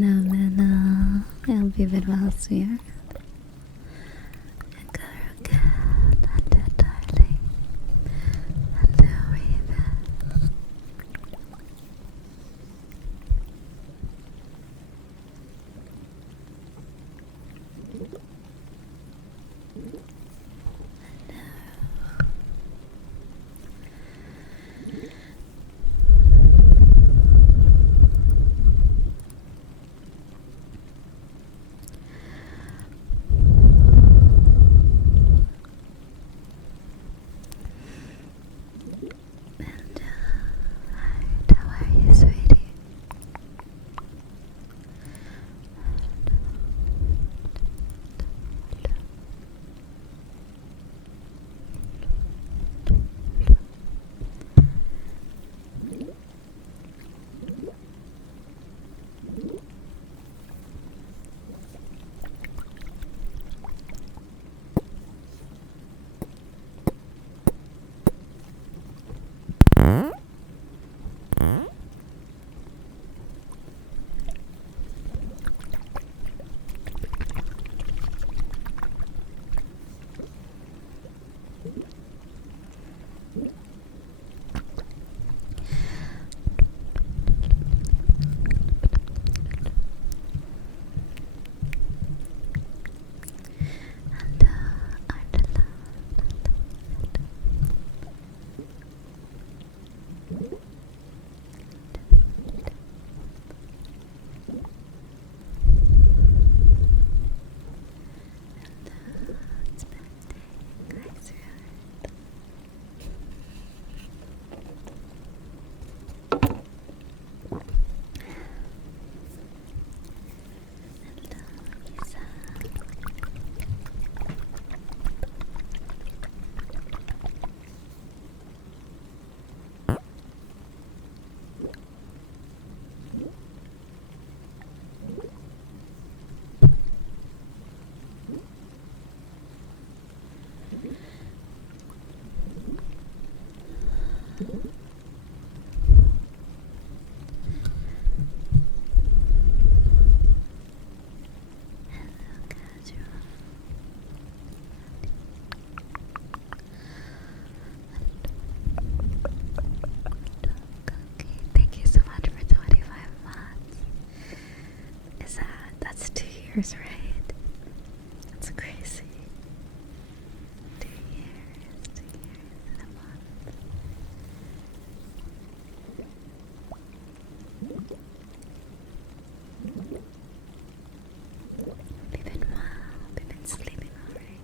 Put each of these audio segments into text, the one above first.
men jag blir väl vad ser. Hello, darling. Hello, Raven. How are you, sweetie? Thank you so much for 25 months. That's 2 years, right? That's crazy. 2 years and a month. We've been well. We've been sleeping alright.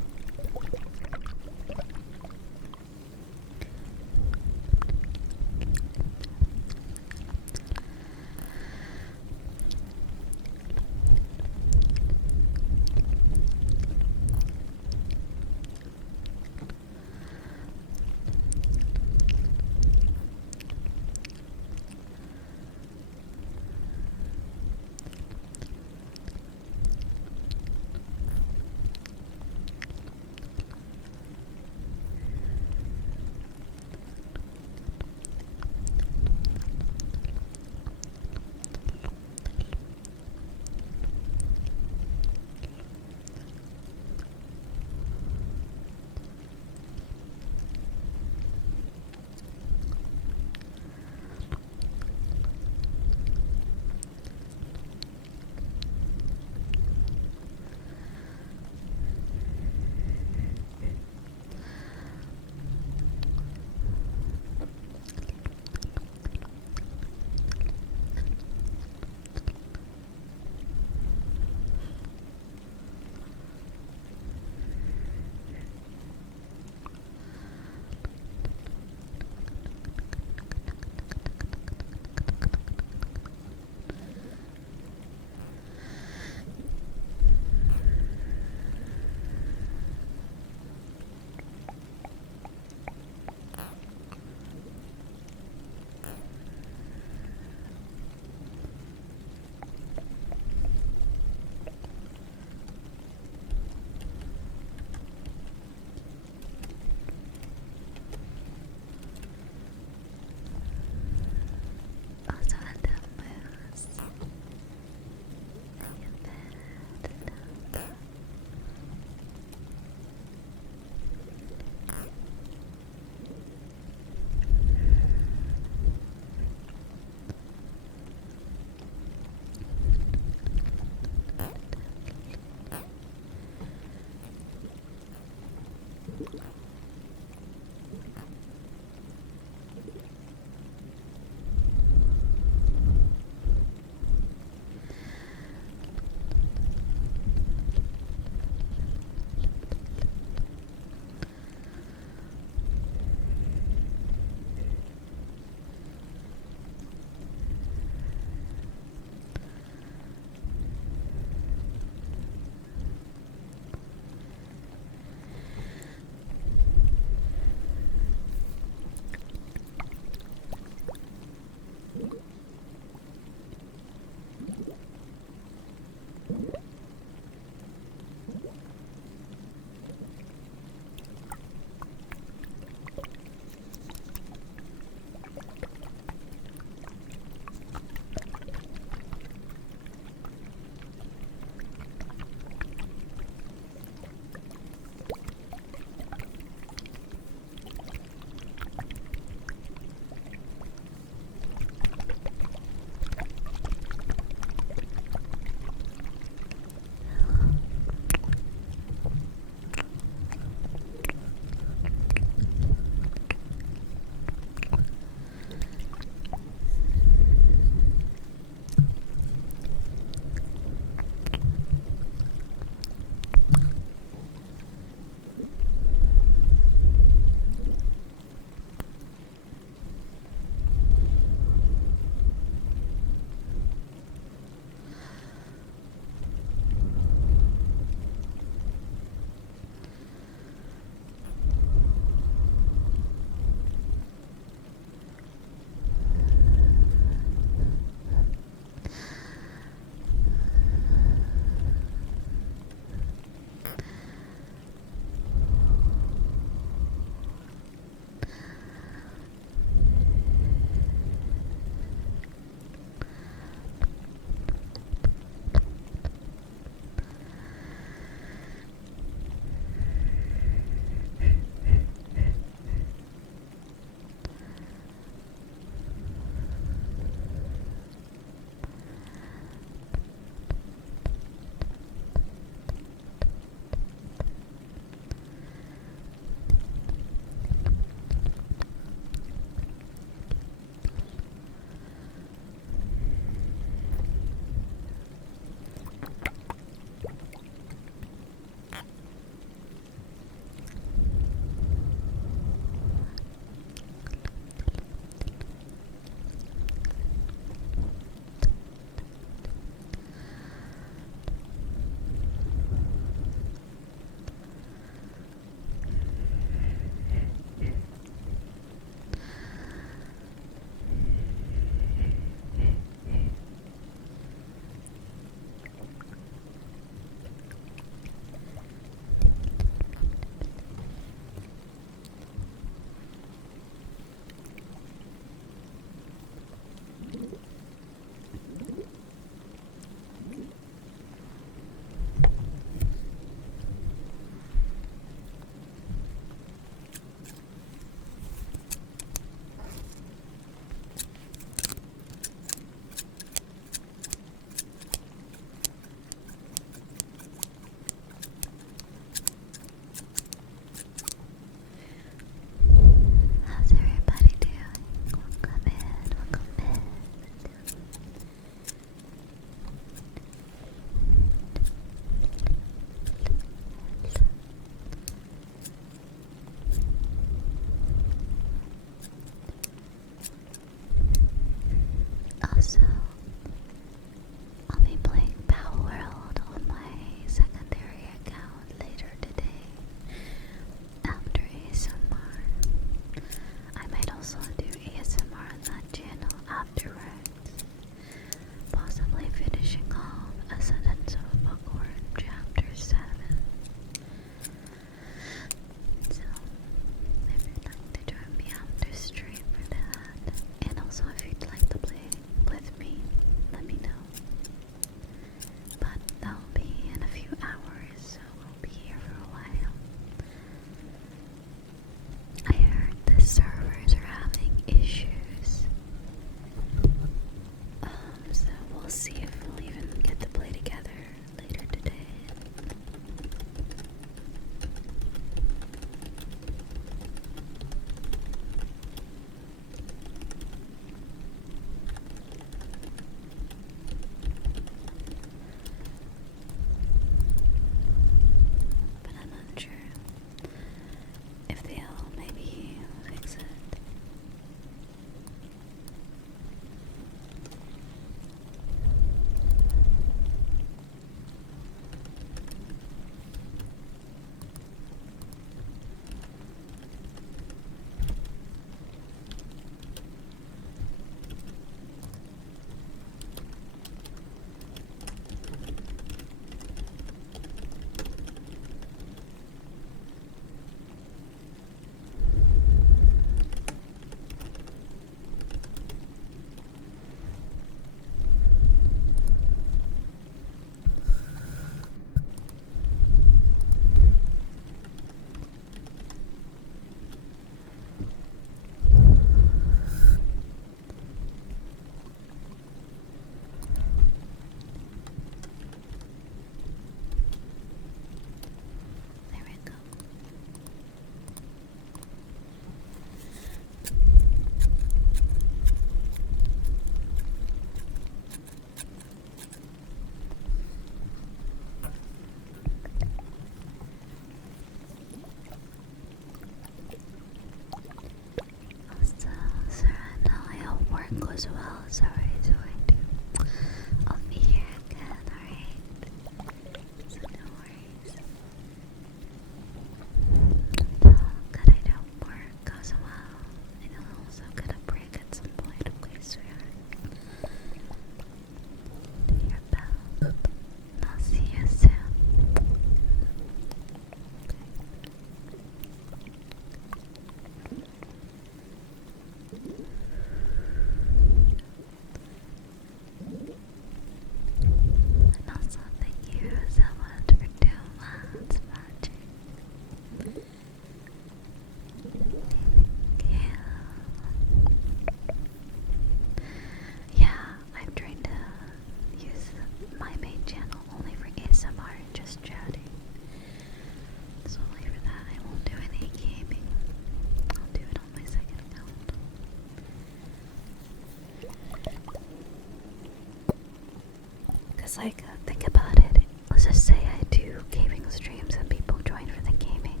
like, think about it. Let's just say I do gaming streams and people join for the gaming.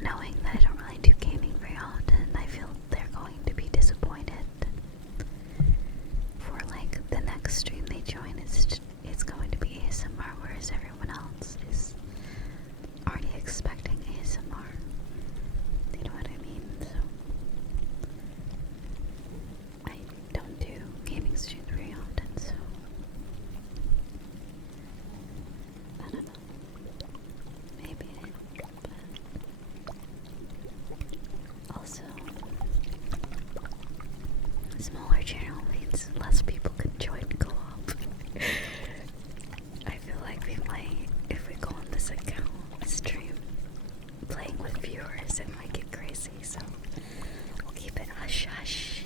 Knowing that I don't really do gaming very often, I feel they're going to be disappointed. For like the next stream they join, it's going to be ASMR, whereas everyone else is already expecting ASMR. You know what I mean? So I don't do gaming streams very often, so I don't know. Maybe but also smaller channel means less people can join co-op. I feel like we might, if we go on this account stream playing with viewers, it might get crazy, so we'll keep it hush hush.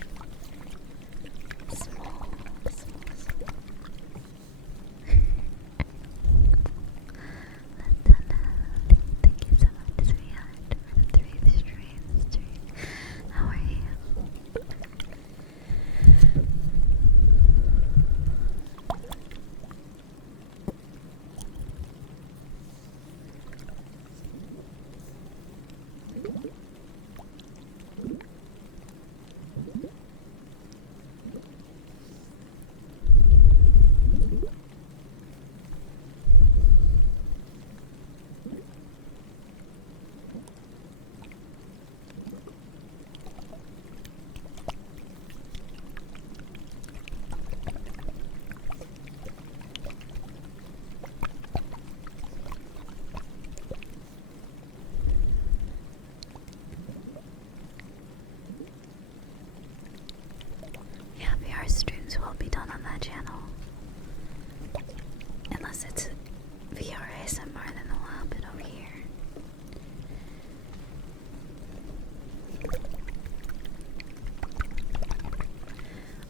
Small. Thank you so much, sweetheart, for the 3 streams. How are you? Yeah, VR streams will be done on that channel. Unless it's VR ASMR, then they'll have it over here.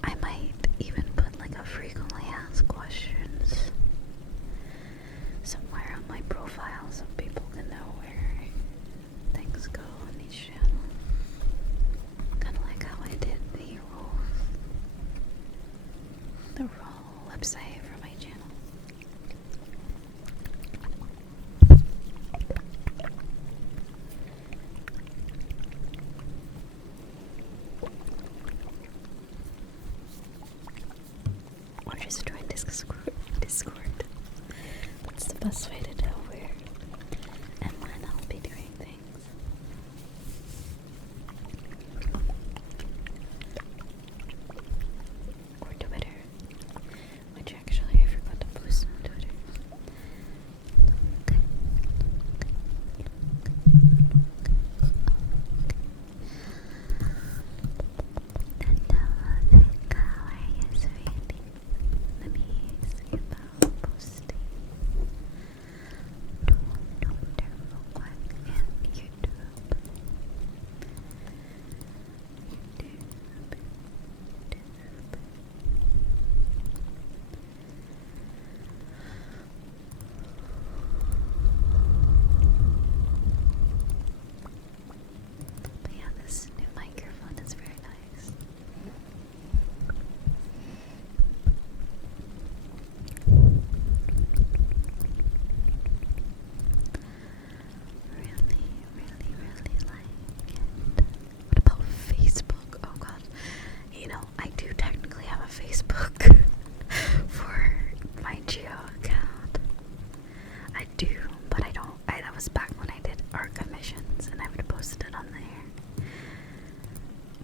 I might even put like a frequently asked questions somewhere on my profile so people can know where things go on each channel. Kinda like how I did the role website for my channel. Or just join Discord. That's the best way to know where and when I'll be doing things. Or Twitter, which actually I forgot to post on Twitter. Okay. How are you, sweetie? Let me see about posting. Don't terrible one and YouTube. But yeah, this new microphone is very nice. Really like it. What about Facebook? Oh god. You know, I do technically have a Facebook for my Geo account. I do, but I don't. That was back when I did art commissions and I would post it on there.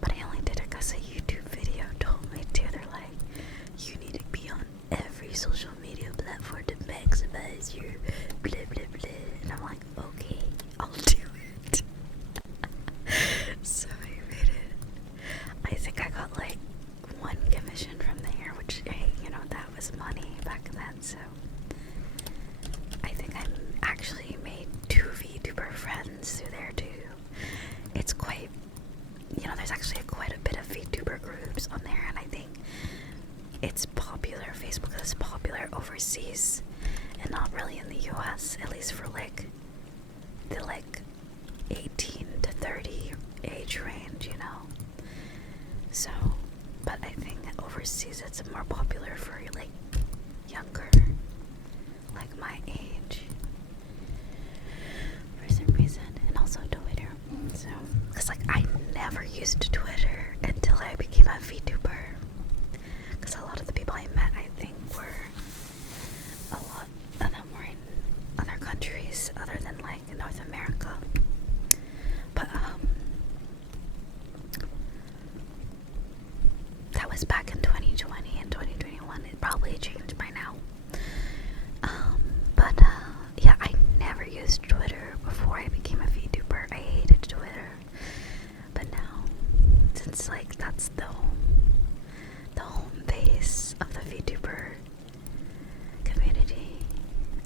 But I only did it because a YouTube video told me to. They're like, you need to be on every social media platform to maximize your blah blah blah. And I'm like, okay, I'll do it. So I made it. I think I got like 1 commission from there, which, hey, you know, that was money back then, so I think I actually made 2 VTuber friends through there too. It's quite, you know, there's actually quite a bit of VTuber groups on there, and I think it's popular. Facebook is popular overseas and not really in the US, at least for like the like 18 to 30 age range, you know. So, but I think overseas it's more popular for like younger America. But that was back in 2020 and 2021. It probably changed by now. But yeah, I never used Twitter before I became a VTuber. I hated Twitter. But now, since like that's the home base of the VTuber community,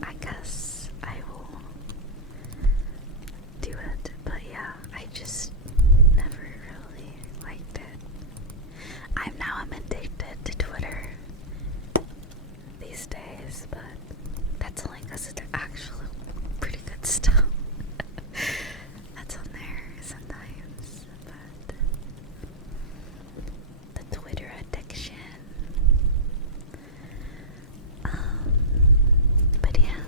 I guess I will do it. But yeah, I just never really liked it. I'm addicted to Twitter these days, but that's only because it's actually pretty good stuff that's on there sometimes. But the Twitter addiction. But yeah,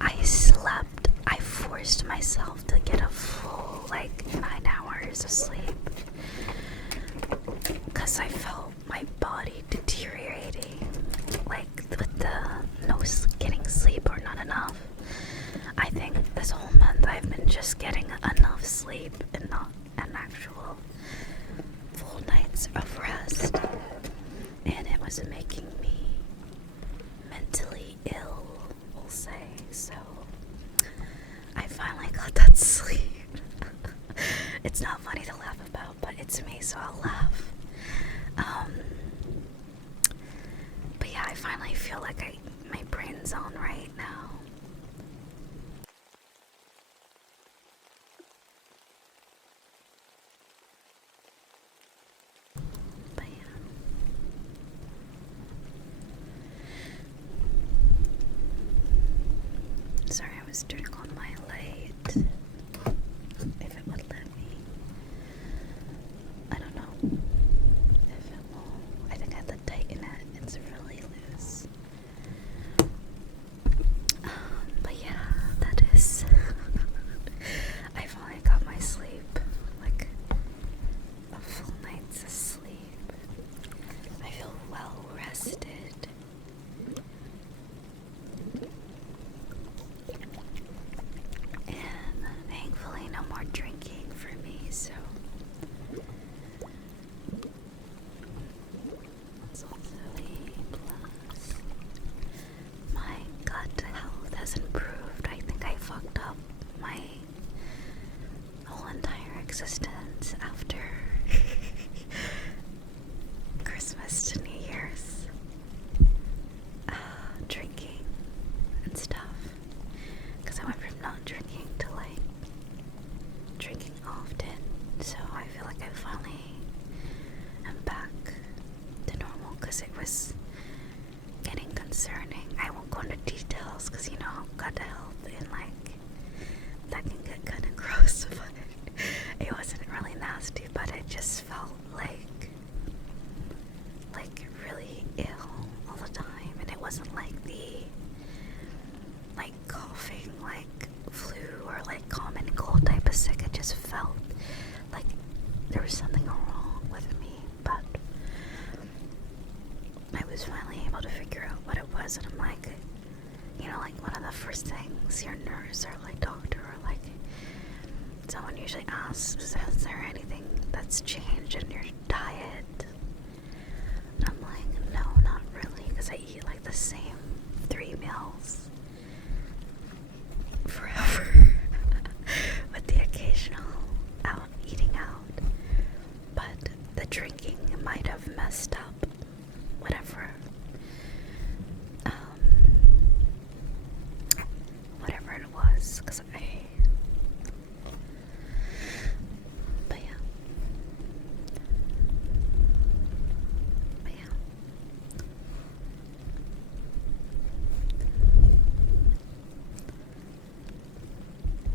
I forced myself to get a full like 9 hours of sleep because I felt my body deteriorating, like with the no getting sleep or not enough. I think this whole month I've been just getting enough sleep and not an actual full nights of rest, and it was making me mentally ill, we'll say. So I finally got that sleep. It's not funny to laugh about, but it's me, so I'll laugh. But yeah, I finally feel like my brain's on right now. But yeah. Sorry, I was turning on my light. If it would let me. I don't know if it will. I think I have to tighten it. It's really loose. But yeah, that is. I finally got my sleep. Like a full night's of sleep. I feel well rested. And thankfully no more drinking for me, so it's also a plus. My gut health has improved. I think I fucked up my whole entire existence after Christmas to New Year's. Drinking and stuff. Because I went from not drinking to like drinking often. So I feel like I finally am back to normal because it was getting concerning. I won't go into details because you know, gut health and like that can get kind of gross, but it wasn't really nasty, but it just felt like really ill all the time, and it wasn't like the like coughing like flu or like common cold type of sick. It just felt like there was something wrong with me, but I was finally able to figure out what it was, and I'm like, you know, like one of the first things your nurse or like doctor or like someone usually asks is there anything that's changed in your diet? And I'm like, no, not really, because I eat like the same 3 meals forever with the occasional eating out, but the drinking might have messed up whatever it was, because but yeah.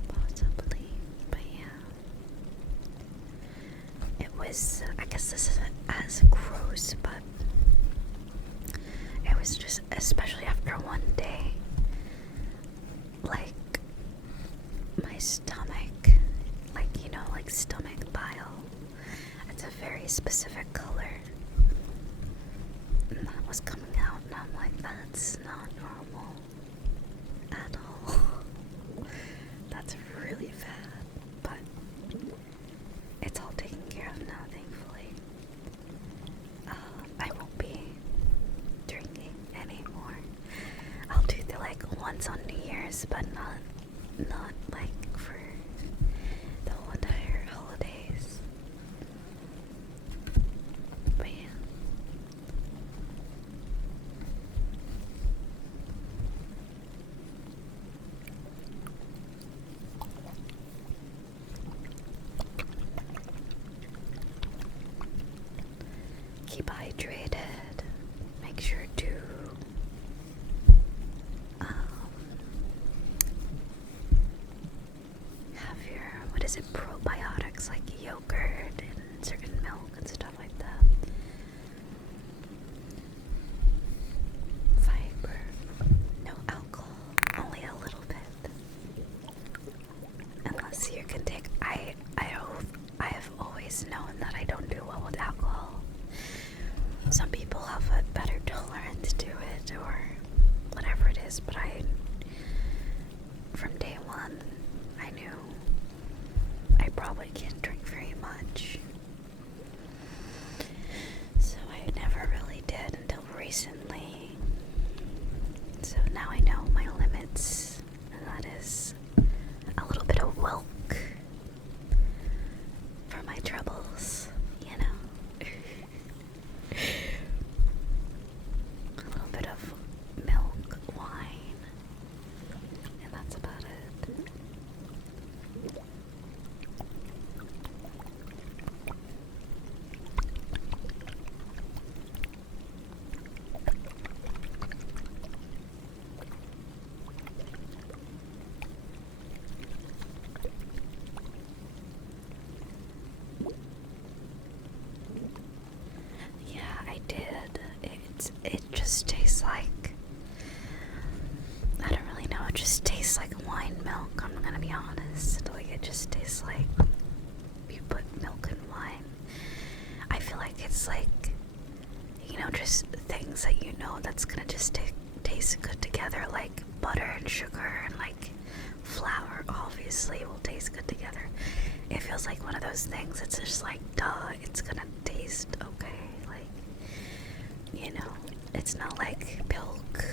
Possibly, but yeah. It was, I guess this isn't as gross, but it was just, especially after one day, like my stomach, like, you know, like stomach bile, it's a very specific color, and that was coming out, and I'm like, that's not normal at all. That's really is it probiotics like yogurt and certain milk and stuff like that. Fiber, no alcohol, only a little bit. Unless you can take, I have always known that I don't do well with alcohol. Some people have a better tolerance to it or whatever it is, but from day one, I knew I probably can't drink very much. So I never really did until recently. So now I know my limits, and that is a little bit of milk for my troubles, you know. A little bit of milk, wine, and that's about it. Yeah, I did. It just tastes like, I don't really know, it just tastes like wine milk, I'm gonna be honest. Like, it just tastes like you put milk in wine. I feel like it's like, you know, just things that you know that's gonna just taste good together, like butter and sugar and like flour obviously will taste good together. It feels like one of those things, it's just like, duh, it's gonna taste okay. Like, you know, it's not like milk,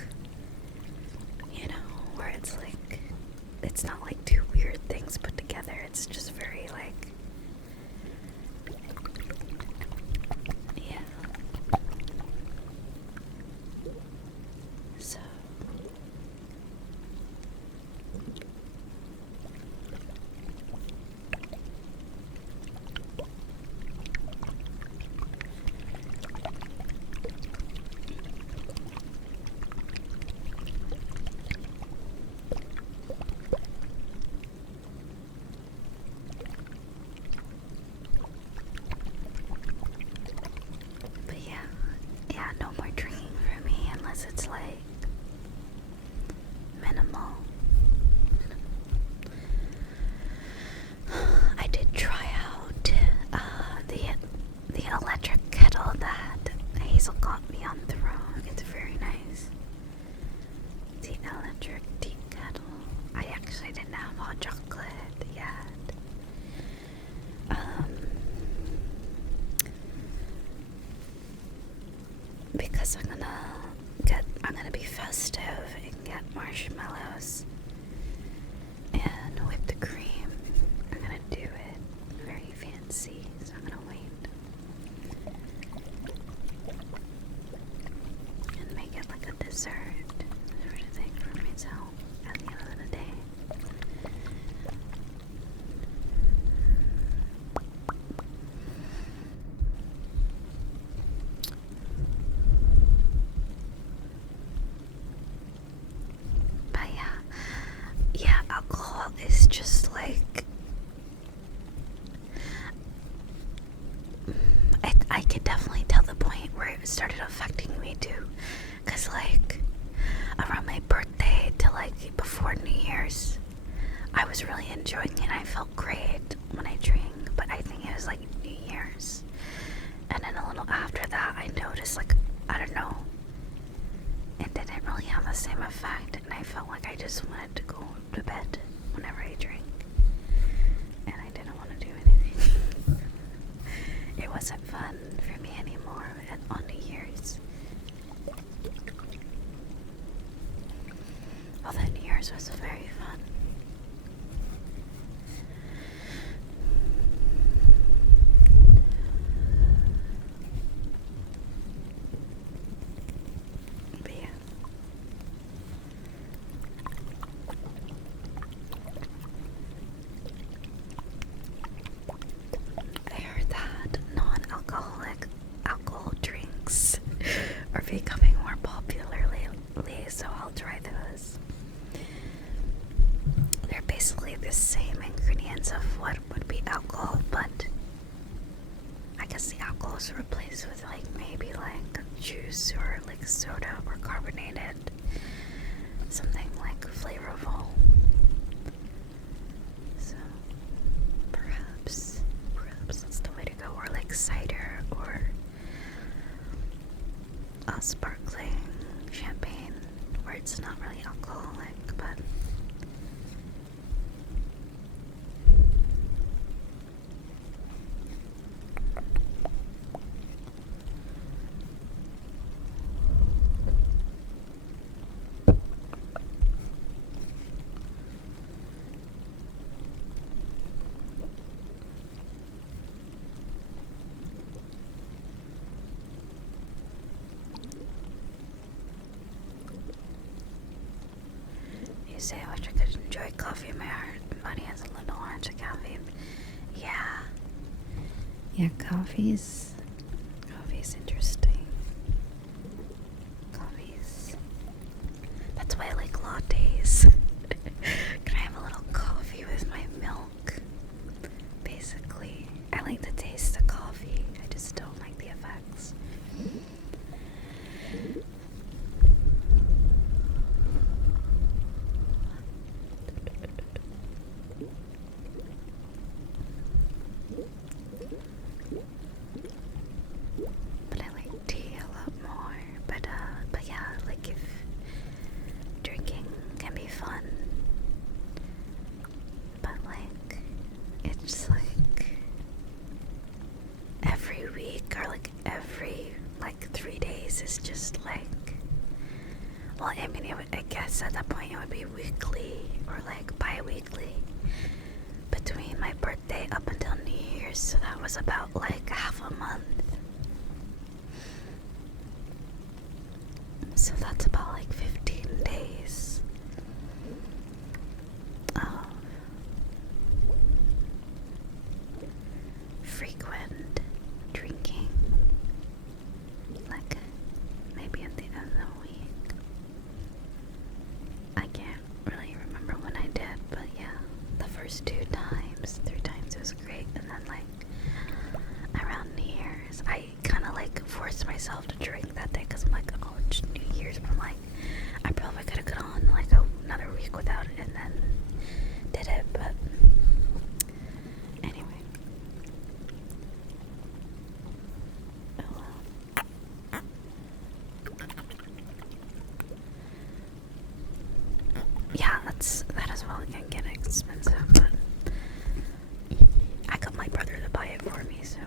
you know, where it's like, it's not like two weird things put together. It's just very like, yeah. So but yeah, no more drinking for me unless it's like minimal. I did try out the electric kettle that Hazel got me on Throne. It's very nice. The electric tea kettle. I actually didn't have hot chocolate yet. Because I'm gonna be festive and get marshmallows and whipped cream. I'm gonna do it very fancy, so I'm gonna wait and make it like a dessert sort of thing for myself at the end of the day. But yeah, alcohol is just like, I could definitely tell the point where it started affecting me too, cause like around my birthday to like before New Year's, I was really enjoying it. I felt great when I drank, but I think it was like New Year's, and then a little after that, I noticed like, I don't know, it didn't really have the same effect, and I felt like I just wanted to go to bed whenever I drank, and I didn't want to do anything. It wasn't fun for me anymore on New Year's. Although New Year's was very fun. But yeah. I heard that non-alcoholic alcohol drinks are becoming more popular lately, so I'll try those. They're basically the same ingredient ingredients of what would be alcohol, but I guess the alcohol is replaced with like maybe like juice or like soda or carbonated, something like flavorful. So perhaps that's the way to go, or like cider or sparkling champagne, where it's not really alcoholic, but you say I wish I could enjoy coffee. My body has a little orange of caffeine. Yeah, coffee's interesting. That's why I like lattes. Can I have a little coffee with my milk? Basically, I like the taste of coffee. I just don't like the effects. But I like tea a lot more. But yeah, like if drinking can be fun, but like it's like every week or like every like 3 days is just like, well, I mean, I guess at that point it would be weekly or like bi-weekly between my birthday up until New Year's, so that was about like half a month. So that's about like 15 days of frequent drinking, like maybe at the end of the week. I can't really remember when I did, but yeah, the first 3 times it was great, and then like around New Year's, I kind of like forced myself to drink that day because I'm like, oh, it's New Year's, but I'm like, I probably could have gone like another week without it and then did it, but anyway. Oh well. Yeah, that as well can get expensive, but I got my brother to buy it for me, so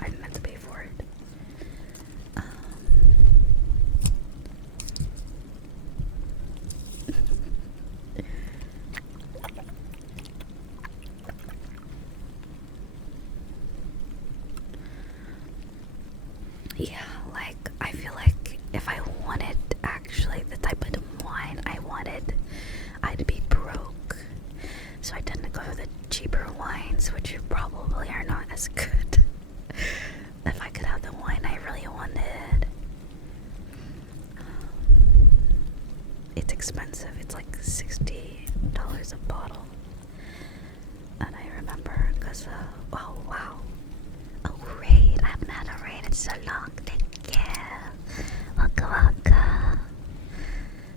I didn't have to pay for it. Yeah, like I feel like if I wanted actually the type of wine I wanted, I'd be broke. So I tend to go for the cheaper wines, which probably are not as good. If I could have the wine I really wanted. It's expensive. It's like $60 a bottle. And I remember because, oh wow. Oh, raid. I haven't had a raid in so long. Thank you. Welcome.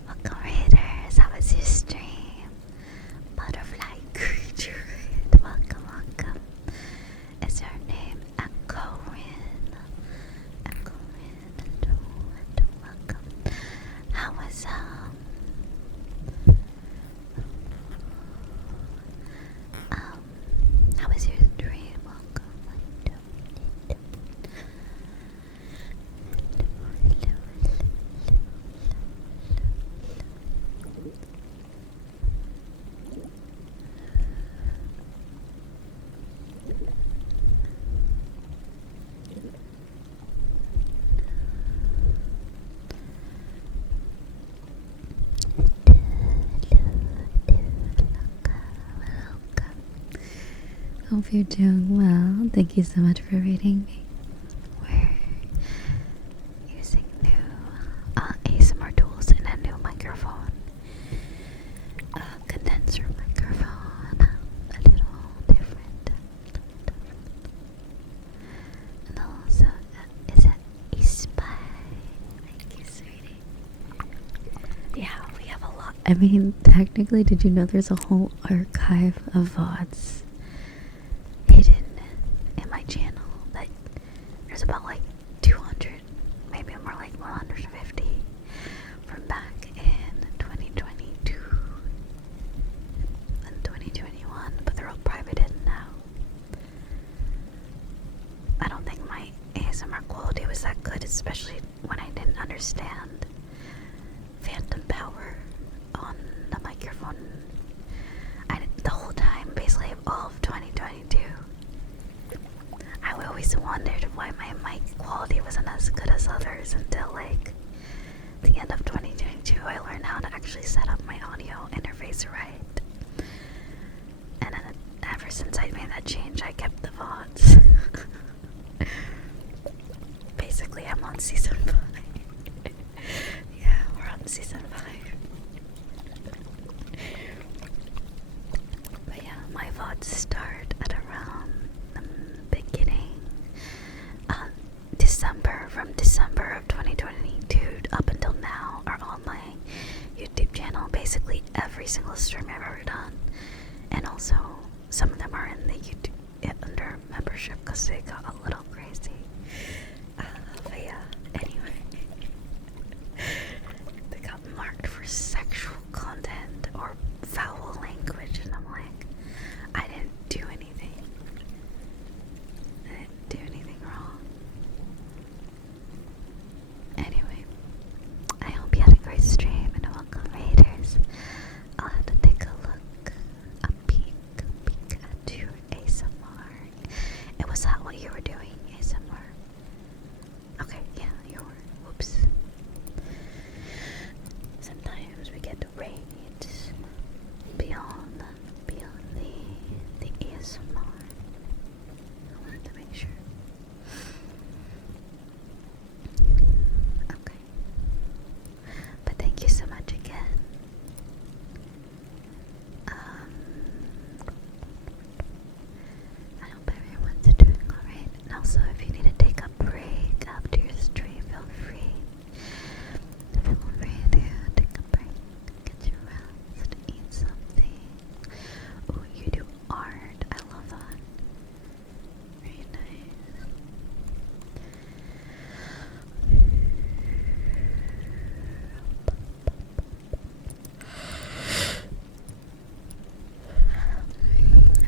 Welcome, raiders. How was your stream? Butterfly creature raid. Welcome. Is your name Echorin? Welcome. How was, how was your dream? Welcome. Hope you're doing well. Thank you so much for reading me. We're using new ASMR tools and a new microphone. A condenser microphone. I mean, technically, did you know there's a whole archive of VODs hidden in my channel? That there's about like 200, maybe more like 150 from back in 2022 and 2021, but they're all private in now. I don't think my ASMR quality was that good, especially when I didn't understand phantom power on the microphone. The whole time, basically all of 2022, I always wondered why my mic quality wasn't as good as others until like the end of 2022. I learned how to actually set up my audio interface right, and then ever since I made that change, I kept the VODs. Basically, I'm on season 5. Yeah, we're on season 5. But yeah, my VODs start at around the beginning December. From December of 2022 up until now are on my YouTube channel. Basically every single stream I've ever done. And also some of them are in the YouTube under membership because they got a little crazy. But yeah, anyway. They got marked for sexual content or foul language, and I'm like, I didn't do anything. I didn't do anything wrong. Anyway, I hope you had a great stream, and welcome raiders. I'll have to take a look, a peek at your ASMR. And was that what you were doing, ASMR? Okay, yeah, you were. Whoops. Sometimes we get raids beyond the ASMR. I wanted to make sure. Okay. But thank you so much again. I hope everyone's doing alright. And also, if you need to take a break after your stream, feel free. Feel free to take a break, get your rest, eat something. Oh, you do art. I love that. Very nice.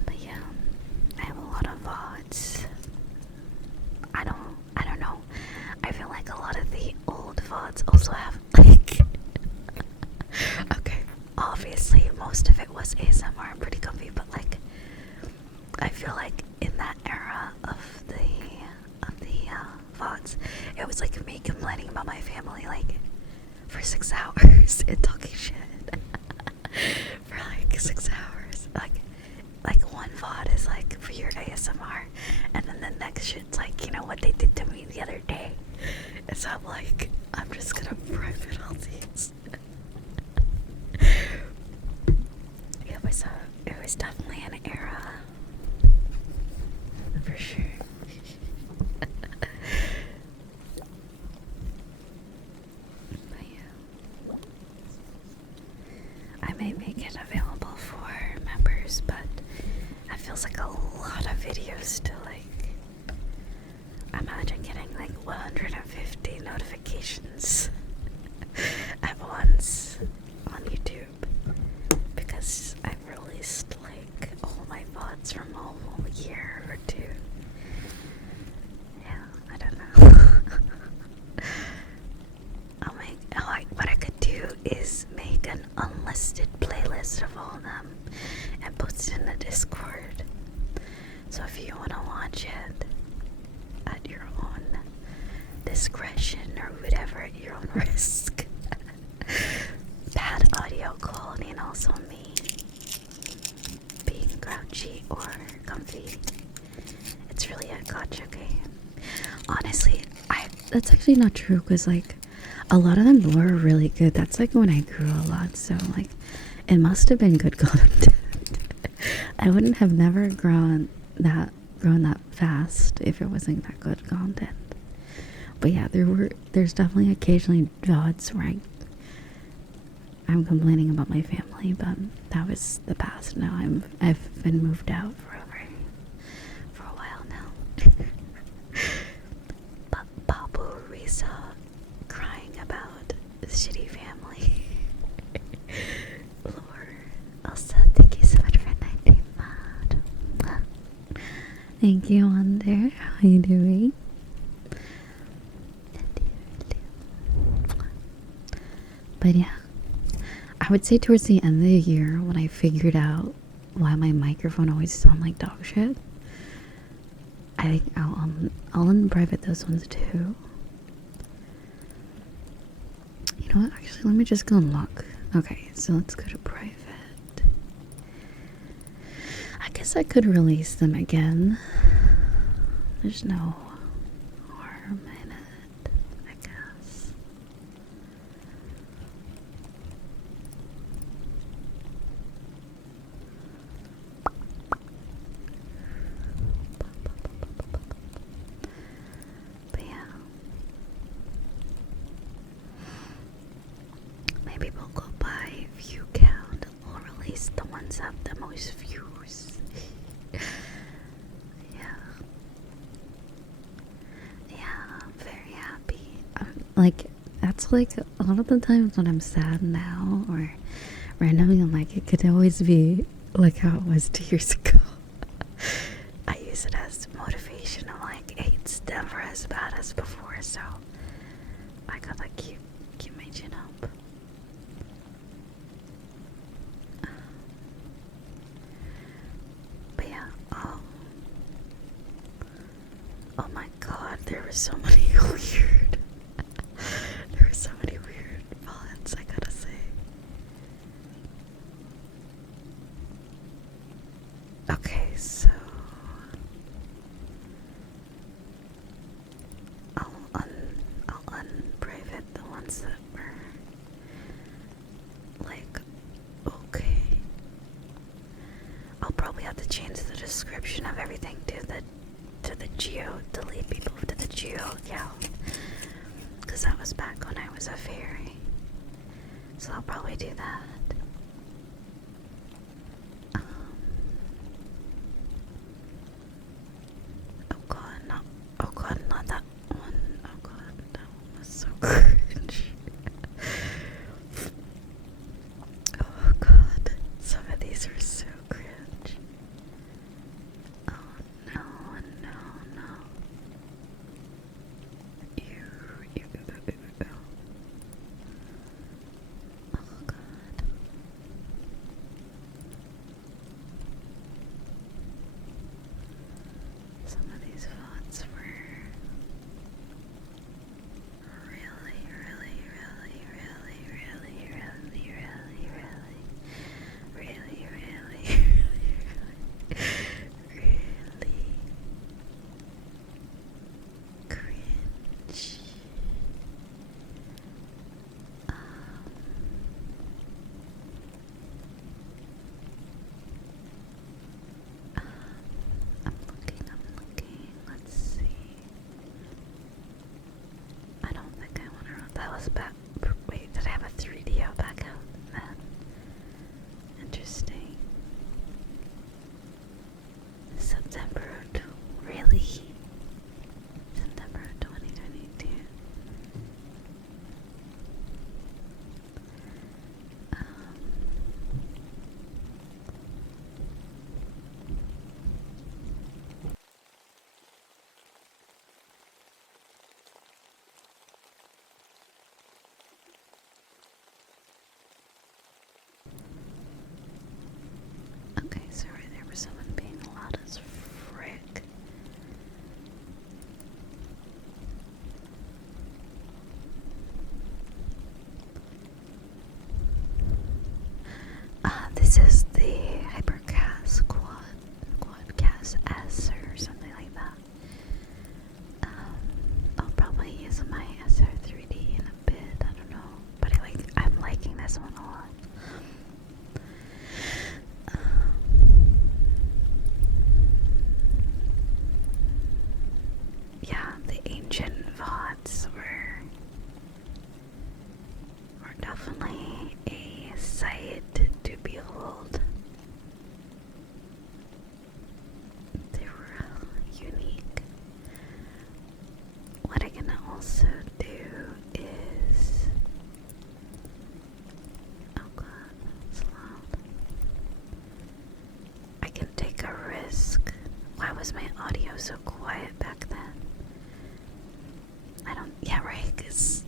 But yeah, I have a lot of VODs. I don't know. I feel like a lot of the old VODs also have like okay, obviously most of it was ASMR and pretty comfy, but like I feel like in that era of the VODs, it was like me complaining about my family like for 6 hours and talking shit for like 6 hours. Like one VOD is like for your ASMR, and then the next shit's like, you know what they did to me the other day. And so I'm like, I'm just gonna private all these. Yeah, it was definitely an era. For sure. But yeah. I may make it available for members, but that feels like a lot of videos to like. Imagine getting like 150 notifications at once on YouTube, because I've released like all my VODs from a whole year or two. Yeah, I don't know. What I could do is make an unlisted playlist of all of them and post it in the Discord. So if you want to watch it at your own discretion or whatever, at your own risk. Bad audio quality and also me being grouchy or comfy. It's really a gotcha game. Honestly, that's actually not true, because like a lot of them were really good. That's like when I grew a lot, so like it must have been good content. I wouldn't have never grown that fast if it wasn't that good content. But yeah, there's definitely occasionally VODs where I'm complaining about my family, but that was the past. Now I've been moved out for a while now. But Babu Risa crying about shitty family. Lord, Elsa, thank you so much for 19 mod. Thank you, Wonder. How you doing? But yeah, I would say towards the end of the year when I figured out why my microphone always sounded like dog shit, I think I'll unprivate those ones too. You know what? Actually, let me just go and look. Okay, so let's go to private. I guess I could release them again. There's no harm in it, I guess. But yeah. Maybe we'll go by view count. We'll release the ones that have the most views. Yeah, I'm very happy. Like, that's like a lot of the times when I'm sad now or randomly, I'm like, it could always be like how it was 2 years ago. I use it as motivation. I'm like, hey, it's never as bad as before, so I gotta keep my chin up. But yeah, oh my god, there were so many weird there were so many weird fonts, I gotta say. Okay, so I'll unprivate the ones that were like okay. I'll probably have to change the description of everything to the geo, delete people to the geo account, because that was back when I was a fairy. So I'll probably do that. Oh god, no. Oh god, not that one. Oh god, that one was so cringe. Oh god, some of these were so cringe. Oh no, no, no. Ew. Oh god. Some of these fonts were really, really, really, really, really, really, really, really, really, really cringe. I'm looking. Let's see. I don't think I want to run. That was back. Wait, did I have a 3DO back out then? Interesting. September really? September 2022. was my audio so quiet back then? I don't, yeah, right, because,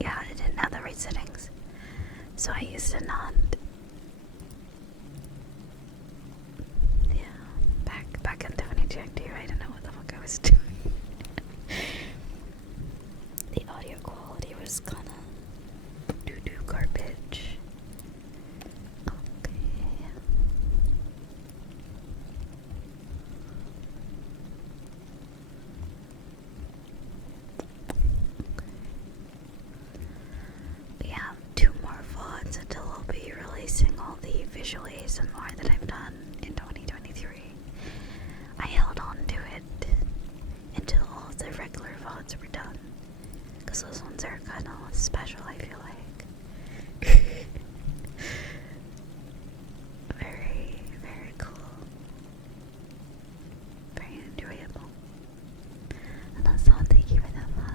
yeah, I didn't have the right settings. So I used a non. Yeah, back in 2022, I didn't know what the fuck I was doing. The audio quality was kinda doo-doo garbage. Okay. We have 2 more VODs until I'll be releasing all the visual ASMR that I've done in 2023. I held on to it until all of the regular VODs were done, because those ones are kind of special, I feel like. Very, very cool. Very enjoyable. And that's all. Thank you for the follow.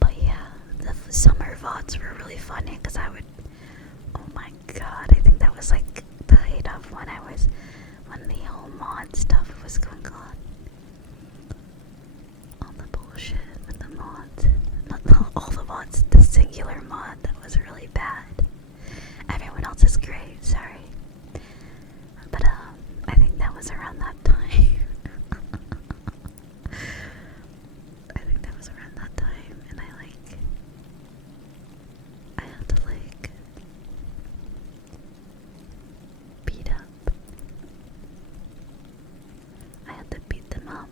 But yeah, the summer VODs were really funny because I would, oh my god, I think that was like the height of when the whole mod stuff was going on. All the bullshit with the mods. Not all the mods, the singular mod that was really bad. Everyone else is great, sorry. But I think that was around that time. I think that was around that time, and I had to beat up. I had to beat them up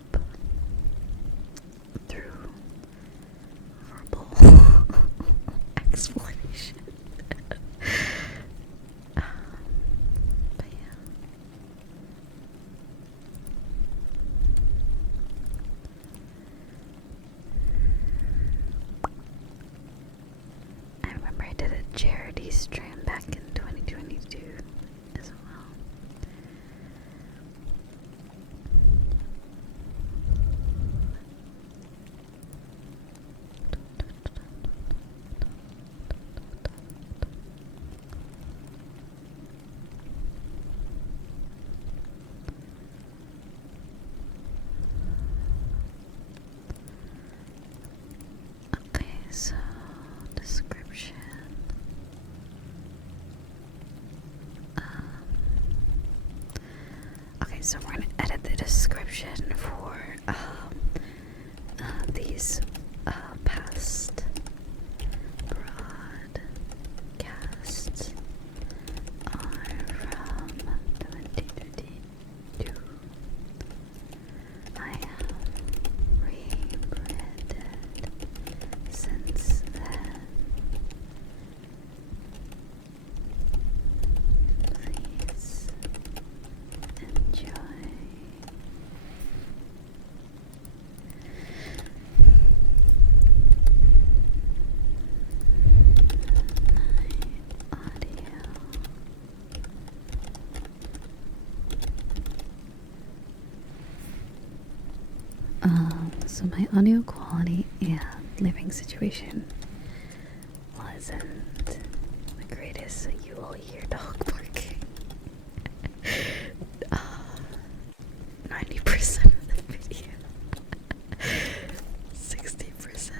through verbal explanation. But yeah. I remember I did a charity stream back in 2022 as well. Okay, so description. Okay, so we're gonna edit the description for these past broadcasts are from 2022. I have rebranded since then. Please enjoy. My audio. So my audio quality and living situation wasn't the greatest, so you will hear dog barking. 90% of the video. 60%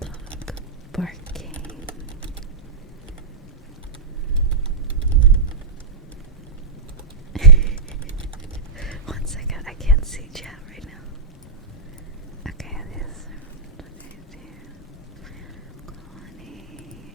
dog barking. One second, I can't see chat right now. Okay, this quality.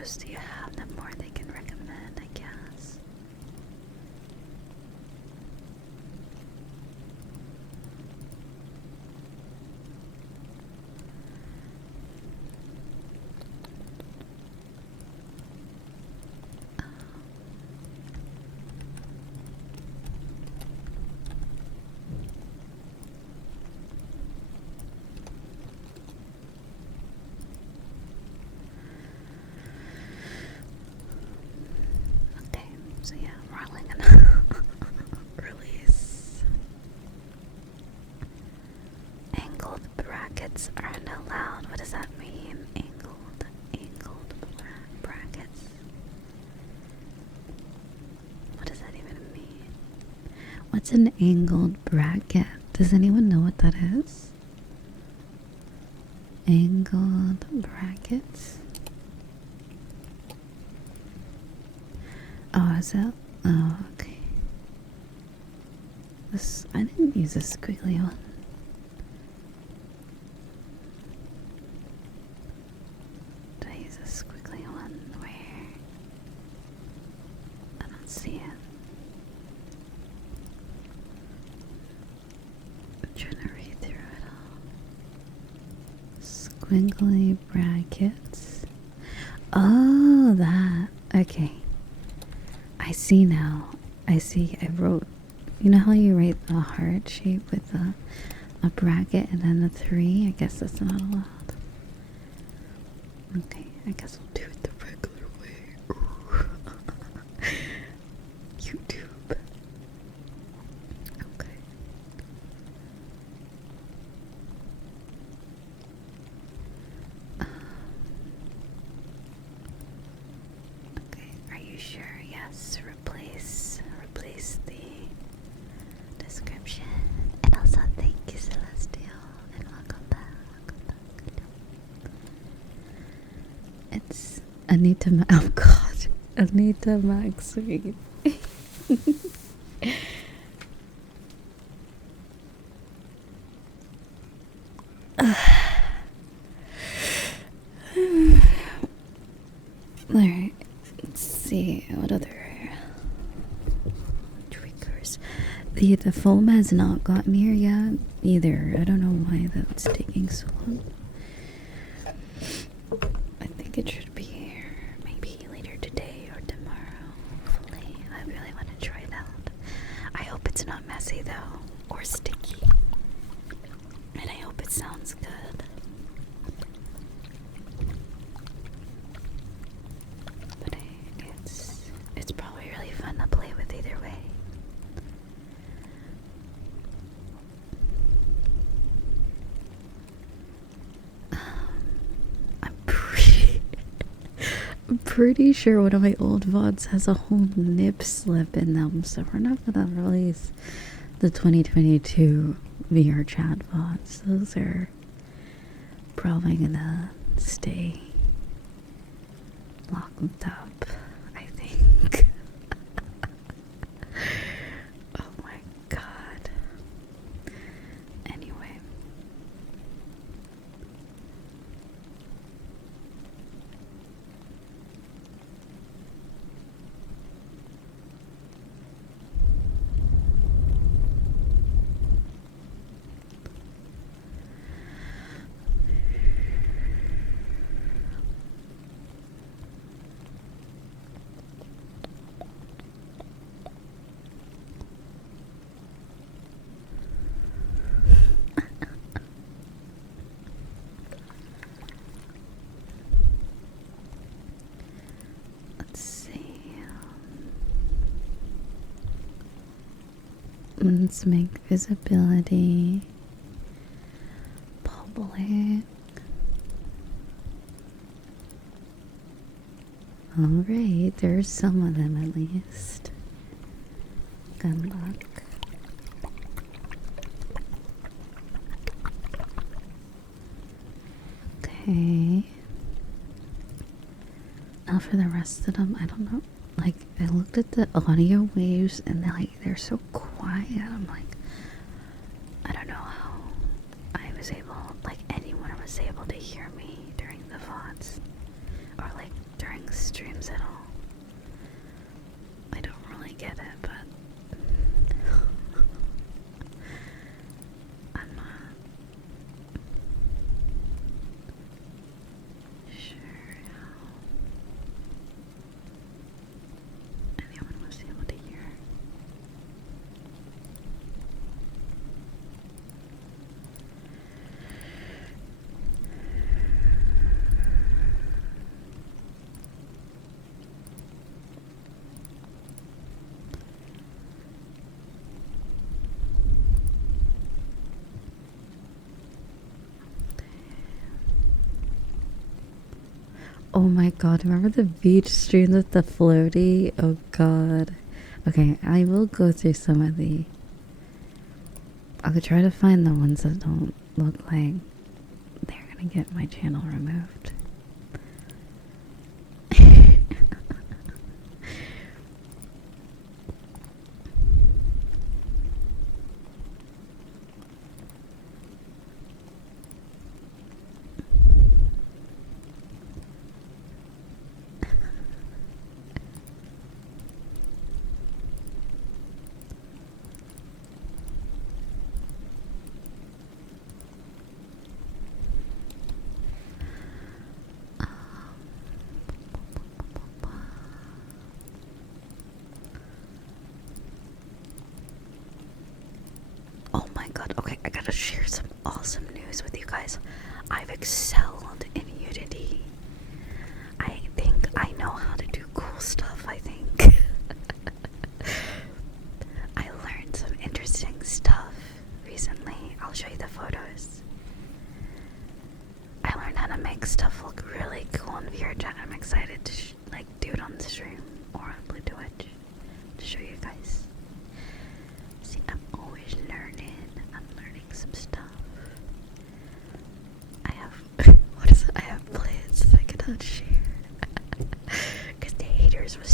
shows you have, the more they can recommend, I guess. Okay, so yeah, rolling and release. Angled brackets aren't allowed. What does that mean? Angled brackets. What does that even mean? What's an angled bracket? Does anyone know what that is? Angled brackets. Oh, is that? Oh, okay. This, I didn't use this squiggly one. Did I use a squiggly one? Where? I don't see it. I'm trying to read through it all. Squiggly brackets. Oh, that. Okay. I see now. I see. I wrote. You know how you write a heart shape with a bracket and then a 3? I guess that's not allowed. Okay, I guess we'll do it the regular way. YouTube. Okay. Okay, are you sure? Yes, replace the description. And also thank you, Celestial, and welcome back. It's Anita oh god. Anita Max Reed. Alright, let's see what other tweakers. The foam has not gotten here yet either. I don't know why that's taking so long. I think it should be here maybe later today or tomorrow. Hopefully. I really want to try it out. I hope it's not messy though, or sticky. And I hope it sounds good. But it's probably really fun to play with either way. I'm pretty sure one of my old VODs has a whole nip slip in them, so we're not gonna release the 2022 VR chat VODs. Those are probably gonna stay locked up, I think. Oh my god. Anyway. Let's see. Let's make visibility public. Alright, there's some of them at least. Good luck. Okay. Now for the rest of them, I don't know. Like, I looked at the audio waves and they're so quiet. I'm like, I don't know how I was able, like anyone was able to hear me during the VODs. Or like during streams at all. I don't really get it, but I'm not sure how anyone was able to hear. Oh my god, remember the beach stream with the floaty? Oh god. Okay, I will go through some of the... I'll try to find the ones that don't look like they're gonna get my channel removed. Oh my god, okay, I gotta share some awesome news with you guys. I've excelled in Unity. I think I know how to do cool stuff, I think. I learned some interesting stuff recently. I'll show you the photos. I learned how to make stuff look really cool in VRChat. I'm excited to do it on the stream or on Blue Twitch to show you guys. See, I'm always learning. I'm learning some stuff. I have what is it? I have plans that I cannot share because the haters will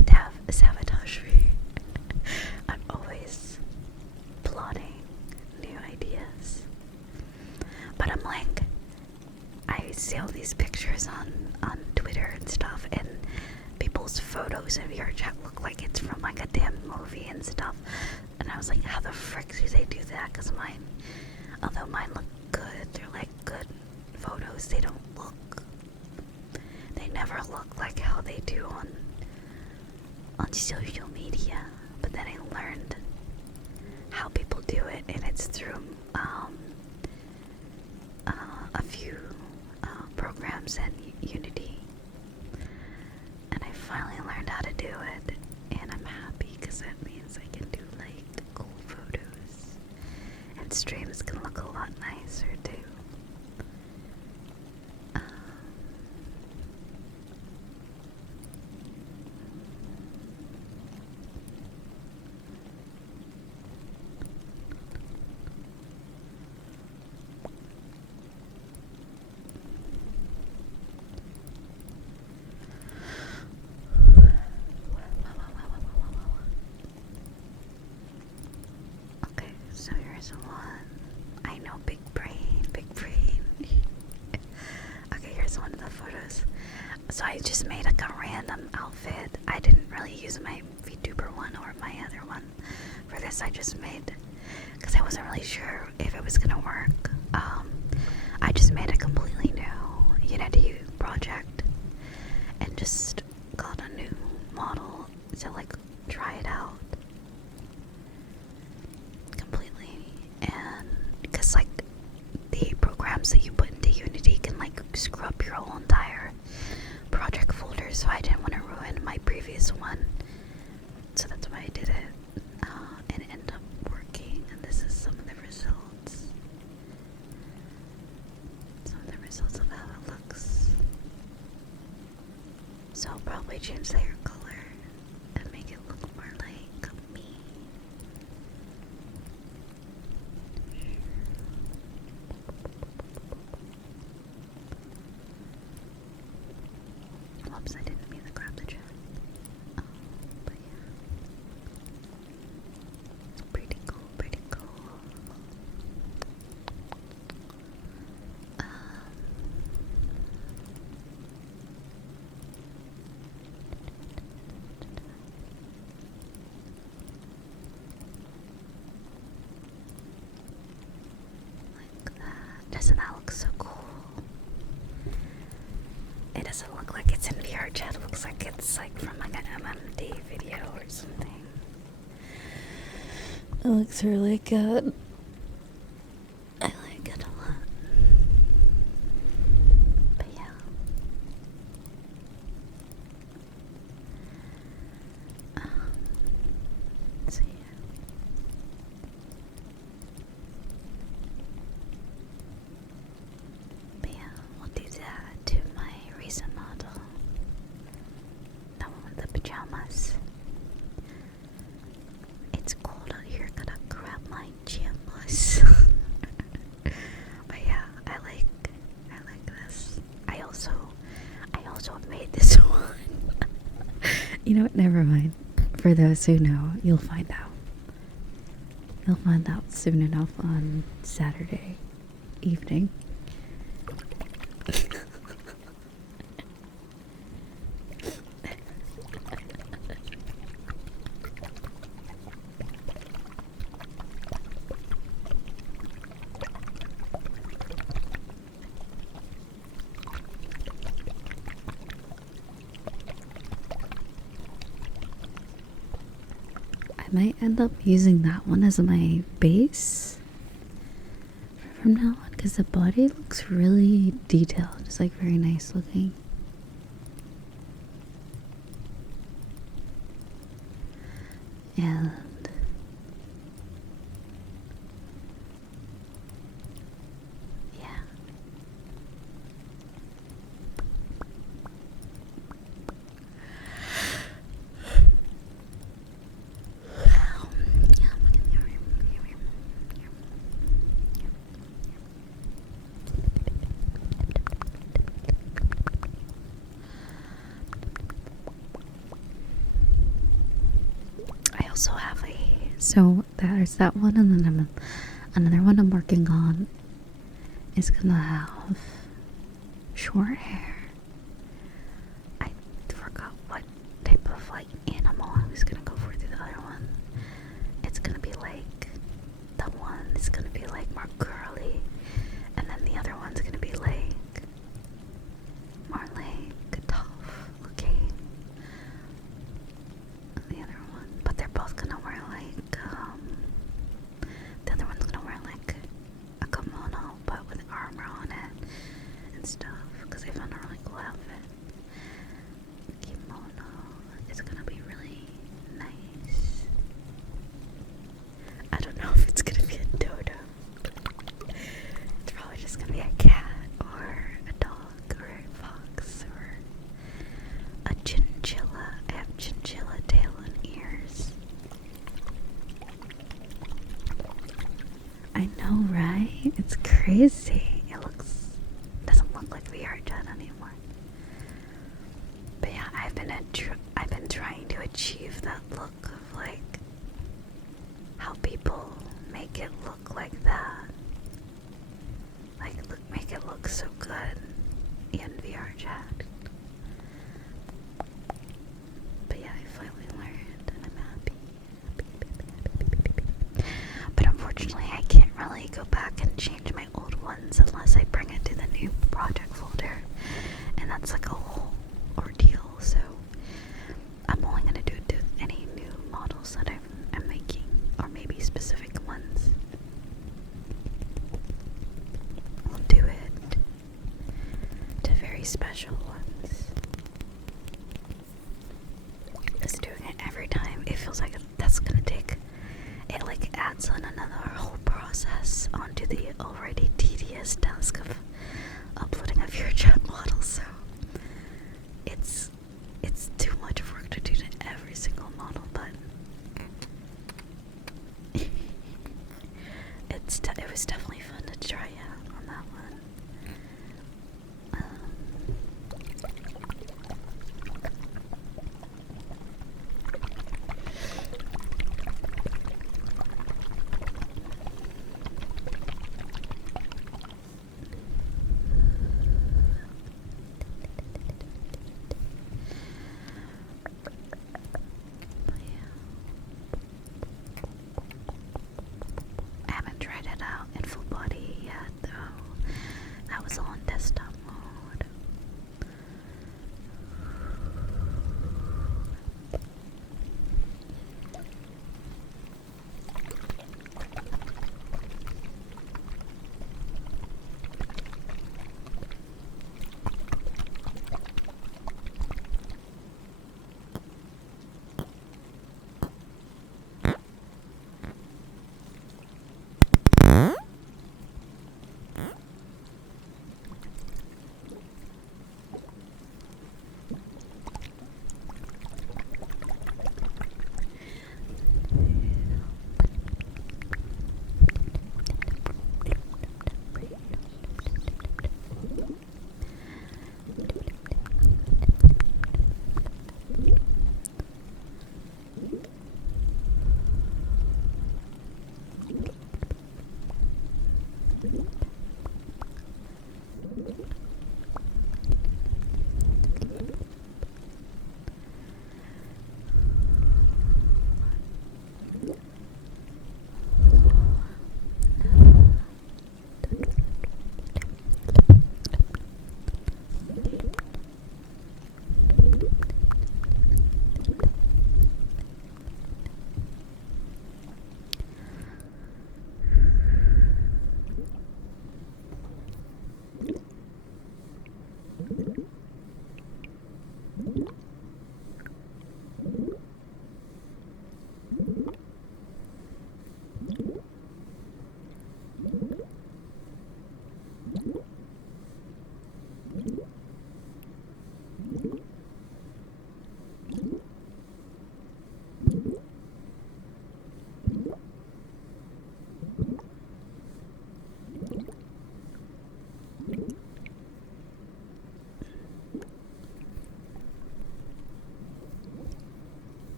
sabotage me. I'm always plotting new ideas, but I'm like, I see all these pictures on Twitter and stuff, and people's photos in VRChat look like it's from like a damn movie and stuff. And I was like, how the frick do they do that? Because mine, although mine look good, they're like good photos. They never look like how they do on social media. But then I learned how people do it, and it's through a few programs in Unity. And I finally learned how to do it, and I'm happy because that means I can do like cool photos, and streams can look a lot nicer too. Okay, so here's one. I know, big brain, big brain. Okay, here's one of the photos. So I just made like a random outfit. I didn't really use my VTuber one or my other one for this. I just made, because I wasn't really sure if it was gonna work. I just made a completely new Unity project and just got a new model to like try it out completely. And because like the programs that you put into Unity can like screw up your whole entire project folder, so I didn't want to ruin my previous one, so that's why I did it, and it ended up working. And this is some of the results of how it looks. So I'll probably change the hair color and make it look more like me. Whoops, I didn't mean to grab the chat. But yeah. It's pretty cool, pretty cool. doesn't look like it's in VR chat. It looks like it's like from like an MMD video or something. It looks really good. I like it a lot. But yeah. So yeah. But yeah, we'll do that to my recent model. That one with the pajamas. It's cold out here, gotta grab my pajamas. But yeah, I like this. I also made this one. You know what? Never mind. For those who know, you'll find out. You'll find out soon enough on Saturday evening. I might end up using that one as my base from now on because the body looks really detailed. It's like very nice looking. And yeah. I also have so there's that one, and then another one I'm working on is gonna have short hair. I forgot what type of like animal I was gonna go for the other one. It's gonna be like the one is gonna be like more curly, and then the other one's gonna be like more like tough looking. The other one, but they're both gonna wear like the other one's gonna wear like a kimono but with armor on it and stuff because I found a really cool outfit. Kimono is gonna be really nice. I don't know if it's gonna be a dodo. It's probably just gonna be a cat or a dog or a fox or a chinchilla. I have chinchilla tail and ears. I know, right? It's crazy. Doesn't look like VR chat anymore. But yeah, I've been trying to achieve that look of like how people make it look like that. Like make it look so good in VR chat. But yeah, I finally learned and I'm happy. But unfortunately, I can't really go back and change my old ones unless I bring it to the new project folder. And that's like a whole ordeal, so I'm only going to do it to any new models that I'm making, or maybe specific ones. I'll do it to very special ones. Just doing it every time, it feels like that's gonna take, it like adds on another whole process onto the already tedious task of uploading a VRChat model, so it's too much work to do to every single model, but it was definitely fun to try out on that one.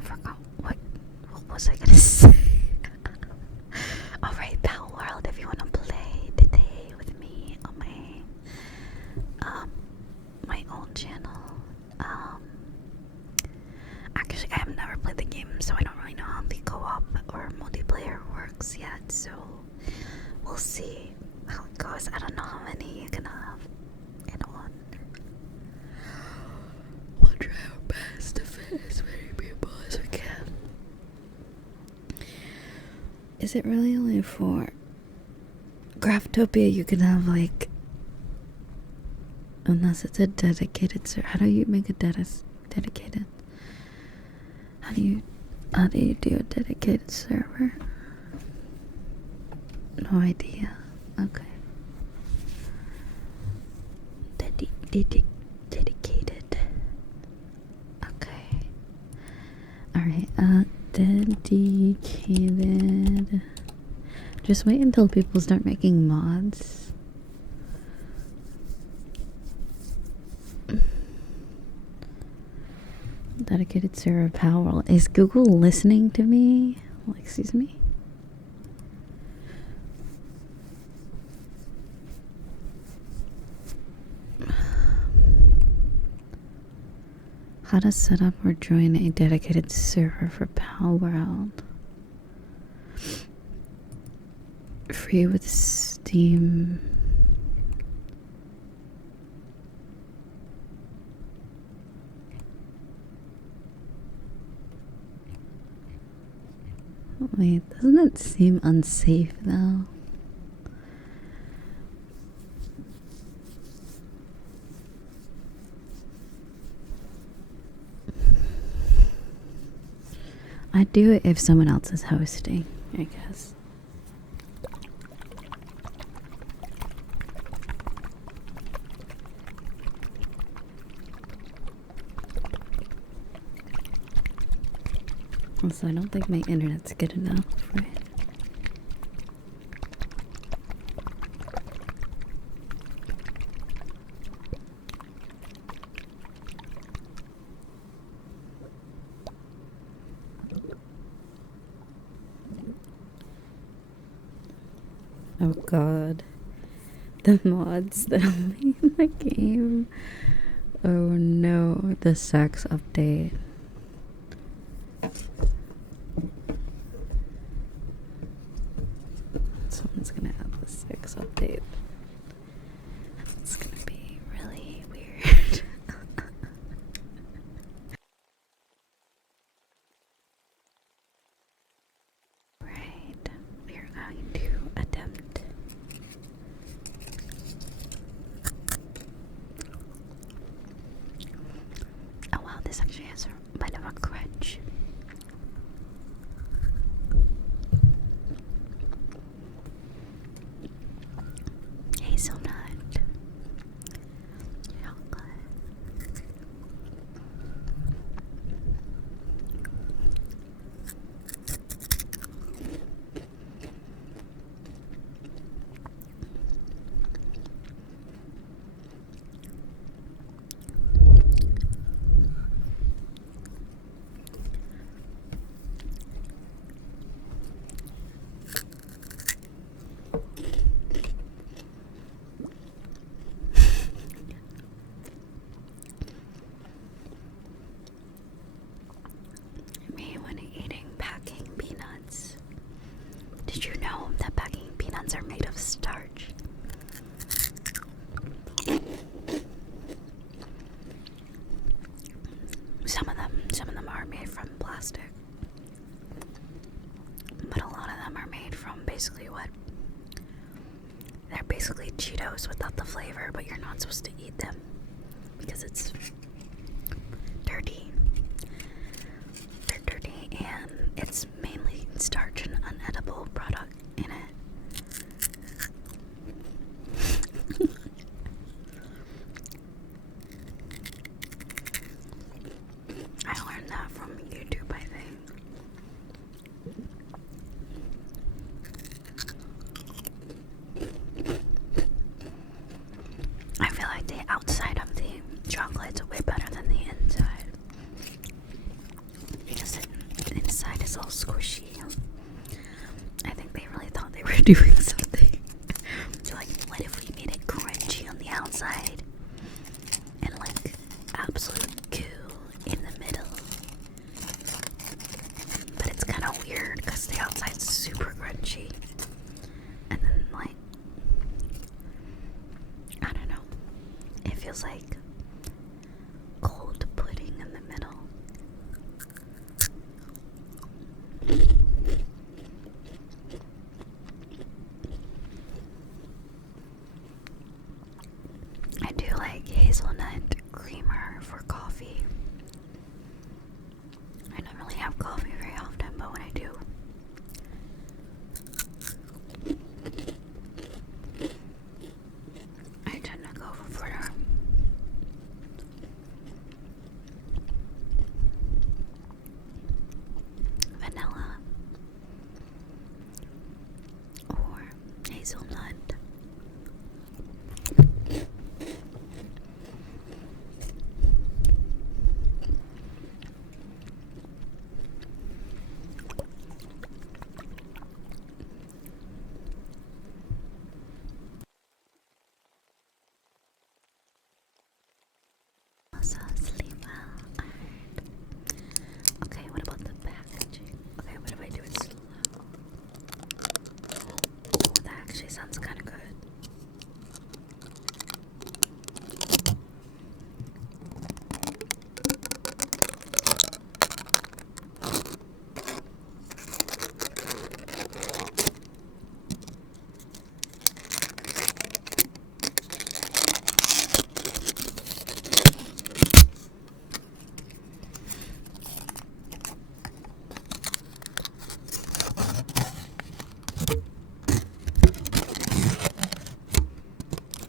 I forgot what was I gonna say? Alright, Palworld, if you wanna play today with me on my old channel. Actually I have never played the game, so I don't really know how the co-op or multiplayer works yet, so we'll see how it goes. I don't know how many you can have in one. We'll try our best to fit as many people as we can. Is it really only for Craftopia? You can have like, unless it's a dedicated server. How do you make a dedicated? How do you do a dedicated server? No idea. Okay. Dedicated. Okay. Alright, dedicated. Just wait until people start making mods. Dedicated server Palworld. Is Google listening to me? Well, excuse me? How to set up or join a dedicated server for Palworld. Free with Steam. Wait, doesn't it seem unsafe though? I'd do it if someone else is hosting, I guess. Also, I don't think my internet's good enough, right? Oh god. The mods that are in the game. Oh no, the sex update. Someone's gonna add the sex update. It's gonna be really weird. Right, we're going to attempt. Oh wow, this actually has a bit of a crunch. Hazelnut. Chocolate. Me when eating packing peanuts. Did you know that packing peanuts are made of starch? Some of them are made from plastic. But a lot of them are made from basically what? They're basically Cheetos without the flavor, but you're not supposed to eat them because it's dirty. They're dirty and it's mainly starch and unedible product in it. I learned that from YouTube, I think. I feel like the outside of the chocolate's way better than the inside. Because all squishy. I think they really thought they were doing something. So like, what if we made it crunchy on the outside and like absolute goo in the middle? But it's kind of weird because the outside's super crunchy, and then like, I don't know, it feels like cold pudding in the middle. I do like hazelnut creamer for coffee. I don't really have coffee very often, but when I do, I tend to go for vanilla or hazelnut. So sleep well. Okay, what about the packaging? Okay, what if I do it slow? Oh, that actually sounds kind of good.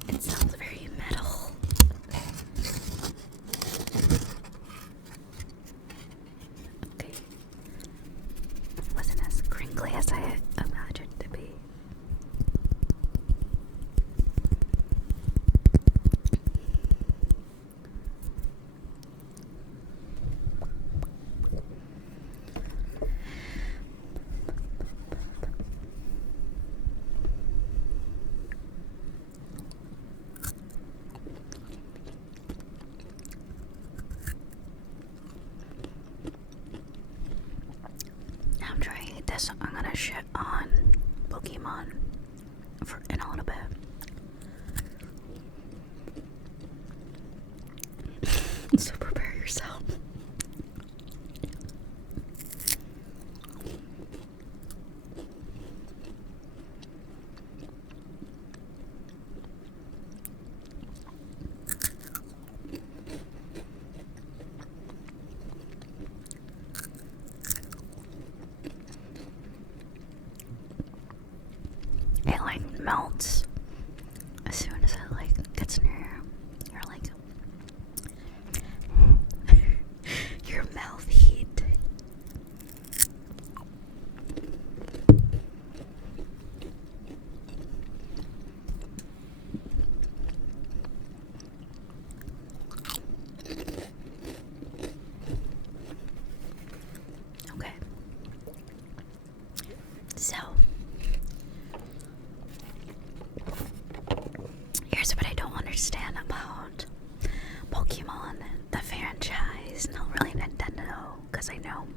It sounds very metal. Okay. It wasn't as crinkly as I imagined to be. I'm trying this. I'm gonna shit on Pokemon in a little bit. So prepare yourself. It like melts as soon as it like gets near your like your mouth heat. Okay. So here's what I don't understand about Pokemon, the franchise, not really Nintendo, because I know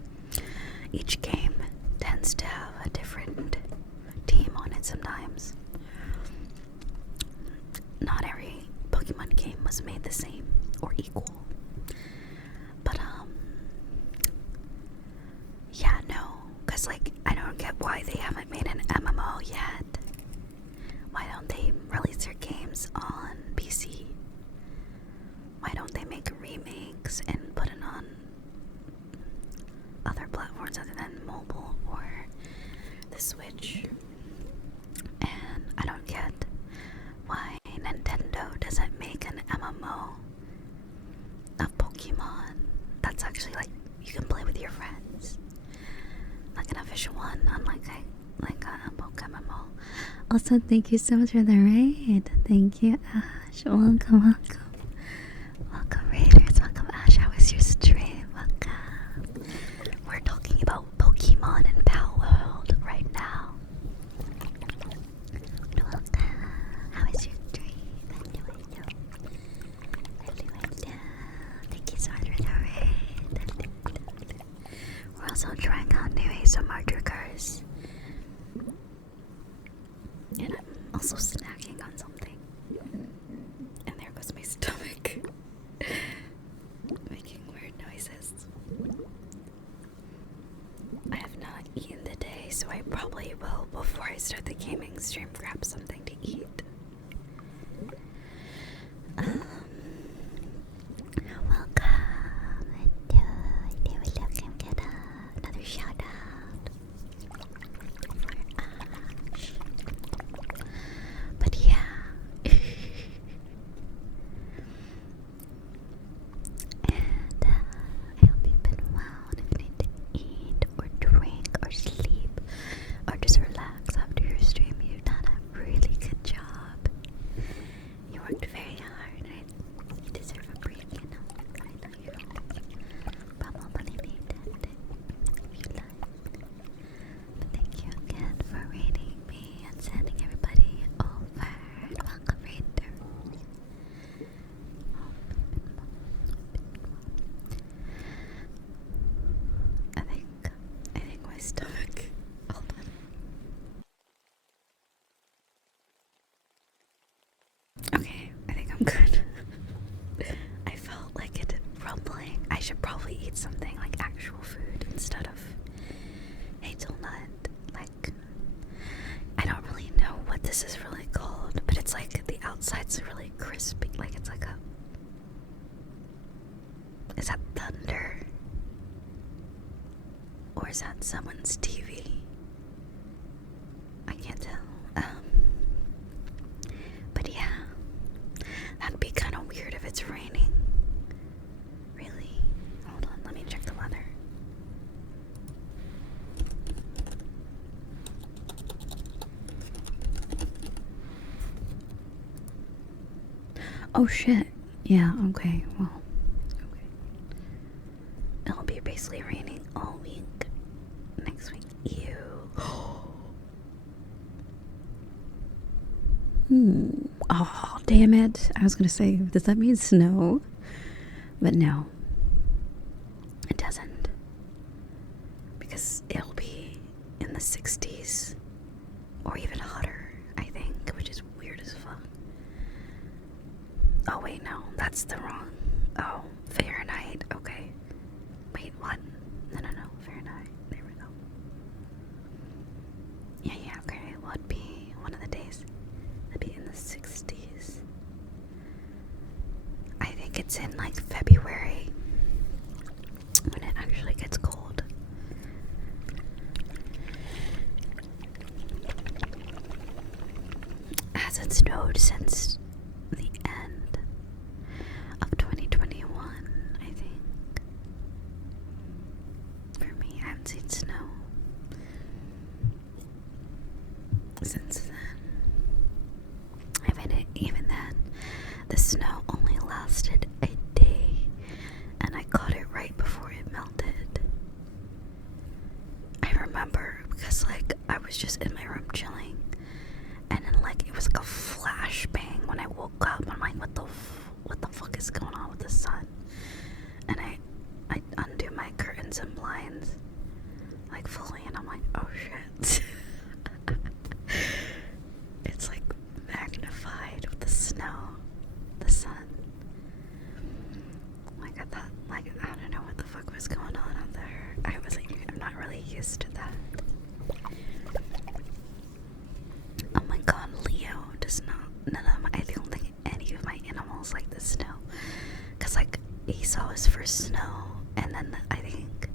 each game tends to have a different team on it sometimes. Not every Pokemon game was made the same or equal. But yeah, no, because like I don't get why they haven't made an MMO yet. Why don't they release their games on PC? Why don't they make remakes and put it on other platforms other than mobile or the Switch? And I don't get why Nintendo doesn't make an MMO of Pokemon that's actually like you can play with your friends, like an official one, unlike a Pokemon. Also, thank you so much for the raid. Thank you, Ash. Welcome. Welcome, Raiders. Welcome, Ash. How was your stream? Welcome. We're talking about Pokemon ASMR triggers. And I'm also snacking on something. And there goes my stomach. Making weird noises. I have not eaten today, so I probably will, before I start the gaming stream, grab something to eat. Welcome to get another shout out for Ash. But yeah. And I hope you've been well. And if you need to eat or drink or sleep or just relax after your stream, you've done a really good job. You worked very hard, and you deserve a break, you know. I know you probably need it if you like. But thank you again for rating me and sending everybody over. And welcome, Raider. I think my stomach. Hold on. Okay, I think I'm good. I felt like it rumbling. I should probably eat something like actual food instead of hazelnut. Like, I don't really know what this is really called, but it's like the outside's really crispy. Like it's like a. Is that thunder? Or is that someone's TV? I can't tell. But yeah, that'd be kind of weird if it's raining. Really? Hold on, let me check the weather. Oh shit. Yeah, okay, well. Okay. It'll be basically raining all week. Next week. Ew. Oh, damn it. I was gonna say, does that mean snow? But no. It doesn't. Because it'll be in the 60s. Or even hotter, I think, which is weird as fuck. Oh, wait, no. That's the wrong. Oh, Fahrenheit. Okay. Wait, what? No. Fahrenheit. There we go. Yeah, okay. Well, it'd be one of the days. It'd be in the 60s. I think it's in, like, February. When it actually gets cold. Hasn't snowed since the end of 2021, I think. For me, I haven't seen snow since then. Even then, the snow only lasted a day, and I caught it right before it melted. I remember because, like, I was just in my room chilling, and then, like, it was like a flashbang when I woke up. I'm like, what the fuck is going on with the sun? And I undo my curtains and blinds, like, fully, and I'm like, oh shit. It's like magnified with the snow, the sun. Like, I thought, like, I don't know what the fuck was going on out there. I'm not really used to that. Oh my god, Leo does not. I don't think any of my animals like the snow. Cause, like, he saw his first snow, and then I think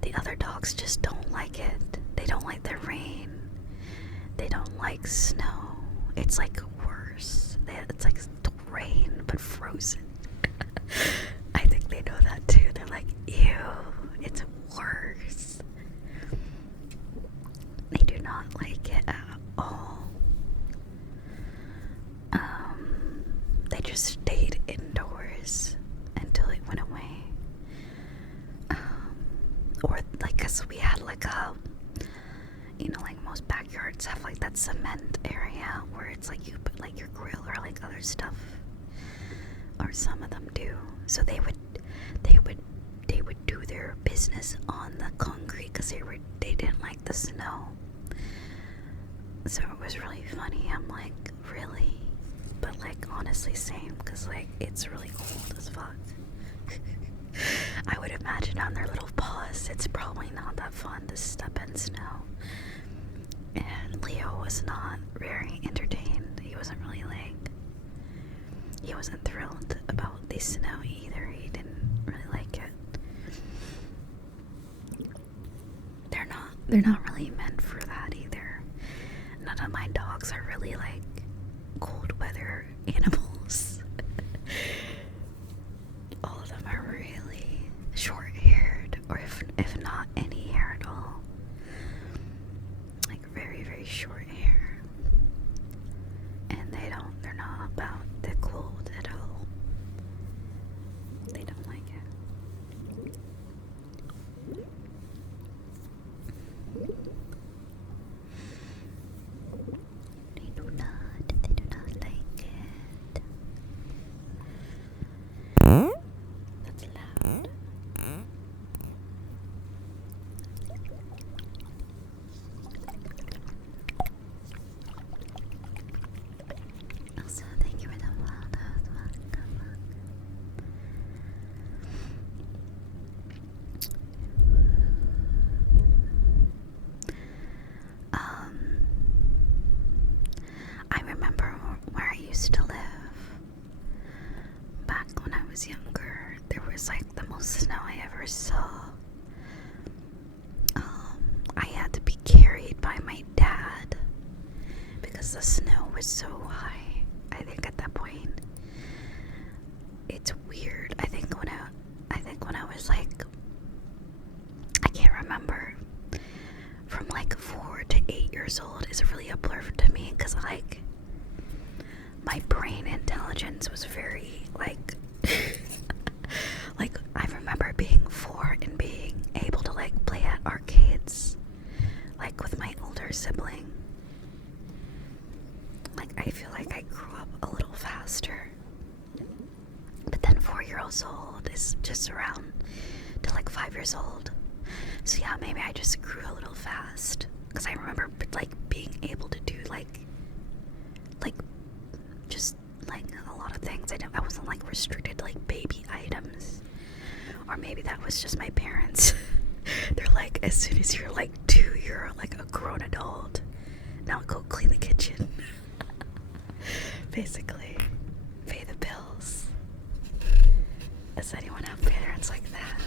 the other dogs just don't like it. They don't like the rain. They don't like snow. It's like worse. It's like rain, but frozen. I think they know that too. They're like, ew, it's worse. They do not like it at all. They just stayed indoors until it went away. Or, like, 'cause we had, like, a, you know, like, most backyards have, like, that cement area where it's, like, you put, like, your grill or, like, other stuff. Or some of them do. So they would would do their business on the concrete because they didn't like the snow. So it was really funny. I'm like, really? But like, honestly, same, because like it's really cold as fuck. I would imagine on their little paws, it's probably not that fun to step in snow. And Leo was not very entertained. He wasn't really like, he wasn't thrilled about the snow either. He didn't really like it. They're not really meant for that either. None of my dogs are really like cold weather animals. All of them are really short-haired, or if not any hair at all. Like very, very short hair. And they're not about the cold at all. They don't like it. They do not like it. That's loud. Also, thank you for the wild house. I remember where I used to live back when I was younger. There was like the most snow I ever saw. I had to be carried by my dad because the snow was so high. I think at that point, it's weird. I think when I was like, I can't remember, from like 4 to 8 years old is really a blur to me, because like my brain intelligence was very like like I remember being 4 and being able to like play at arcades like with my older sibling. Like I feel like I grew up a little faster. But then 4-year-old old is just around to like 5 years old. So yeah, maybe I just grew a little fast, because I remember like being able to do like just like a lot of things. I wasn't like restricted to like baby items, or maybe that was just my parents. They're like, as soon as you're like 2, you're like a grown adult. Now go clean the kitchen. Basically, pay the bills. Does anyone have parents like that?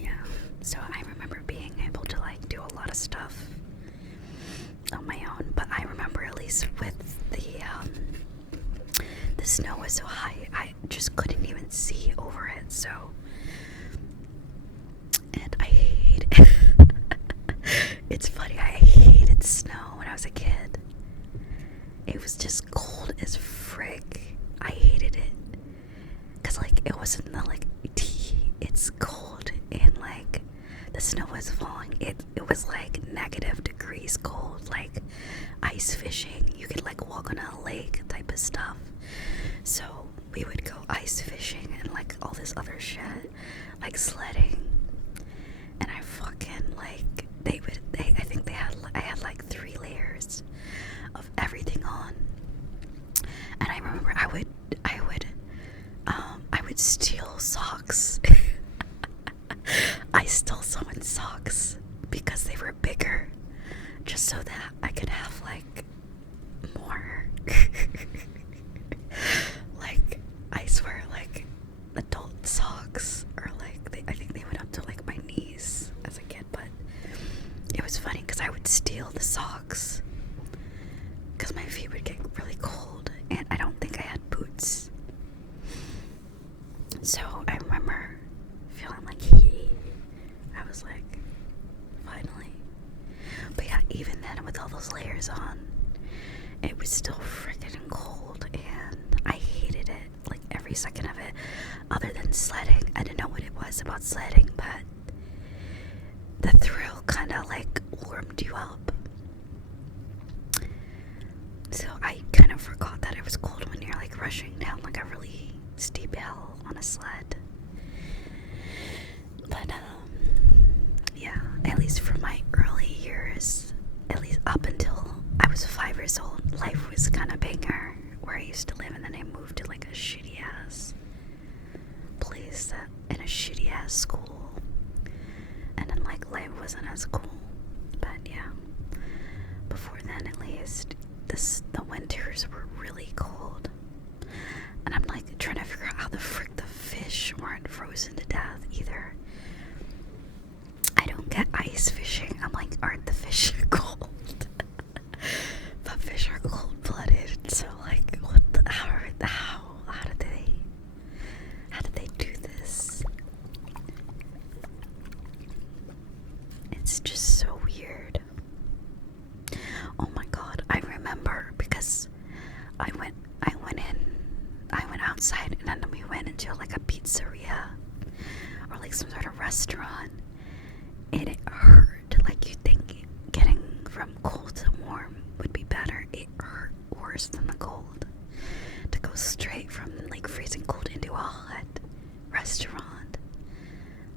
Yeah, so I remember being able to like do a lot of stuff on my own, but I remember at least with the snow was so high, I just couldn't even see over it, so, and I hate it. It's funny, I hated snow when I was a kid. It was just cold as frick. I hated it, because like it wasn't the like it's cold and like the snow was falling. It was like -degrees cold, like ice fishing. You could like walk on a lake type of stuff. So we would go ice fishing and like all this other shit, like sledding. And I fucking like I think I had like 3 layers of everything on. And I remember I would steal socks. I stole someone's socks because they were bigger, just so that I could have like more. Like I swear, like adult socks, or like I think they went up to like my knees as a kid. But it was funny because I would steal the socks because my feet would get really cold, and I don't think I had boots. So I remember feeling like I was like, finally. But yeah, even then with all those layers on, it was still freaking cold, and I hated it, like every second of it, other than sledding. I didn't know what it was about sledding, but the thrill kind of like warmed you up. So I kind of of forgot that it was cold when you're like rushing down like a really steep hill on a sled. But yeah, at least for my early years, at least up until I was 5 years old, life was kind of bigger where I used to live, and then I moved to like a shitty ass place in a shitty ass school, and then like life wasn't as cool. But yeah, before then at least, the winters were really cold, and I'm like trying to figure out how the frick the fish weren't frozen to death either. I don't get ice fishing. I'm like, aren't the fish cold? The fish are cold-blooded, so like, what the, how did they do this? It's just so weird. Oh my god, I remember because I went outside, and then we went into like a pizzeria or like some sort of restaurant, and it hurt. Like, you'd think getting from cold to warm would be better. It hurt worse than the cold. To go straight from like freezing cold into a hot restaurant.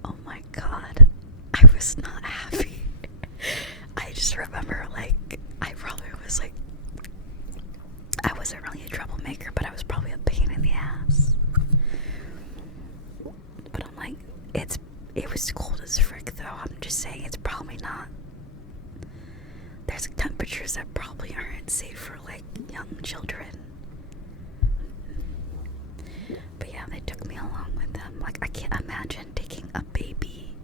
Oh my god, I was not happy. I just remember like I probably was like, I wasn't really a troublemaker, but I was probably a pain in the ass. But I'm like, it was cold as frick though. I'm just saying, it's probably not. There's temperatures that probably aren't safe for like young children. But yeah, they took me along with them. Like, I can't imagine taking a baby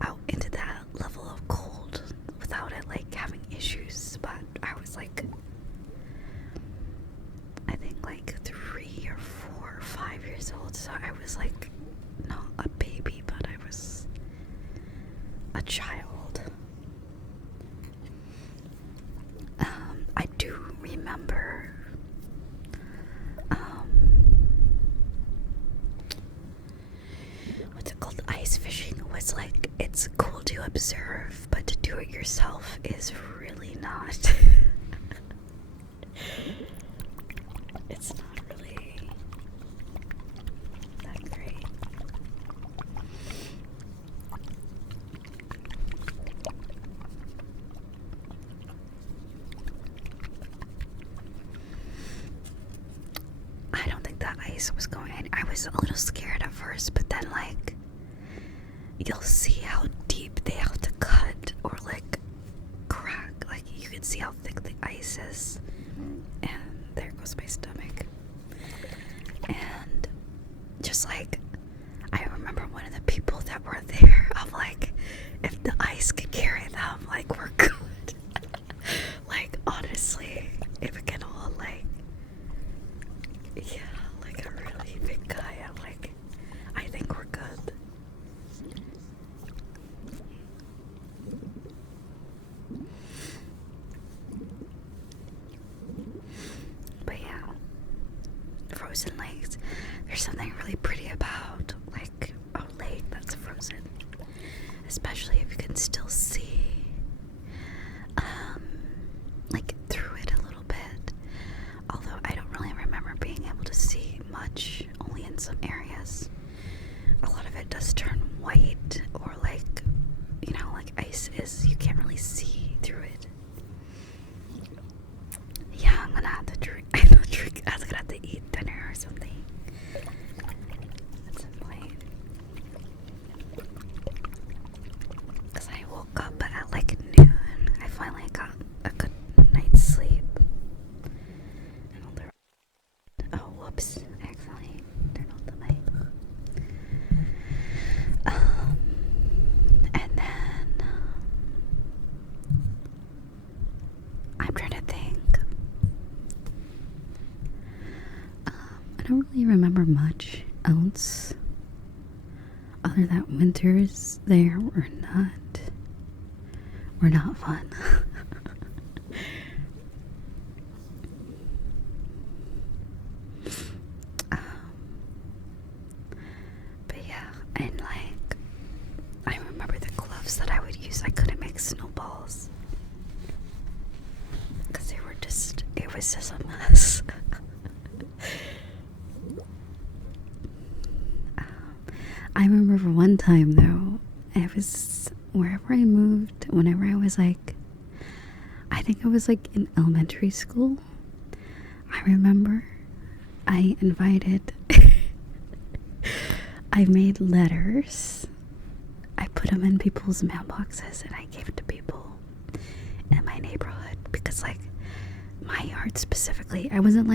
out into that level of cold without it like having issues. But I was like, I think like 3 or 4 or 5 years old, so I was like not a baby, but I was a child. I do remember what's it called? Ice fishing was like, it's cool to observe, but to do it yourself is really not. It's not really that great. I don't think that ice was going in. I was a little scared at first, but then like, you'll see how deep they have to cut or like crack. Like, you can see how thick the ice is. And there goes my stomach. And just like, I remember one of the people that were there, I'm like, if the ice could carry them, like, we're good. Like, honestly, if it can all like, yeah, like a really big guy, I'm like, I think we're good. But yeah, frozen lakes, there's something really pretty about like a lake that's frozen, especially if you can still see like through it a little bit. Although I don't really remember being able to see much, only in some areas. A lot of it does turn white, or like, you know, like ice is, you can't really see through it. Yeah, I'm gonna have to drink. I was gonna have to eat dinner or something at some point. Because I woke up at like noon. I finally got a good night's sleep. And all the, oh, whoops. I accidentally turned off the mic. And then I'm trying to think. I don't really remember much else other than winters there were not fun. But yeah, and like, I remember the gloves that I would use, I couldn't make snowballs because it was just a mess. I remember one time though, it was wherever I moved, whenever I was like, I think I was like in elementary school. I remember I invited, I made letters. I put them in people's mailboxes and I gave it to people in my neighborhood because, like, my yard specifically, I wasn't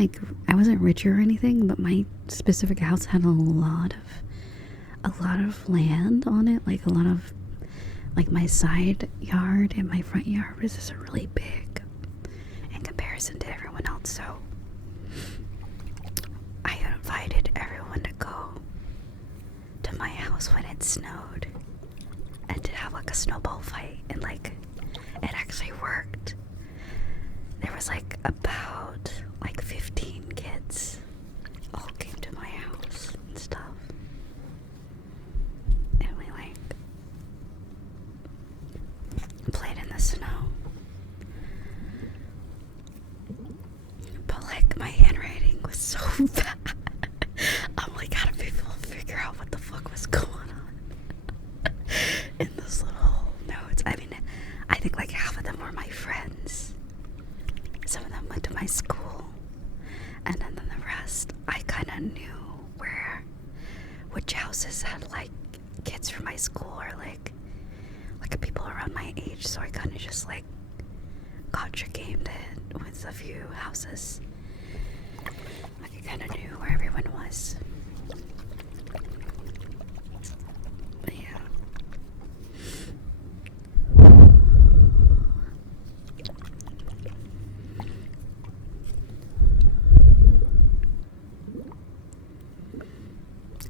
rich or anything, but my specific house had a lot of land on it, like a lot of, like, my side yard and my front yard was just really big in comparison to everyone else. So I invited everyone to go to my house when it snowed and to have like a snowball fight, and like it actually worked. There was like about like 15 kids all came to my house and stuff, and we like played in the snow. But like my handwriting was so bad. I'm like, how do people figure out what the fuck was going on in those little notes? I mean, I think like half of them were my friends. Some of them went to my school, and then the rest, I kind of knew which houses had like kids from my school or like people around my age. So I kind of just like gotcha gamed it with a few houses. Like I kind of knew where everyone was. But yeah.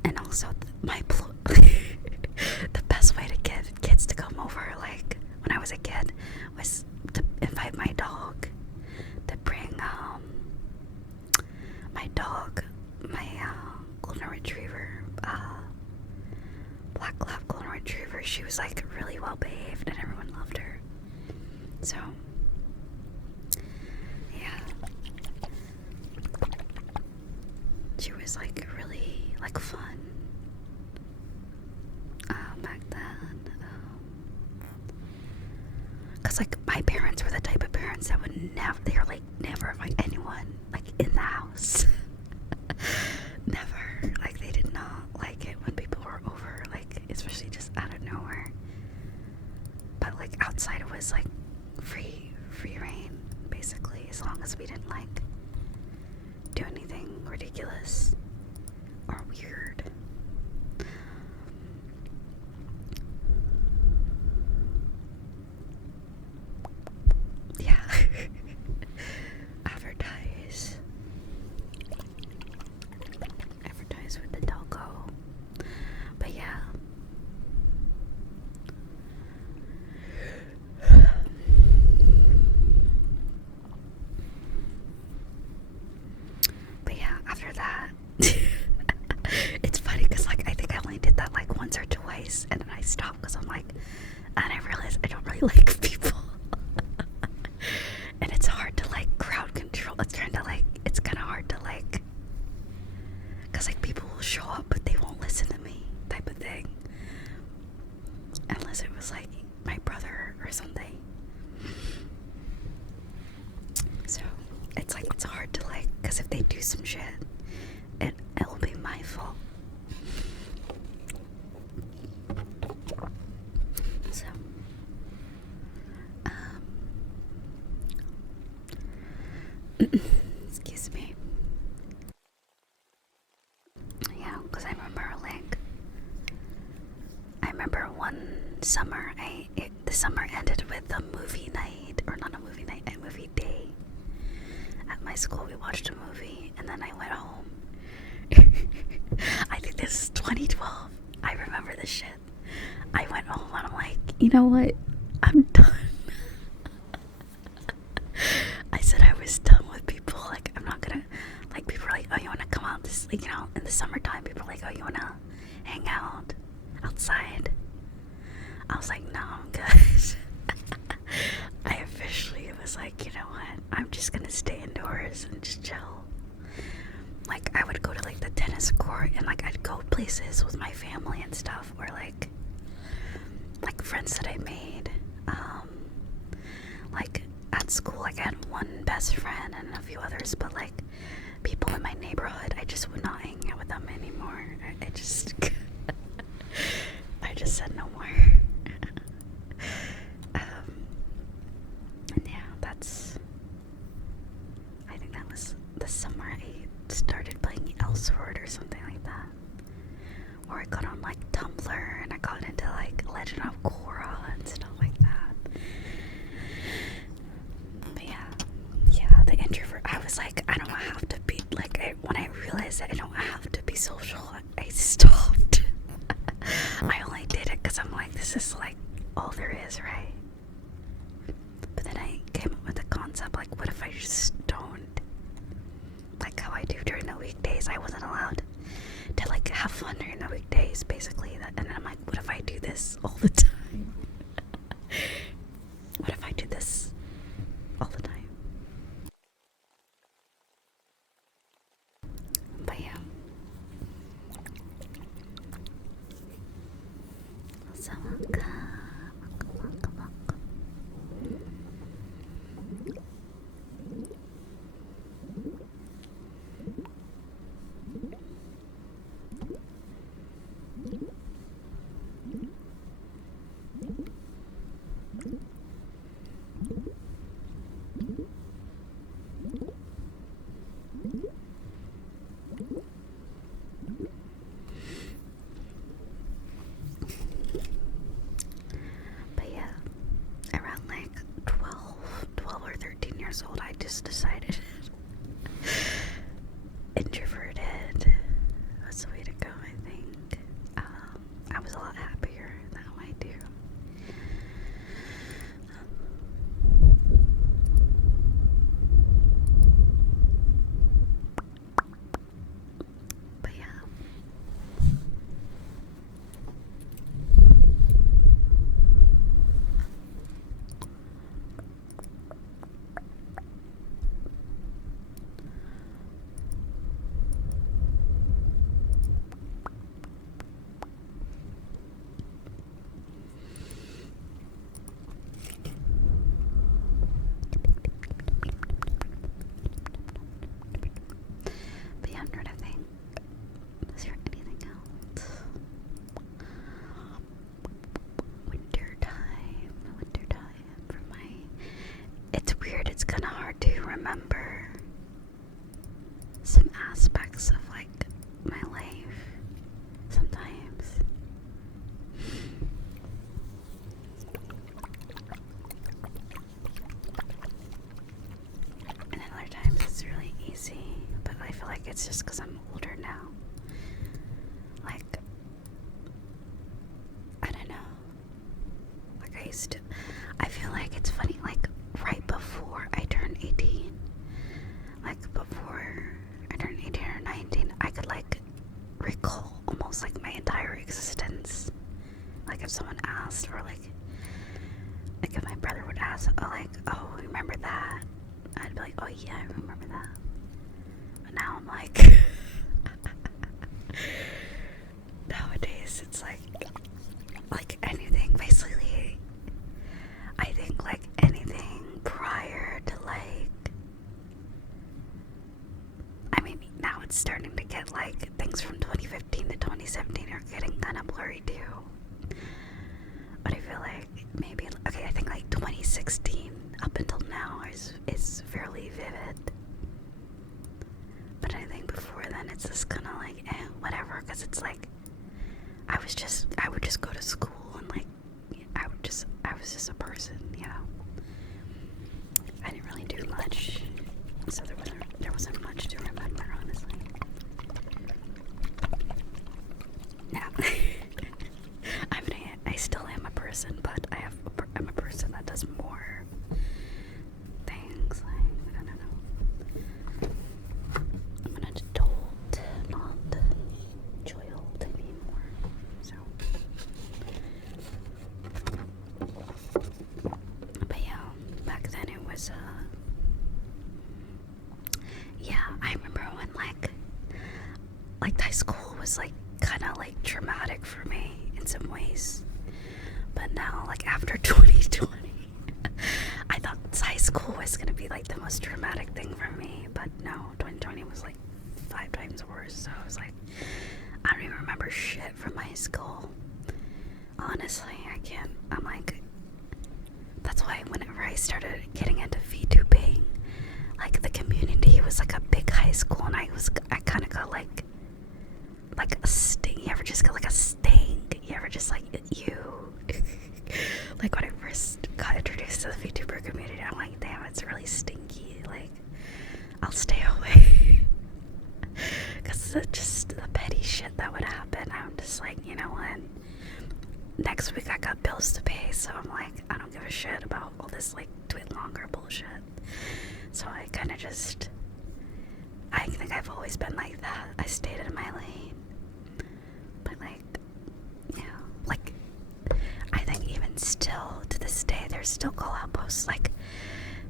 And also the best way to get kids to come over, like when I was a kid, was to invite my dog, to bring my golden retriever, black lab golden retriever. She was like really well behaved and everyone loved her. So yeah, she was like really like fun back then. Cause like my parents were the type of parents that would never invite anyone like in the house. Never. Like they did not like it when people were over, like especially just out of nowhere. But like outside it was like free reign, basically, as long as we didn't like do anything ridiculous or weird. Yeah. Advertise with the doggo. But yeah. But yeah, after that, it's funny because like I think I only did that like once or twice, and then I stopped because I'm like, and I realized I don't really like people. And it's hard to like crowd control. It's kind of hard to like, because like people will show up but they won't listen to me type of thing, unless it was like my brother or something. So it's like it's hard to like, because if they do some shit, it'll be my fault. So excuse me. Yeah, because I remember one summer, the summer ended with a movie night, or not a movie night, a movie day. At my school, we watched a movie, and then I went home. I think this is 2012. I remember this shit. I went home and I'm like, you know what? I'm done. I said I was done with people. Like, I'm not gonna, like, people are like, oh, you wanna come out this, like, you know, in the summertime, people are like, oh, you wanna hang out outside? I was like, no, I'm good. I officially was like, you know what? I'm just gonna stay indoors and stuff, or like friends that I made. Like at school, like I had one best friend and a few others, but like people in my neighborhood, I just would not hang out with them anymore. I just I just said no more. And yeah, I think that was the summer I started playing Elsword or something like that. Or I got on like Tumblr and I got into like Legend of Korra and stuff like that. But yeah, the introvert, I was like, I don't have to be, like, when I realized that I don't have to be social, I stopped. I only did it because I'm like, this is like all there is, right? But then I came up with the concept, like, what if I just don't? Like how I do during the weekdays, I wasn't allowed to like have fun during the weekdays, basically. And then I'm like, what if I do this all the time? What if I do this all the time? But yeah. So welcome. But yeah, around like 12 or 13 years old, I just decided introverted was the way to go, I think. I was a lot happier that way too. But yeah. But yeah, I'm trying to think. Is there anything else? Wintertime for my... It's weird, it's kind of hard to remember some aspects of like my life sometimes. And then other times it's really easy, but I feel like it's just because I'm older now. Like, I don't know. Like I feel like it's funny, like right before I turned 18, like before I turned 18 or 19, I could like recall almost like my entire existence. Like if someone asked, or like if my brother would ask, oh, remember that? I'd be like, oh yeah, I remember that. But now I'm like, nowadays it's like anything, basically. I think like anything prior to like, I mean, now it's starting to get like things from 2015 to 2017 are getting kind of blurry too. But I feel like maybe, okay, I think like 2016 up until now is fairly vivid. But I think before then it's just kind of like, whatever, because it's like, I would just go to school and like, I was just a person, you know. I didn't really do much, so there wasn't much to remember, honestly. Now, I still am a person, but I'm a person that does more things, like, I don't know. I'm an adult, not a child anymore, so. But yeah, back then it was, yeah, I remember when, like, some ways. But now, like after 2020, I thought high school was gonna be like the most traumatic thing for me, but no, 2020 was like 5 times worse. So I was like, I don't even remember shit from high school. Honestly, I can't. I'm like, that's why whenever I started getting into VTubing, like the community was like a big high school, and I kind of got like a sting. You ever just get like a sting? You ever just like you? Like when I first got introduced to the VTuber community, I'm like, damn, it's really stinky. Like, I'll stay away. Because just the petty shit that would happen. I'm just like, you know what? Next week I got bills to pay, so I'm like, I don't give a shit about all this like tweet longer bullshit. So I kind of just, I think I've always been like that. I stayed in my lane. But like, yeah, like, I think even still to this day, there's still call out posts like,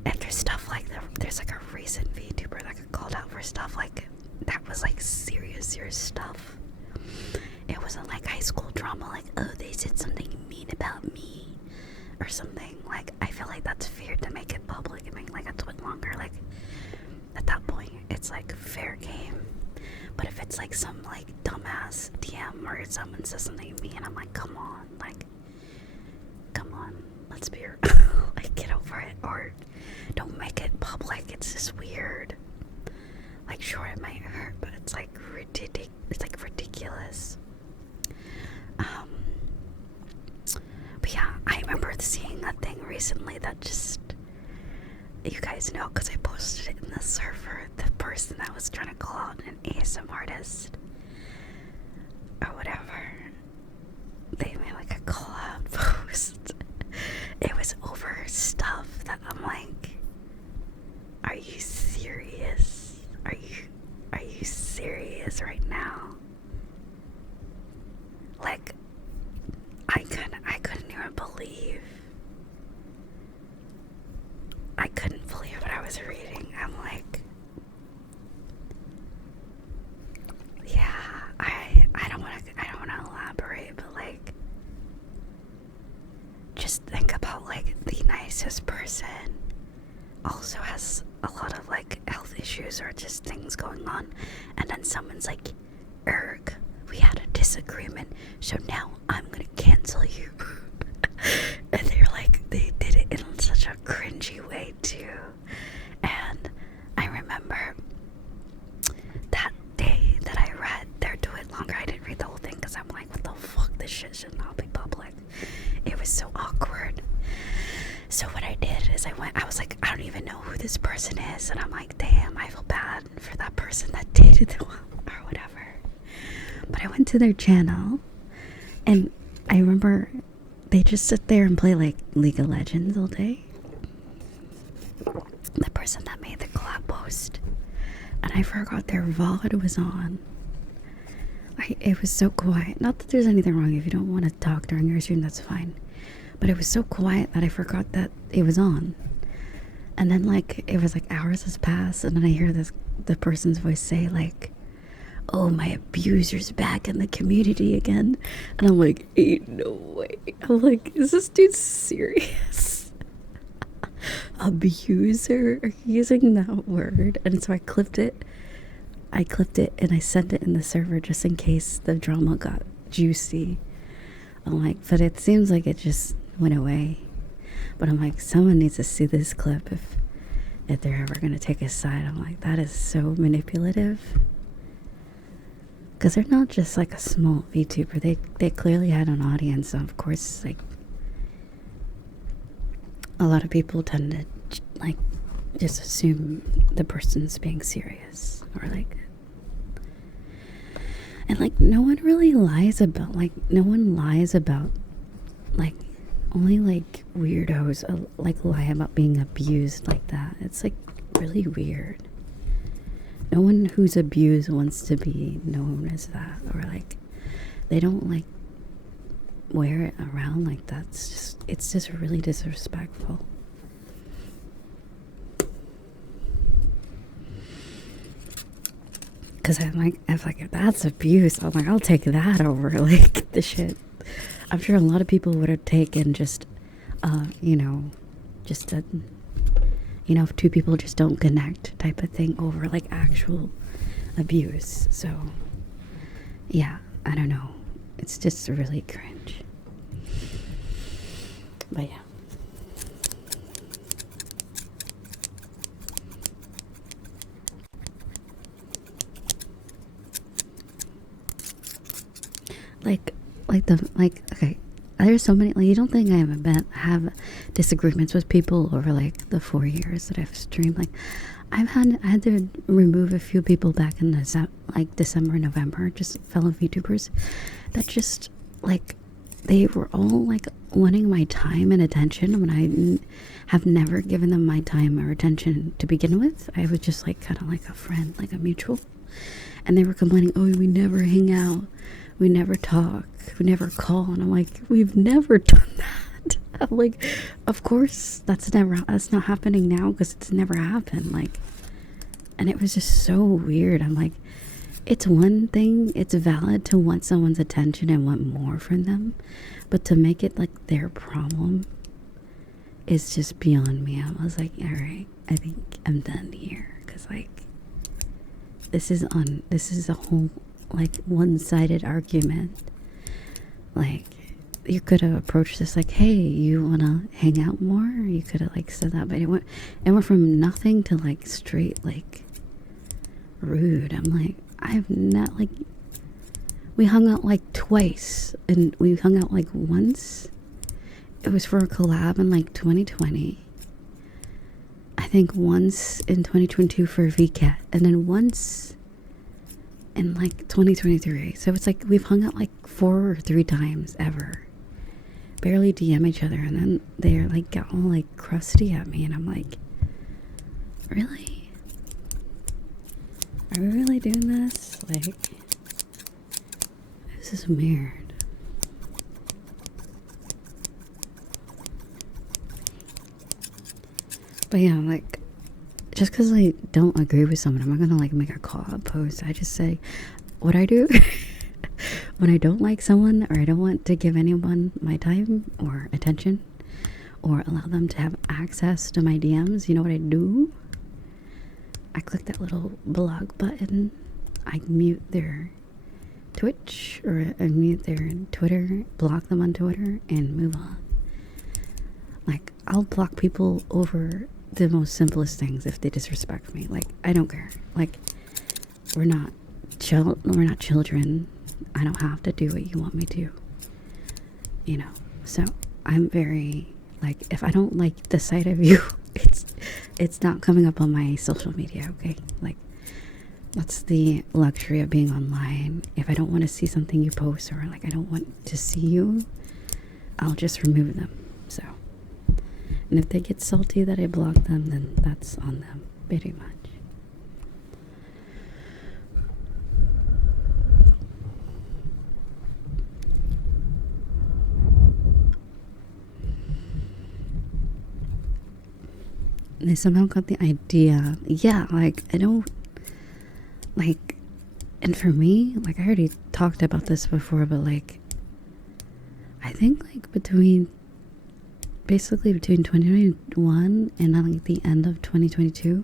and there's stuff like there's like a recent VTuber that got called out for stuff like that was like serious stuff. It wasn't like high school drama, like, oh, they said something mean about me or something. Like, I feel like that's fair to make it public and make like a tweet longer. Like, at that point, it's like fair game. But if it's like some like dumbass DM or someone says something mean, I'm like, come on, let's be like, get over it, or don't make it public. It's just weird. Like, sure, it might hurt, but it's like ridiculous. But yeah, I remember seeing a thing recently that just, you guys know, because I posted it in the server, the person that was trying to call out an ASM artist or whatever, they made like a call out post. It was over stuff that I'm like, are you serious? Are you serious right now? Like, I couldn't even believe. I couldn't believe what I was reading. I'm like, yeah, I don't want to elaborate, but like, just think about like the nicest person also has a lot of like health issues or just things going on, and then someone's like, erg, we had a disagreement, so now I'm gonna cancel you. And they're like, they did it in such a cringy way too. And I remember that day that I read their Do It Longer, I didn't read the whole thing because I'm like, what the fuck, this shit should not be public. It was so awkward. So what I did is I was like, I don't even know who this person is, and I'm like, damn, I feel bad for that person that dated them or whatever. But I went to their channel, and I remember they just sit there and play like League of Legends all day. The person that made the collab post, and I forgot their VOD was on. It was so quiet. Not that there's anything wrong. If you don't want to talk during your stream, that's fine. But it was so quiet that I forgot that it was on. And then like, it was like hours has passed, and then I hear the person's voice say like, oh, my abuser's back in the community again. And I'm like, ain't no way. I'm like, is this dude serious? Abuser? Are you using that word? And so I clipped it and I sent it in the server just in case the drama got juicy. I'm like, but it seems like it just went away. But I'm like, someone needs to see this clip if they're ever going to take a side. I'm like, that is so manipulative. Because they're not just like a small VTuber. They clearly had an audience. So of course, like, a lot of people tend to like just assume the person's being serious, or like, and like no one lies about like, only like weirdos like lie about being abused like that. It's like really weird. No one who's abused wants to be known as that, or like, they don't like wear it around like that. It's just really disrespectful. Because I'm like, if that's abuse, I'm like, I'll take that over like the shit I'm sure a lot of people would have taken just, you know, just a, you know, if two people just don't connect type of thing over like actual abuse. So, yeah, I don't know. It's just really cringe. But yeah. Okay, there's so many, like, you don't think I haven't have disagreements with people over like the 4 years that I've streamed. Like, I had to remove a few people back in December, November, just fellow VTubers that just like, they were all like wanting my time and attention when I have never given them my time or attention to begin with. I was just like kind of like a friend, like a mutual, and they were complaining, oh, we never hang out, we never talk, we never call. And I'm like, we've never done that. I'm like, of course that's not happening now, because it's never happened. Like, and it was just so weird. I'm like, it's one thing, it's valid to want someone's attention and want more from them, but to make it like their problem is just beyond me. I was like, all right, I think I'm done here, because like, this is a whole like one-sided argument. Like, you could have approached this like, hey, you wanna hang out more? You could have like said that, but it went from nothing to like straight like rude. I'm like, I've not, like, we hung out like twice, and we hung out like once. It was for a collab in like 2020. I think once in 2022 for VCAT, and then once in like 2023. So it's like we've hung out like 4 or 3 times ever. Barely DM each other, and then they're like got all like crusty at me, and I'm like, really? Are we really doing this? Like, this is weird. But yeah, like, just because I don't agree with someone, I'm not gonna like make a call-out post. I just say what I do when I don't like someone, or I don't want to give anyone my time or attention, or allow them to have access to my DMs. You know what I do? I click that little blog button. I mute their Twitch, or I mute their Twitter, block them on Twitter, and move on. Like, I'll block people over the most simplest things if they disrespect me. Like, I don't care. Like, we're not children. I don't have to do what you want me to, you know. So I'm very, like, if I don't like the sight of you, it's not coming up on my social media, okay? Like, that's the luxury of being online. If I don't want to see something you post, or like I don't want to see you, I'll just remove them. So, and if they get salty that I block them, then that's on them, pretty much. They somehow got the idea. Yeah, like, I don't, like, and for me, like, I already talked about this before, but like, I think like basically between 2021 and like the end of 2022,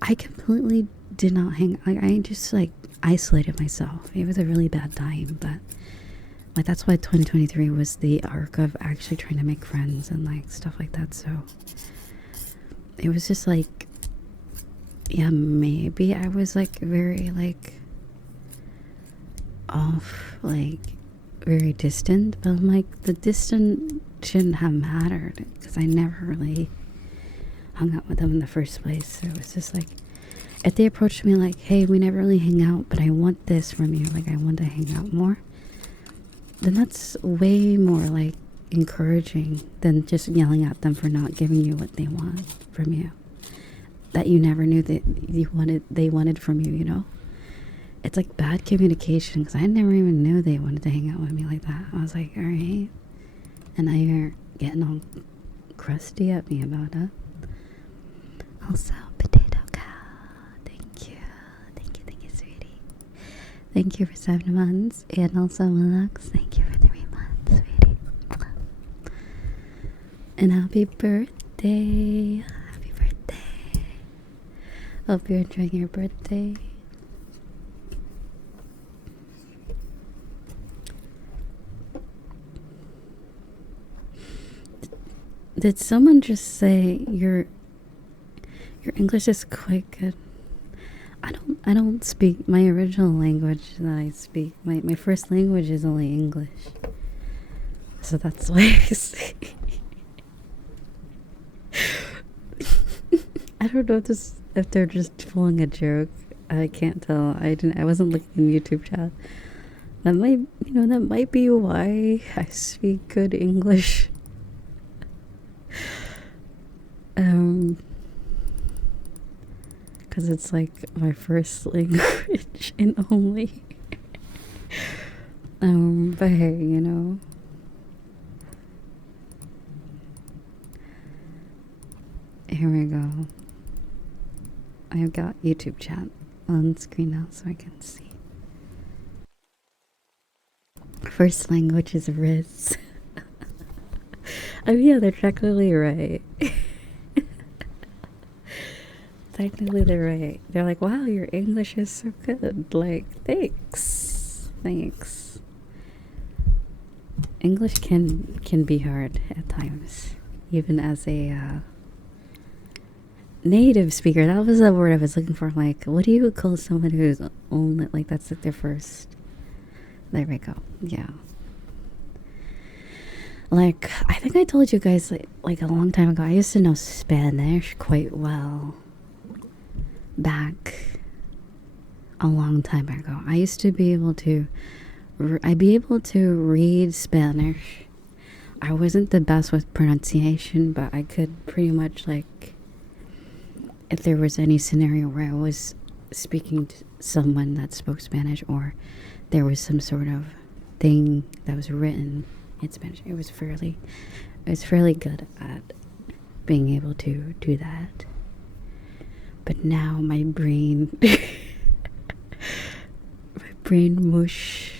I completely did not hang, like, I just like isolated myself. It was a really bad time, but like, that's why 2023 was the arc of actually trying to make friends and like stuff like that. So it was just like, yeah, maybe I was like very like off, like very distant, but I'm like, the distance shouldn't have mattered, because I never really hung out with them in the first place. So it was just like, if they approached me like, hey, we never really hang out, but I want this from you, like I want to hang out more, then that's way more like encouraging than just yelling at them for not giving you what they want from you, that you never knew that they wanted from you, you know. It's like bad communication, because I never even knew they wanted to hang out with me like that. I was like, all right, and now you're getting all crusty at me about it. Also, Potato Cow, thank you, sweetie. Thank you for 7 months. And also, Lux, thank you for 3 months, And happy birthday. Happy birthday. Hope you're enjoying your birthday. Did someone just say your English is quite good? I don't speak my original language that I speak. My first language is only English. So that's why I say. I don't know if they're just pulling a joke. I can't tell. I wasn't looking in YouTube chat. That might be why I speak good English. Because it's like my first language and only. But hey, here we go. I've got YouTube chat on screen now so I can see. First language is Riz. Oh yeah, they're technically right. Technically they're right. They're like, wow, your English is so good. Like, thanks. English can be hard at times, even as a native speaker. That was the word I was looking for. Like, what do you call someone who's only like that's like their first? There we go. Yeah. Like, I think I told you guys like a long time ago, I used to know Spanish quite well. Back a long time ago, I used to be able to read Spanish. I wasn't the best with pronunciation, but I could pretty much, like, if there was any scenario where I was speaking to someone that spoke Spanish, or there was some sort of thing that was written in Spanish, I was fairly good at being able to do that. But now my brain mush.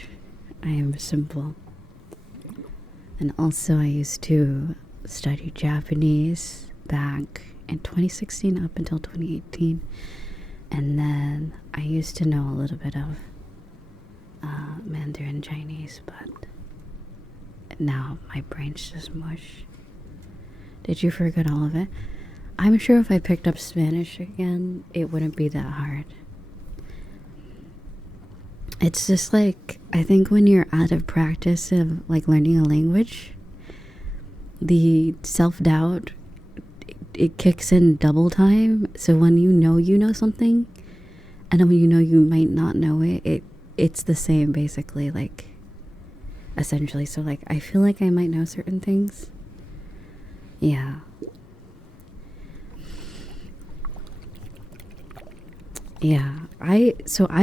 I am simple. And also I used to study Japanese back in 2016 up until 2018. And then I used to know a little bit of Mandarin Chinese, but now my brain's just mush. Did you forget all of it? I'm sure if I picked up Spanish again, it wouldn't be that hard. It's just like, I think when you're out of practice of like learning a language, the self-doubt, it kicks in double time. So when you know something, and then when you might not know it's the same basically, like, essentially. So like, I feel like I might know certain things. Yeah. Yeah, I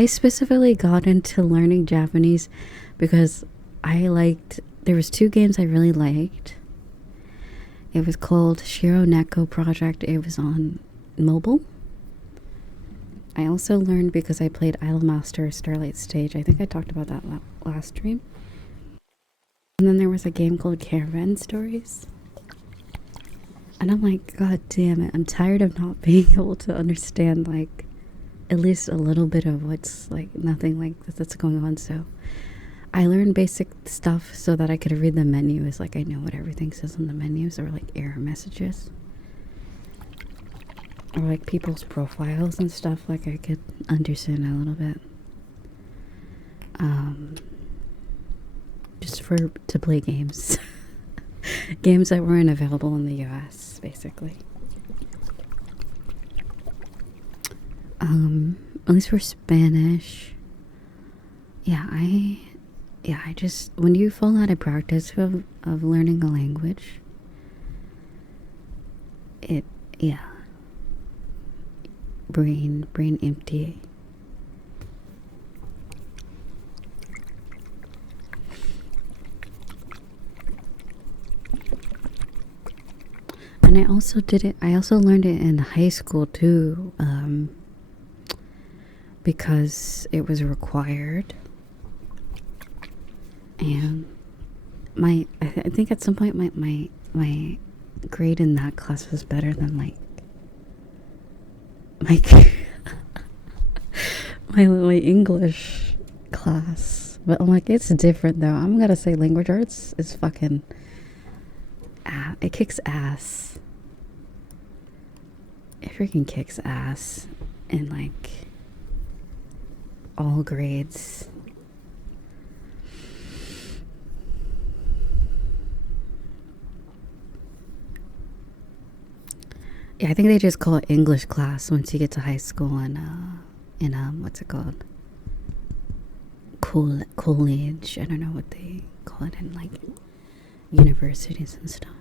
specifically got into learning Japanese because there was 2 games I really liked. It was called Shiro Neko Project. It was on mobile. I also learned because I played Idolmaster Starlight Stage. I think I talked about that last stream. And then there was a game called Caravan Stories. And I'm like, God damn it, I'm tired of not being able to understand, like, at least a little bit of what's, like, nothing like that's going on. So I learned basic stuff so that I could read the menus. Like, I know what everything says on the menus, or like error messages, or like people's profiles and stuff. Like, I could understand a little bit, just to play games. Games that weren't available in the US, basically. At least for Spanish, I just, when you fall out of practice of learning a language, brain empty. And I also learned it in high school too, because it was required. And I think at some point my grade in that class was better than like my my English class. But I'm like, it's different though. I'm gonna say language arts is fucking it kicks ass. It freaking kicks ass in like all grades. Yeah, I think they just call it English class once you get to high school and what's it called? College. I don't know what they call it in like universities and stuff.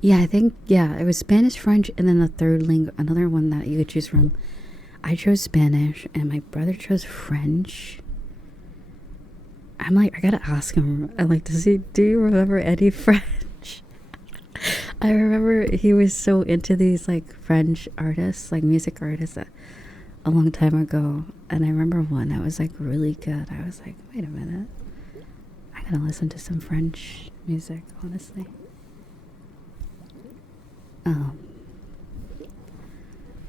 Yeah, I think it was Spanish, French, and then the third language, another one that you could choose from. I chose Spanish, and my brother chose French. I'm like, I gotta ask him. I'm like, do you remember any French? I remember he was so into these like French artists, like music artists, a long time ago. And I remember one that was like really good. I was like, wait a minute, I gotta listen to some French music, honestly.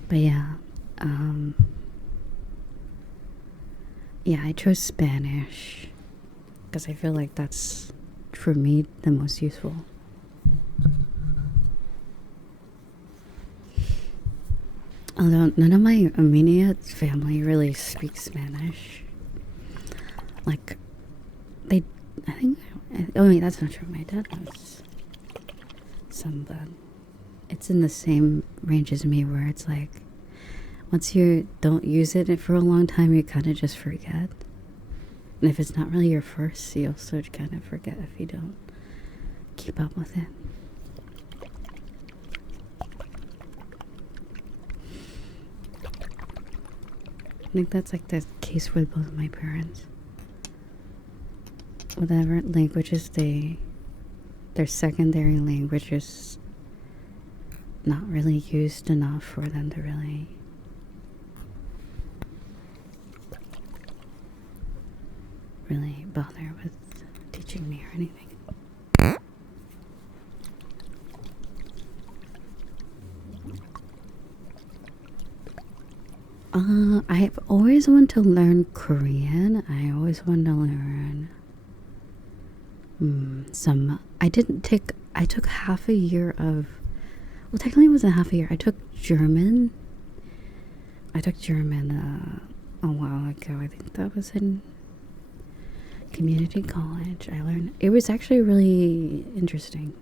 But yeah, I chose Spanish because I feel like that's, for me, the most useful. Although none of my immediate family really speaks Spanish. Like, I think, oh wait, that's not true. My dad has some, but it's in the same range as me, where it's like, once you don't use it for a long time, you kind of just forget. And if it's not really your first, you also kind of forget if you don't keep up with it. I think that's like the case with both of my parents. Whatever languages their secondary language is not really used enough for them to really bother with teaching me or anything. I've always wanted to learn Korean. I always wanted to learn I took half a year of, well, technically it wasn't half a year. I took German a while ago. I think that was in community college. It was actually really interesting.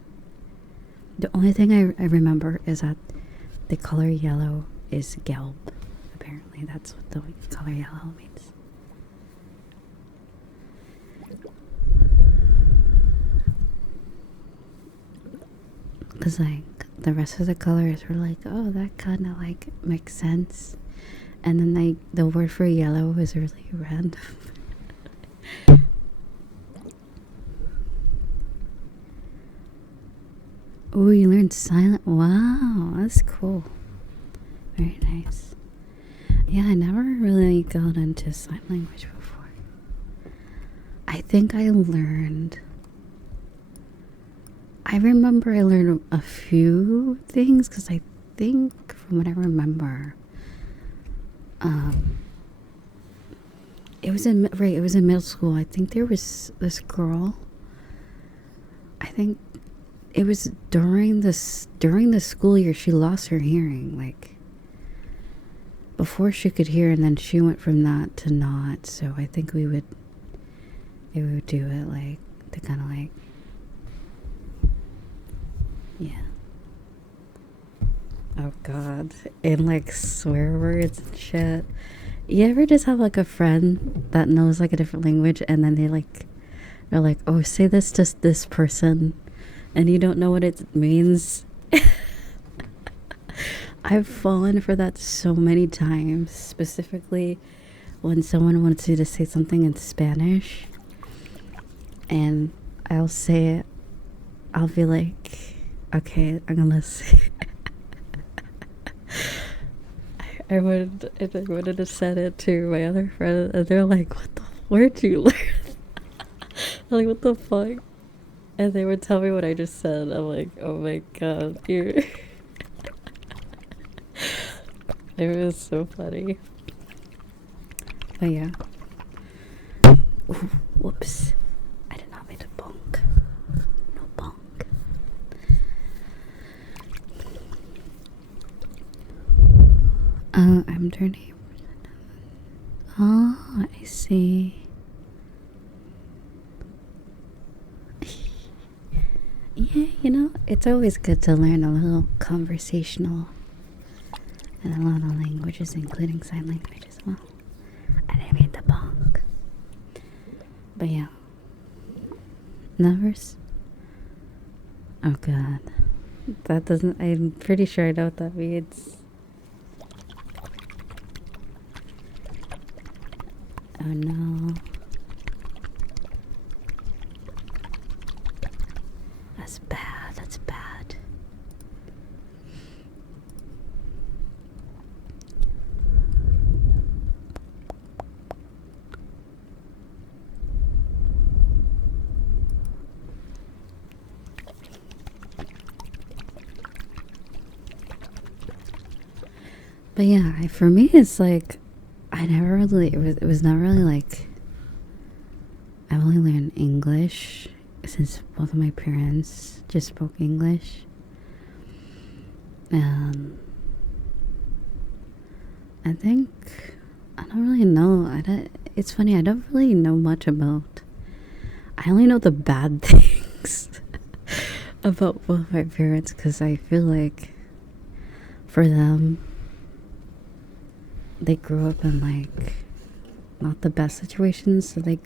The only thing I remember is that the color yellow is gelb. Apparently that's what the color yellow means. Because like the rest of the colors were like, oh, that kind of like makes sense. And then like the word for yellow was really random. Oh, you learned silent. Wow, that's cool. Very nice. Yeah, I never really got into sign language before. I think I remember I learned a few things, because I think from what I remember, it was in middle school. I think there was this girl. I think it was during the school year she lost her hearing, like before she could hear, and then she went from that to not. So I think we would do it like to kind of like, yeah. Oh god, and like swear words and shit. You ever just have like a friend that knows like a different language, and then they're like, oh, say this to this person, and you don't know what it means? I've fallen for that so many times, specifically when someone wants you to say something in Spanish, and I'll say it. I'll be like, okay, I'm gonna say I wanted to send it to my other friend, and they're like, what the, where'd you learn? Like, what the fuck? And they would tell me what I just said. I'm like, oh my god, you're. It was so funny. But yeah. Ooh, whoops. I did not mean to bonk. No bonk. I'm turning. Oh, I see. Yeah, you know, it's always good to learn a little conversational and a lot of languages, including sign language as well. I didn't mean to bonk. But yeah. Numbers? Oh god. That doesn't. I'm pretty sure I know what that means. Oh no. That's bad. That's bad. But yeah, for me, it's like I never really. It was not really like. I only learned English since both of my parents just spoke English. I think I don't really know. It's funny. I don't really know much about. I only know the bad things about both my parents because I feel like for them, they grew up in like not the best situations, so they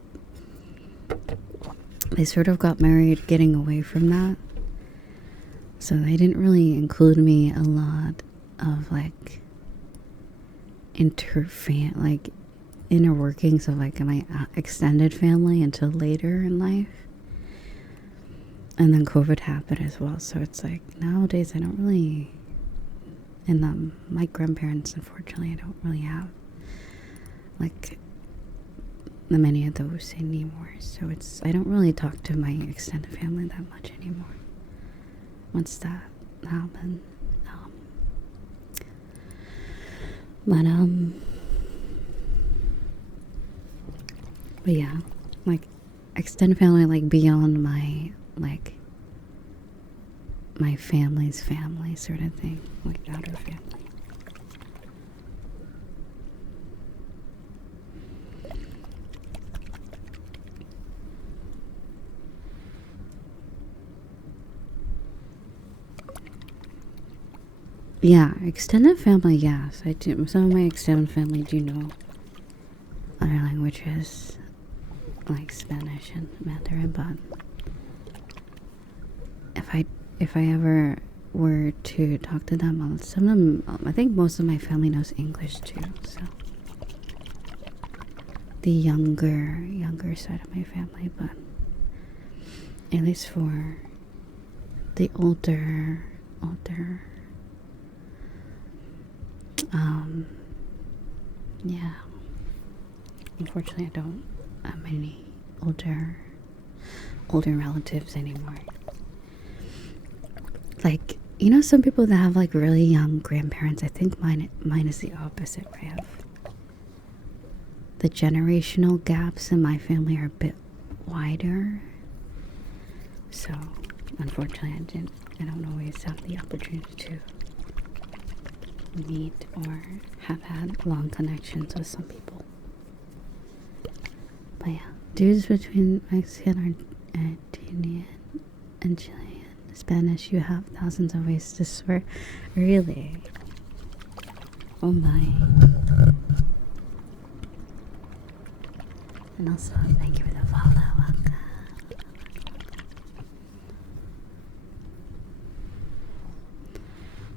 sort of got married getting away from that. So they didn't really include me a lot of like inner workings of like my extended family until later in life. And then COVID happened as well, so it's like nowadays I don't really. And my grandparents, unfortunately, I don't really have like many of those anymore. So I don't really talk to my extended family that much anymore. Once that happened, but yeah, like extended family, like beyond my family's family sort of thing, like outer family. Yeah, extended family, yes. I do. Some of my extended family do know other languages, like Spanish and Mandarin, but if I ever were to talk to them, some of them, I think most of my family knows English too, so the younger side of my family, but at least for the older yeah, unfortunately I don't have many older relatives anymore. Like, you know, some people that have like really young grandparents. I think mine is the opposite, where I have the generational gaps in my family are a bit wider. So unfortunately I don't always have the opportunity to meet or have had long connections with some people. But yeah, dudes between Mexican, Argentinian, and Chilean, Spanish, you have thousands of ways to swear. Really? Oh my. And also, thank you for the follow.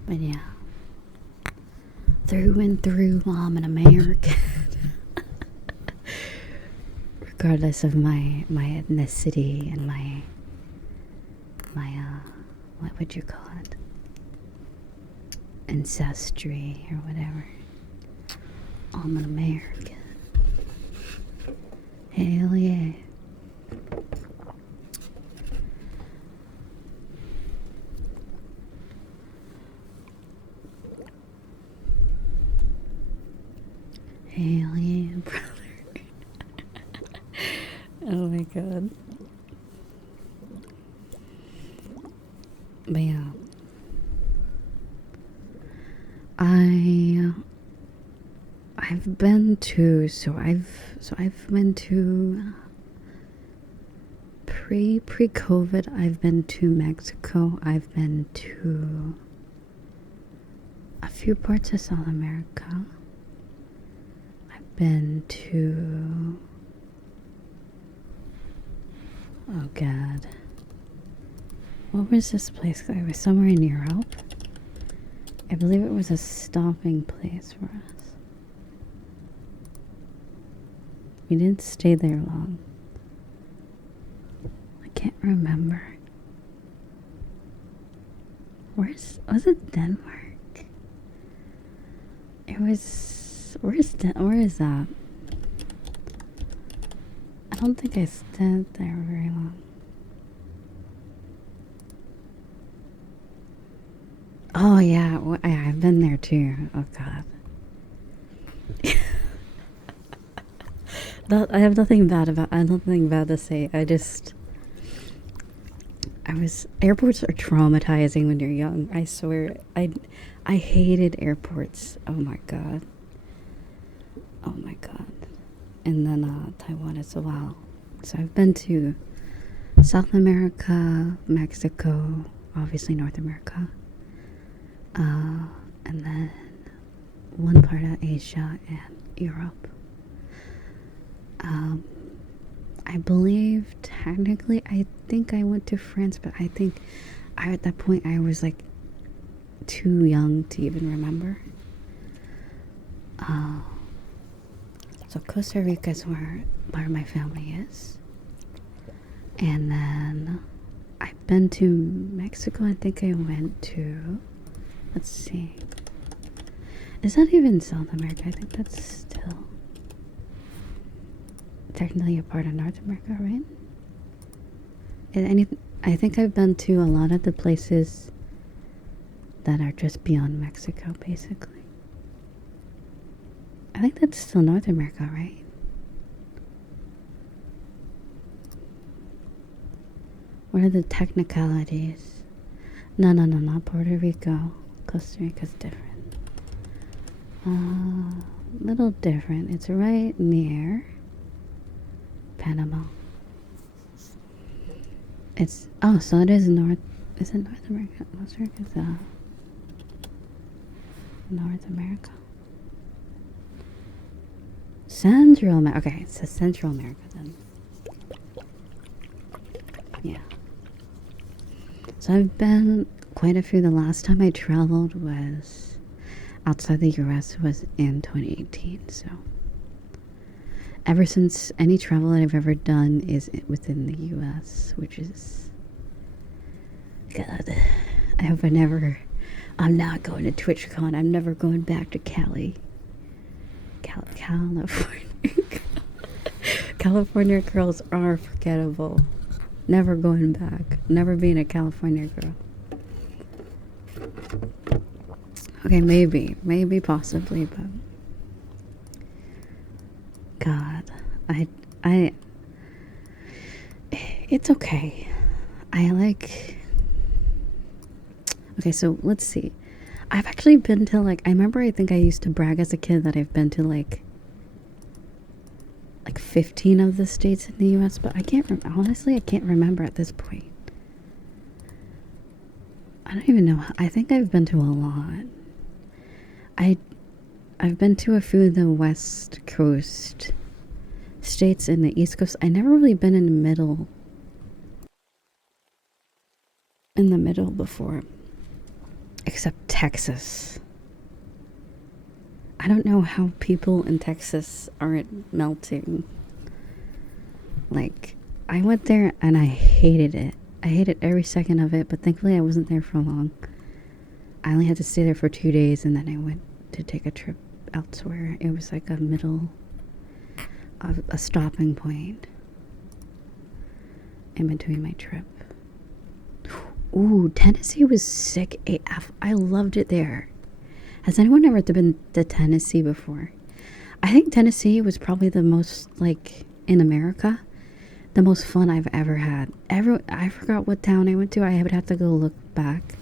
But yeah, through and through, I'm an American. Regardless of my ethnicity and my what would you call it? Ancestry or whatever. I'm an American. Hell yeah. Oh my god. But yeah. I've been to I've been to pre-COVID. I've been to Mexico. I've been to a few parts of South America. I've been to, oh god, what was this place? I was somewhere in Europe. I believe it was a stopping place for us. We didn't stay there long. I can't remember. Was it Denmark? It was, where is that? I don't think I stayed there very long. Oh yeah, I've been there too. Oh god. I have nothing bad to say. Airports are traumatizing when you're young. I swear. I hated airports. Oh my god. Oh my god. And then Taiwan as well. So I've been to South America, Mexico, obviously North America. And then one part of Asia and Europe. I believe technically, I think I went to France, but I think at that point I was like too young to even remember. So Costa Rica is where my family is. And then I've been to Mexico. I think I went to, let's see. Is that even South America? I think that's still technically a part of North America, right? I think I've been to a lot of the places that are just beyond Mexico, basically. I think that's still North America, right? What are the technicalities? No, not Puerto Rico. Costa Rica's different. Little different. It's right near Panama. So it is North America? Costa Rica's North America. Central America. Okay, it says Central America then. Yeah. So I've been quite a few. The last time I traveled was outside the US was in 2018. So ever since, any travel that I've ever done is within the US, which is, God, I hope I'm not going to TwitchCon. I'm never going back to California. California girls are forgettable. Never going back. Never being a California girl. Okay, maybe possibly, but God, it's okay. Okay, so let's see. I've actually been to I think I used to brag as a kid that I've been to like 15 of the states in the US, but honestly, I can't remember at this point. I don't even know. I think I've been to a lot. I've been to a few of the West Coast states and the East Coast. I never really been in the middle before, except Texas. I don't know how people in Texas aren't melting. I went there and I hated it. I hated every second of it, but thankfully I wasn't there for long. I only had to stay there for 2 days, and then I went to take a trip elsewhere. It was like a middle of a stopping point in between my trip. Ooh, Tennessee was sick AF. I loved it there. Has anyone ever been to Tennessee before? I think Tennessee was probably the most, in America, the most fun I've ever had. I forgot what town I went to. I would have to go look back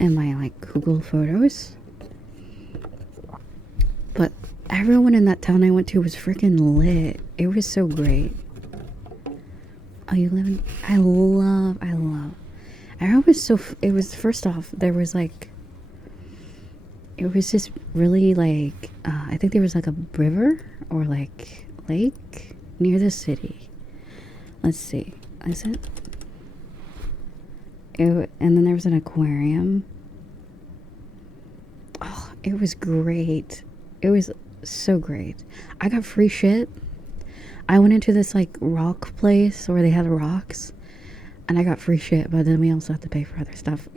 in my like Google Photos. But everyone in that town I went to was freaking lit. It was so great. Oh, you live in... I love... It was so... It was... First off, there was like... It was just really like... I think there was like a river or like lake near the city. Let's see. Is it? And then there was an aquarium. Oh, it was great. It was so great. I got free shit. I went into this like rock place where they had rocks, and I got free shit, but then we also have to pay for other stuff.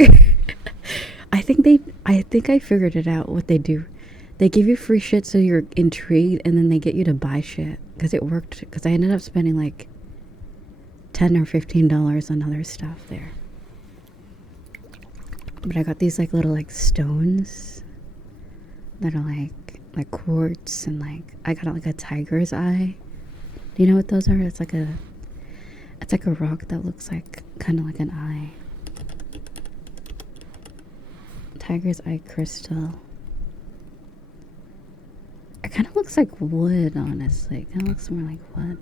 I think I figured it out what they do. They give you free shit so you're intrigued, and then they get you to buy shit because it worked. Because I ended up spending like $10 or $15 on other stuff there. But I got these like little like stones that are like quartz, and like I got like a tiger's eye. Do you know what those are? It's like a rock that looks like kind of like an eye. Tiger's eye crystal. It kind of looks like wood, honestly. It kind of looks more like wood.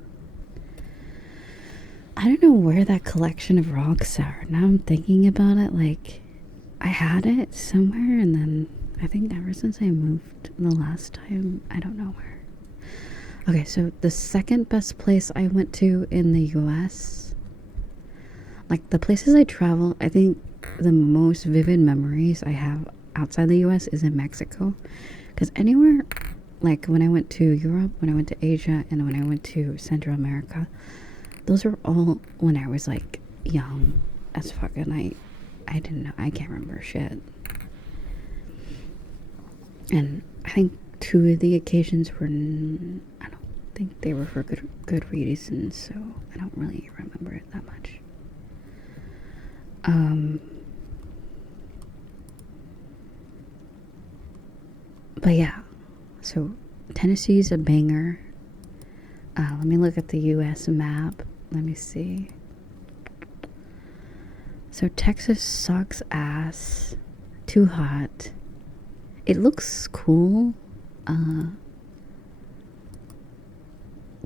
I don't know where that collection of rocks are. Now I'm thinking about it, like I had it somewhere, and then I think ever since I moved the last time, I don't know where. Okay, so the second best place I went to in the US, like the places I travel, I think the most vivid memories I have outside the US is in Mexico. Because anywhere, like when I went to Europe, when I went to Asia, and when I went to Central America, those are all when I was like young as fuck, and I didn't know, I can't remember shit. And I think 2 of the occasions were, I don't think they were for good reasons, so I don't really remember it that much. But yeah, so Tennessee's a banger. Let me look at the US map. Let me see. So Texas sucks ass. Too hot. It looks cool.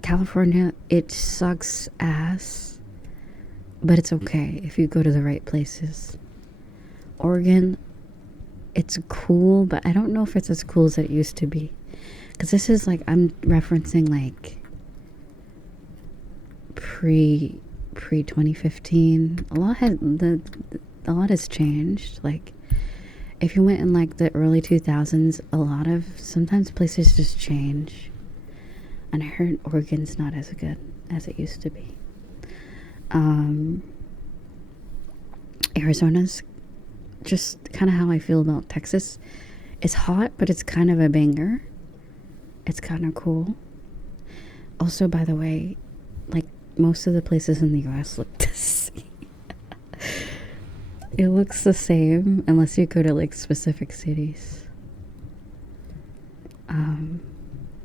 California, it sucks ass. But it's okay if you go to the right places. Oregon, it's cool, but I don't know if it's as cool as it used to be. Because this is like, I'm referencing like pre 2015. A lot has changed. Like if you went in like the early 2000s, sometimes places just change. And I heard Oregon's not as good as it used to be. Arizona's just kind of how I feel about Texas. It's hot, but it's kind of a banger. It's kind of cool. Also, by the way, like most of the places in the US look the same. It looks the same unless you go to like specific cities.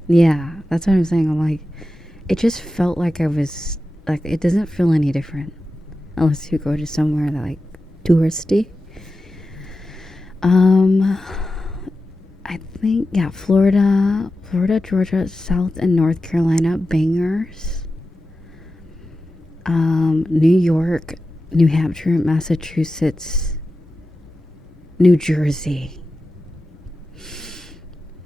Yeah, that's what I'm saying. I'm like, it just felt like I was like, it doesn't feel any different unless you go to somewhere that like touristy. I think, yeah, Florida, Georgia, South and North Carolina, bangers. New York, New Hampshire, Massachusetts, New Jersey.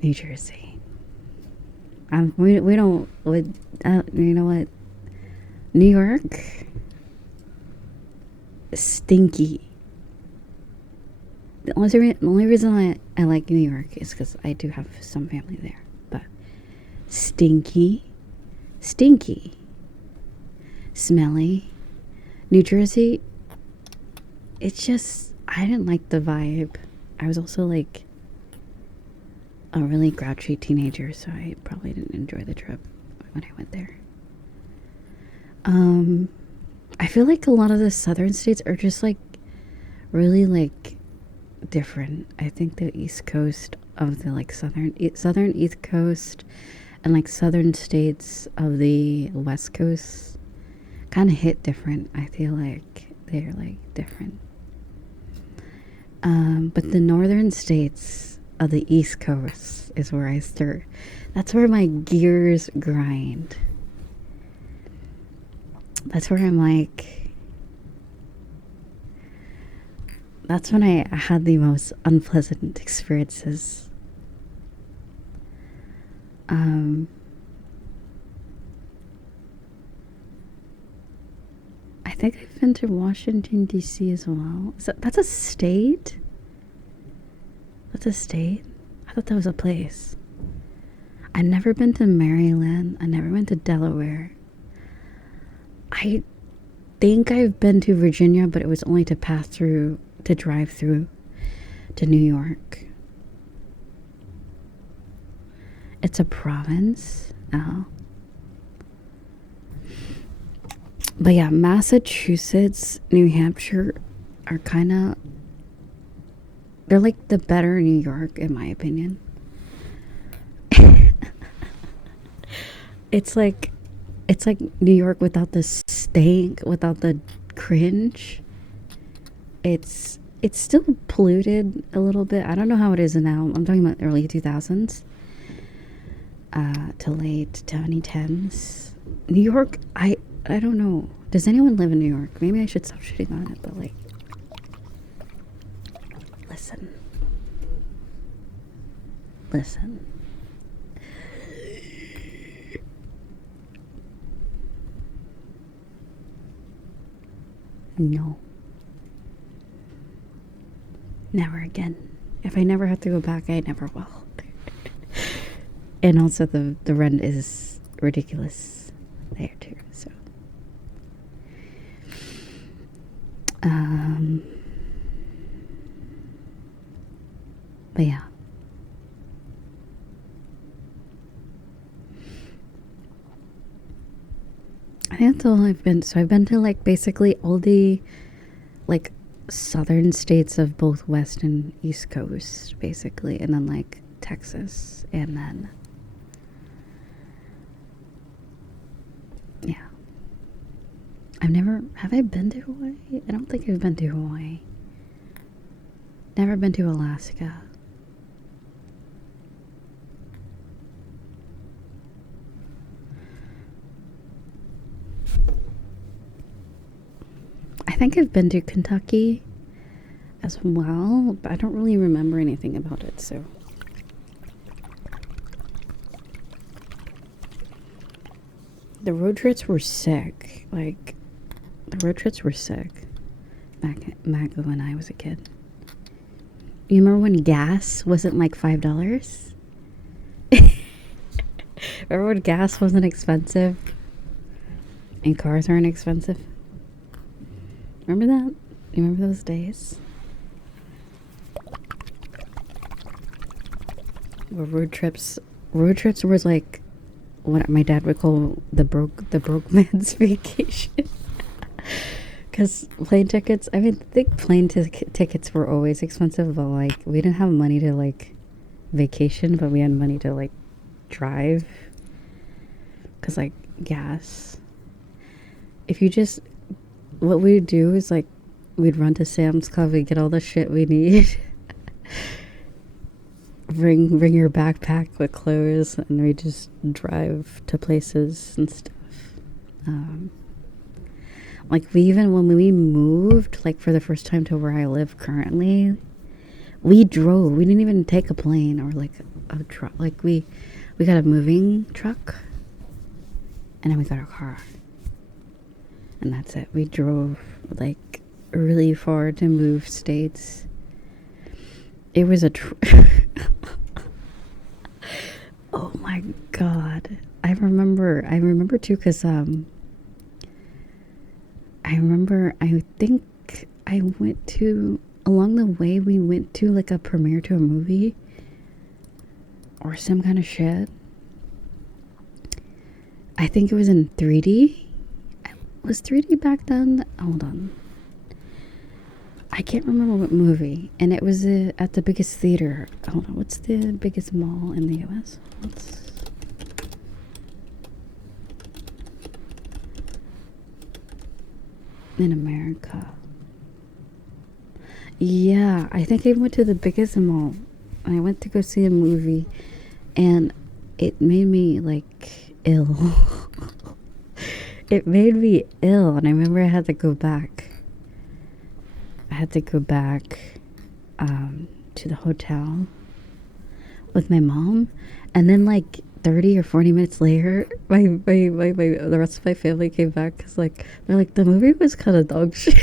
We don't, you know what? New York, stinky. The only reason I like New York is because I do have some family there. But stinky, smelly. New Jersey, it's just, I didn't like the vibe. I was also like a really grouchy teenager, so I probably didn't enjoy the trip when I went there. I feel like a lot of the southern states are just like really like different. I think the East Coast of the like southern East Coast and like southern states of the West Coast kind of hit different. I feel like they're like different. But the northern states of the East Coast is where I start. That's where my gears grind. That's where I'm like, that's when I had the most unpleasant experiences. I think I've been to Washington, D.C. as well. That's a state? That's a state? I thought that was a place. I've never been to Maryland. I never went to Delaware. I think I've been to Virginia, but it was only to pass through, to drive through to New York. It's a province. Oh. But yeah, Massachusetts, New Hampshire are kind of, they're like the better New York, in my opinion. It's like New York without the stank, without the cringe. It's still polluted a little bit. I don't know how it is now. I'm talking about early 2000s to late 2010s. New York, I don't know. Does anyone live in New York? Maybe I should stop shitting on it, but like, listen. No. Never again. If I never have to go back, I never will. And also the rent is ridiculous there too, so. But yeah. I think that's all I've been. So I've been to like basically all the like southern states of both West and East Coast, basically, and then like Texas, and then yeah. Have I been to Hawaii? I don't think I've been to Hawaii. Never been to Alaska. I think I've been to Kentucky as well, but I don't really remember anything about it, so. The road trips were sick. Like, the road trips were sick back when I was a kid. You remember when gas wasn't like $5? Remember when gas wasn't expensive and cars aren't expensive? Remember that? You remember those days? Where road trips was like what my dad would call the broke man's vacation. Because plane tickets, I mean, I think plane tickets were always expensive, but like we didn't have money to like vacation, but we had money to like drive. Because like gas. If you just, what we'd do is like we'd run to Sam's Club and get all the shit we need. Bring your backpack with clothes, and we just drive to places and stuff. Like when we moved, like for the first time to where I live currently, we drove. We didn't even take a plane or like a truck. Like we got a moving truck, and then we got a car, and that's it. We drove like really far to move states. It was a oh my god. I remember too, because I think I went to, along the way we went to like a premiere to a movie or some kind of shit. I think it was in 3D. Was 3D back then? Hold on. I can't remember what movie. And it was at the biggest theater. Hold on. What's the biggest mall in the US? in America. Yeah, I think I went to the biggest mall. I went to go see a movie, and it made me like ill. It made me ill, and I remember I had to go back. I had to go back to the hotel with my mom, and then like 30 or 40 minutes later, the rest of my family came back because like they're like the movie was kind of dog shit.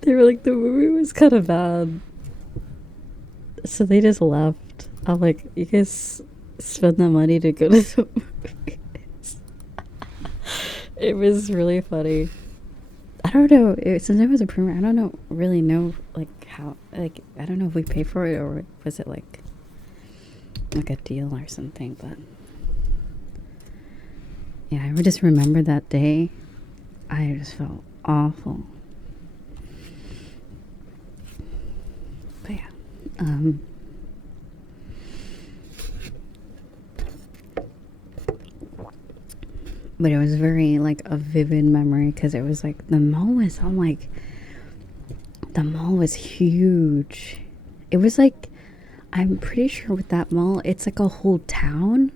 They were like the movie was kind of bad, so they just left. I'm like, you guys spend the money to go to the movies. It was really funny. I don't know. Since it was a premiere, I don't really know like how. Like I don't know if we paid for it or was it like a deal or something. But yeah, I just remember that day. I just felt awful. But yeah, but it was very like a vivid memory because it was like the mall was, I'm like, the mall was huge. It was like, I'm pretty sure with that mall, it's like a whole town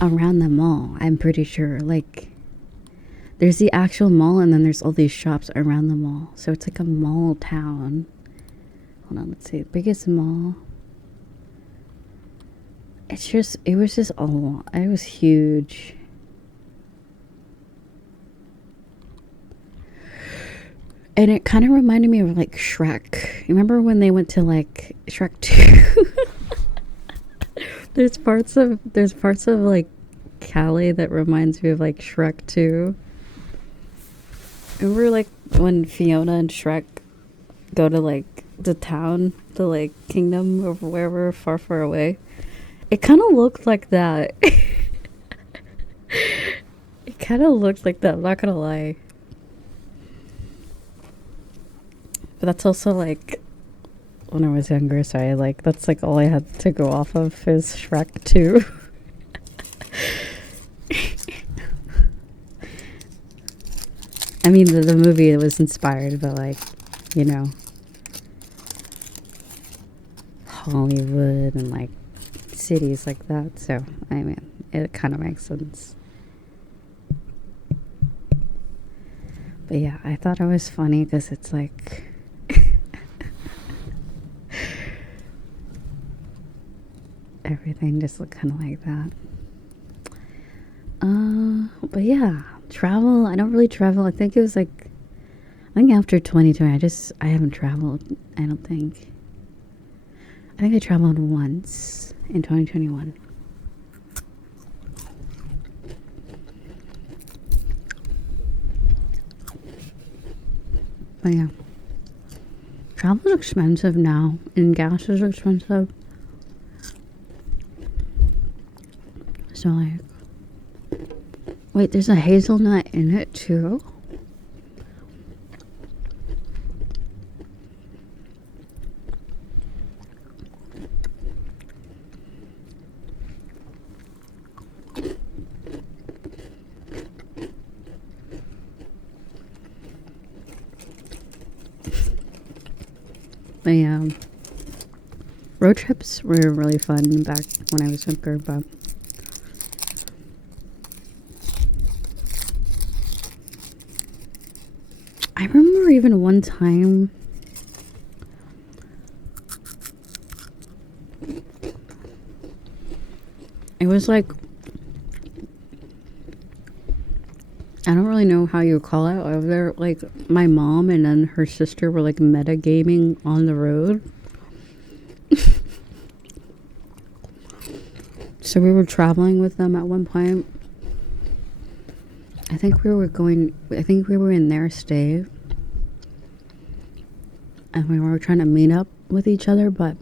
around the mall. I'm pretty sure. Like, there's the actual mall and then there's all these shops around the mall. So it's like a mall town. Hold on, let's see. Biggest mall. It was just a lot. It was huge. And it kind of reminded me of like Shrek. You remember when they went to like Shrek 2? There's parts of like Cali that reminds me of like Shrek 2. Remember like when Fiona and Shrek go to like the town, the like kingdom or wherever far, far away? It kind of looked like that. It kind of looked like that, I'm not gonna lie. But that's also like when I was younger, so I like that's like all I had to go off of is Shrek 2. I mean the movie was inspired by like, you know, Hollywood and like cities like that, so I mean it kind of makes sense. But yeah, I thought it was funny because it's like everything just looked kind of like that. But yeah, travel. I don't really travel. I think it was like, I think after 2020, I haven't traveled. I don't think. I think I traveled once in 2021. But yeah, travel is expensive now, and gas is expensive. So like, wait, there's a hazelnut in it too? But yeah, road trips were really fun back when I was younger, but I remember even one time it was like, I don't really know how you call it. Over there, like my mom and then her sister were like metagaming on the road. So we were traveling with them at one point. I think we were in their state. And we were trying to meet up with each other, but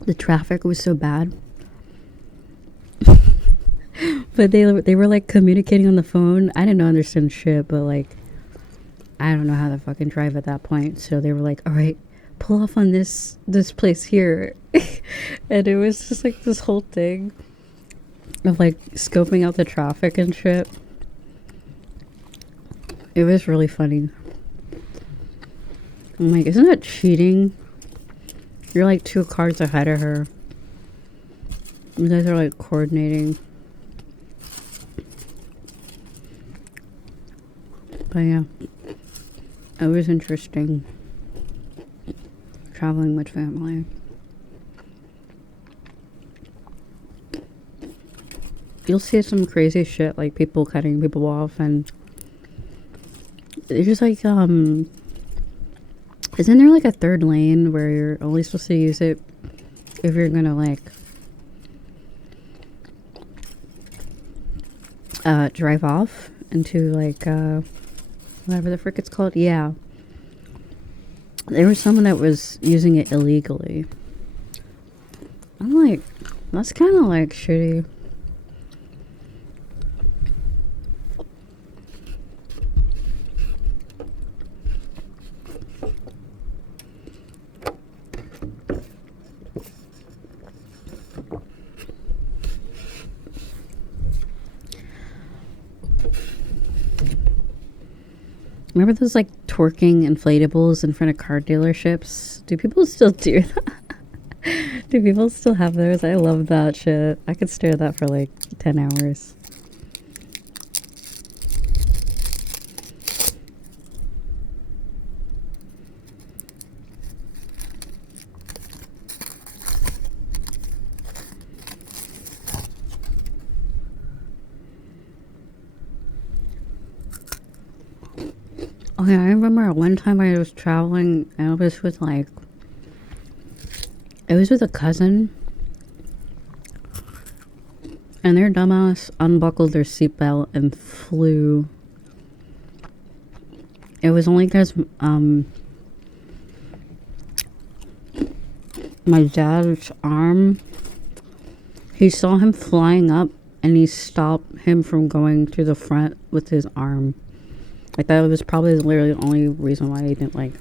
the traffic was so bad. But they were like communicating on the phone. I didn't understand shit, but like I don't know how to fucking drive at that point. So they were like, all right, pull off on this place here. And it was just like this whole thing of like scoping out the traffic and shit. It was really funny. I'm like, isn't that cheating? You're like 2 cars ahead of her. You guys are like coordinating. But yeah, it was interesting traveling with family. You'll see some crazy shit like people cutting people off, and it's just like isn't there like a 3rd lane where you're only supposed to use it if you're gonna like drive off into like whatever the frick it's called? Yeah, there was someone that was using it illegally. I'm like, that's kind of like shitty. Remember those like twerking inflatables in front of car dealerships? Do people still do that? Do people still have those? I love that shit. I could stare at that for like 10 hours. Okay, I remember one time I was traveling and it was with like, it was with a cousin, and their dumbass unbuckled their seatbelt and flew. It was only because my dad's arm, he saw him flying up and he stopped him from going to the front with his arm. Like, that was probably literally the only reason why he didn't, like...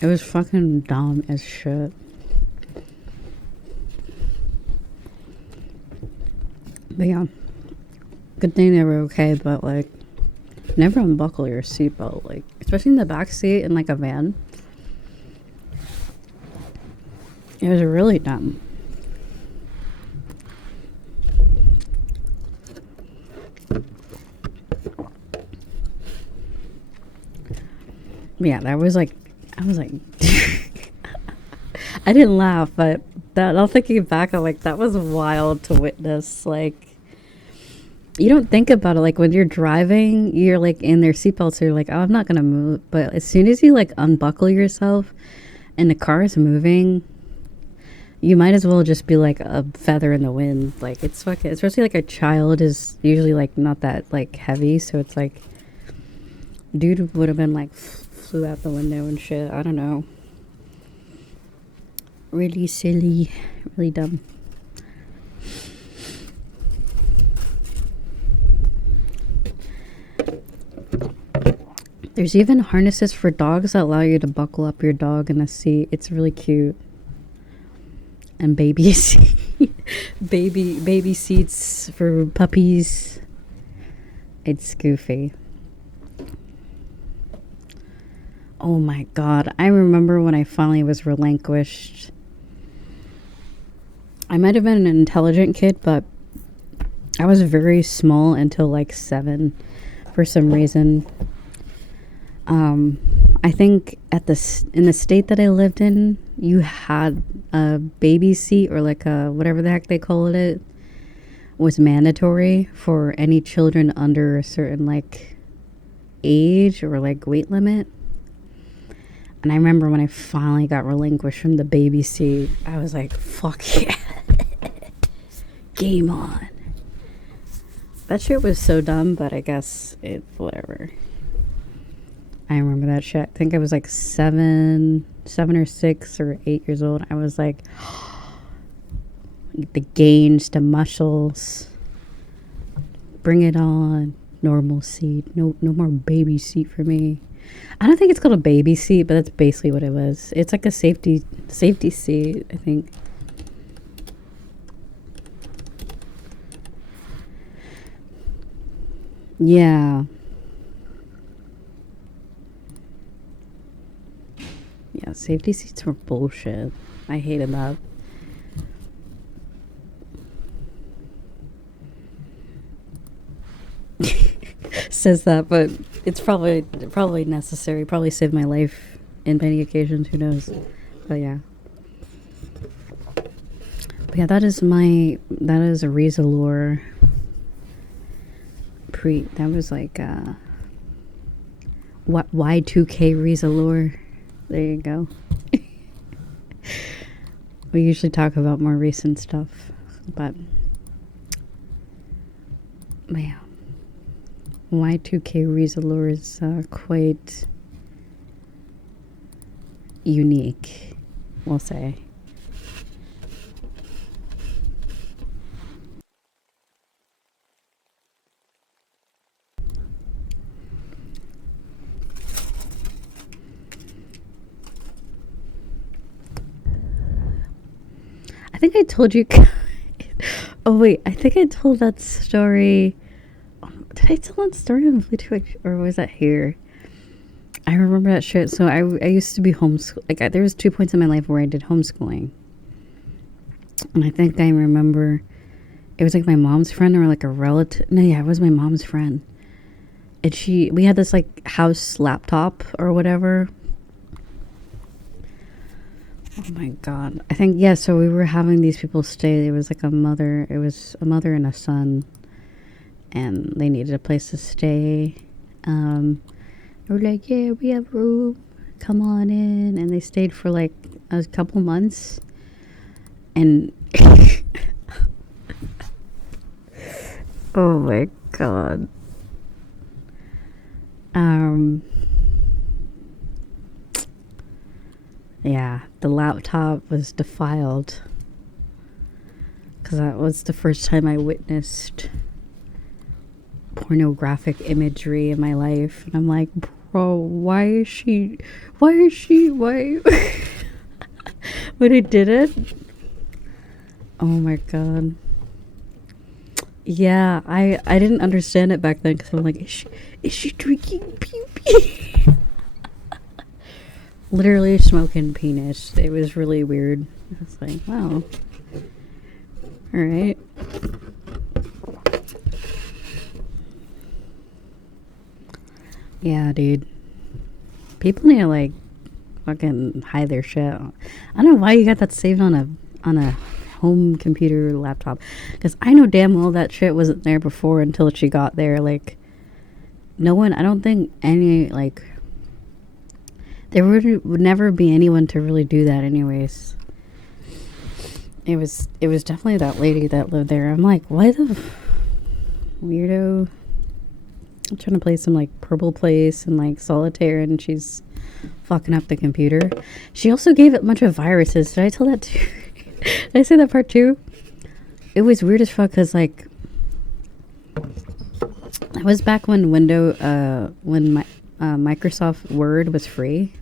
It was fucking dumb as shit. But yeah. Good thing they were okay, but, like... Never unbuckle your seatbelt, like... Especially in the back seat in, like, a van. It was really dumb. Yeah, that was like, I was like, I didn't laugh, but that, I'm thinking back, I'm like, that was wild to witness. Like, you don't think about it. Like, when you're driving, you're like in their seatbelts, so you're like, oh, I'm not gonna move. But as soon as you like unbuckle yourself and the car is moving, you might as well just be like a feather in the wind. Like, it's fucking, especially like a child is usually like not that like heavy, so it's like, dude would have been like flew out the window and shit. I don't know. Really silly, really dumb. There's even harnesses for dogs that allow you to buckle up your dog in a seat. It's really cute. And babies. baby seats for puppies. It's goofy. Oh my god, I remember when I finally was relinquished. I might have been an intelligent kid, but I was very small until like 7 for some reason. I think in the state that I lived in, you had a baby seat, or like a whatever the heck they call it, was mandatory for any children under a certain like age or like weight limit. And I remember when I finally got relinquished from the baby seat, I was like, fuck yeah. Game on. That shit was so dumb, but I guess whatever. I remember that shit. I think I was like 7 or 6 or 8 years old. I was like, the gains, the muscles. Bring it on. Normal seat. No more baby seat for me. I don't think it's called a baby seat, but that's basically what it was. It's like a safety seat, I think. Yeah. safety seats were bullshit. I hated that. Says that, but it's probably necessary. Probably saved my life in many occasions. Who knows? But yeah. But yeah, that is a Rezalore that was like what Y2K Rezalore. There you go. We usually talk about more recent stuff, but yeah. Y2K Rezalore is quite unique, we'll say. I think I told you. Oh wait, I think I told that story. Did I tell that story on Bluetooth or was that here? I remember that shit. So I used to be homeschool. Like there was 2 points in my life where I did homeschooling, and I think I remember it was like my mom's friend or like a relative. No, yeah, it was my mom's friend, and we had this like house laptop or whatever. Oh my god. I think, yeah, so we were having these people stay. It was like a mother and a son, and they needed a place to stay. They were like, yeah, we have room, come on in. And they stayed for like a couple months, and oh my god. Yeah, the laptop was defiled because that was the first time I witnessed pornographic imagery in my life, and I'm like, bro, why but I did it. Oh my god. Yeah, I didn't understand it back then because I'm like, is she drinking pee-pee? Literally smoking penis. It was really weird. I was like, wow. Alright. Yeah, dude. People need to like fucking hide their shit. I don't know why you got that saved on a home computer laptop. Because I know damn well that shit wasn't there before until she got there. Like, no one, I don't think any, like, there would never be anyone to really do that anyways. It was definitely that lady that lived there. I'm like, why the weirdo? I'm trying to play some like Purple Place and like Solitaire, and she's fucking up the computer. She also gave it a bunch of viruses. Did I tell that too? Did I say that part too? It was weird as fuck because like it was back when Microsoft Word was free.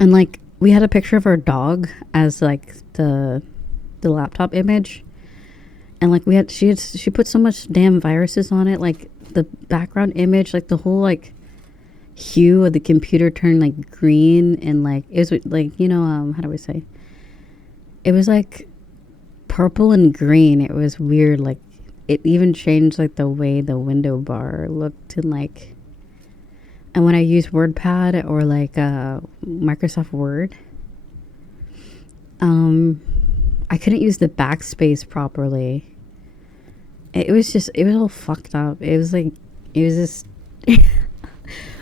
And like we had a picture of our dog as like the laptop image, and like she put so much damn viruses on it, like the background image, like the whole like hue of the computer turned like green, and like it was like, you know, how do I say, it was like purple and green. It was weird. Like it even changed like the way the window bar looked, and like, and when I use WordPad or like Microsoft Word, I couldn't use the backspace properly. It was all fucked up. It was just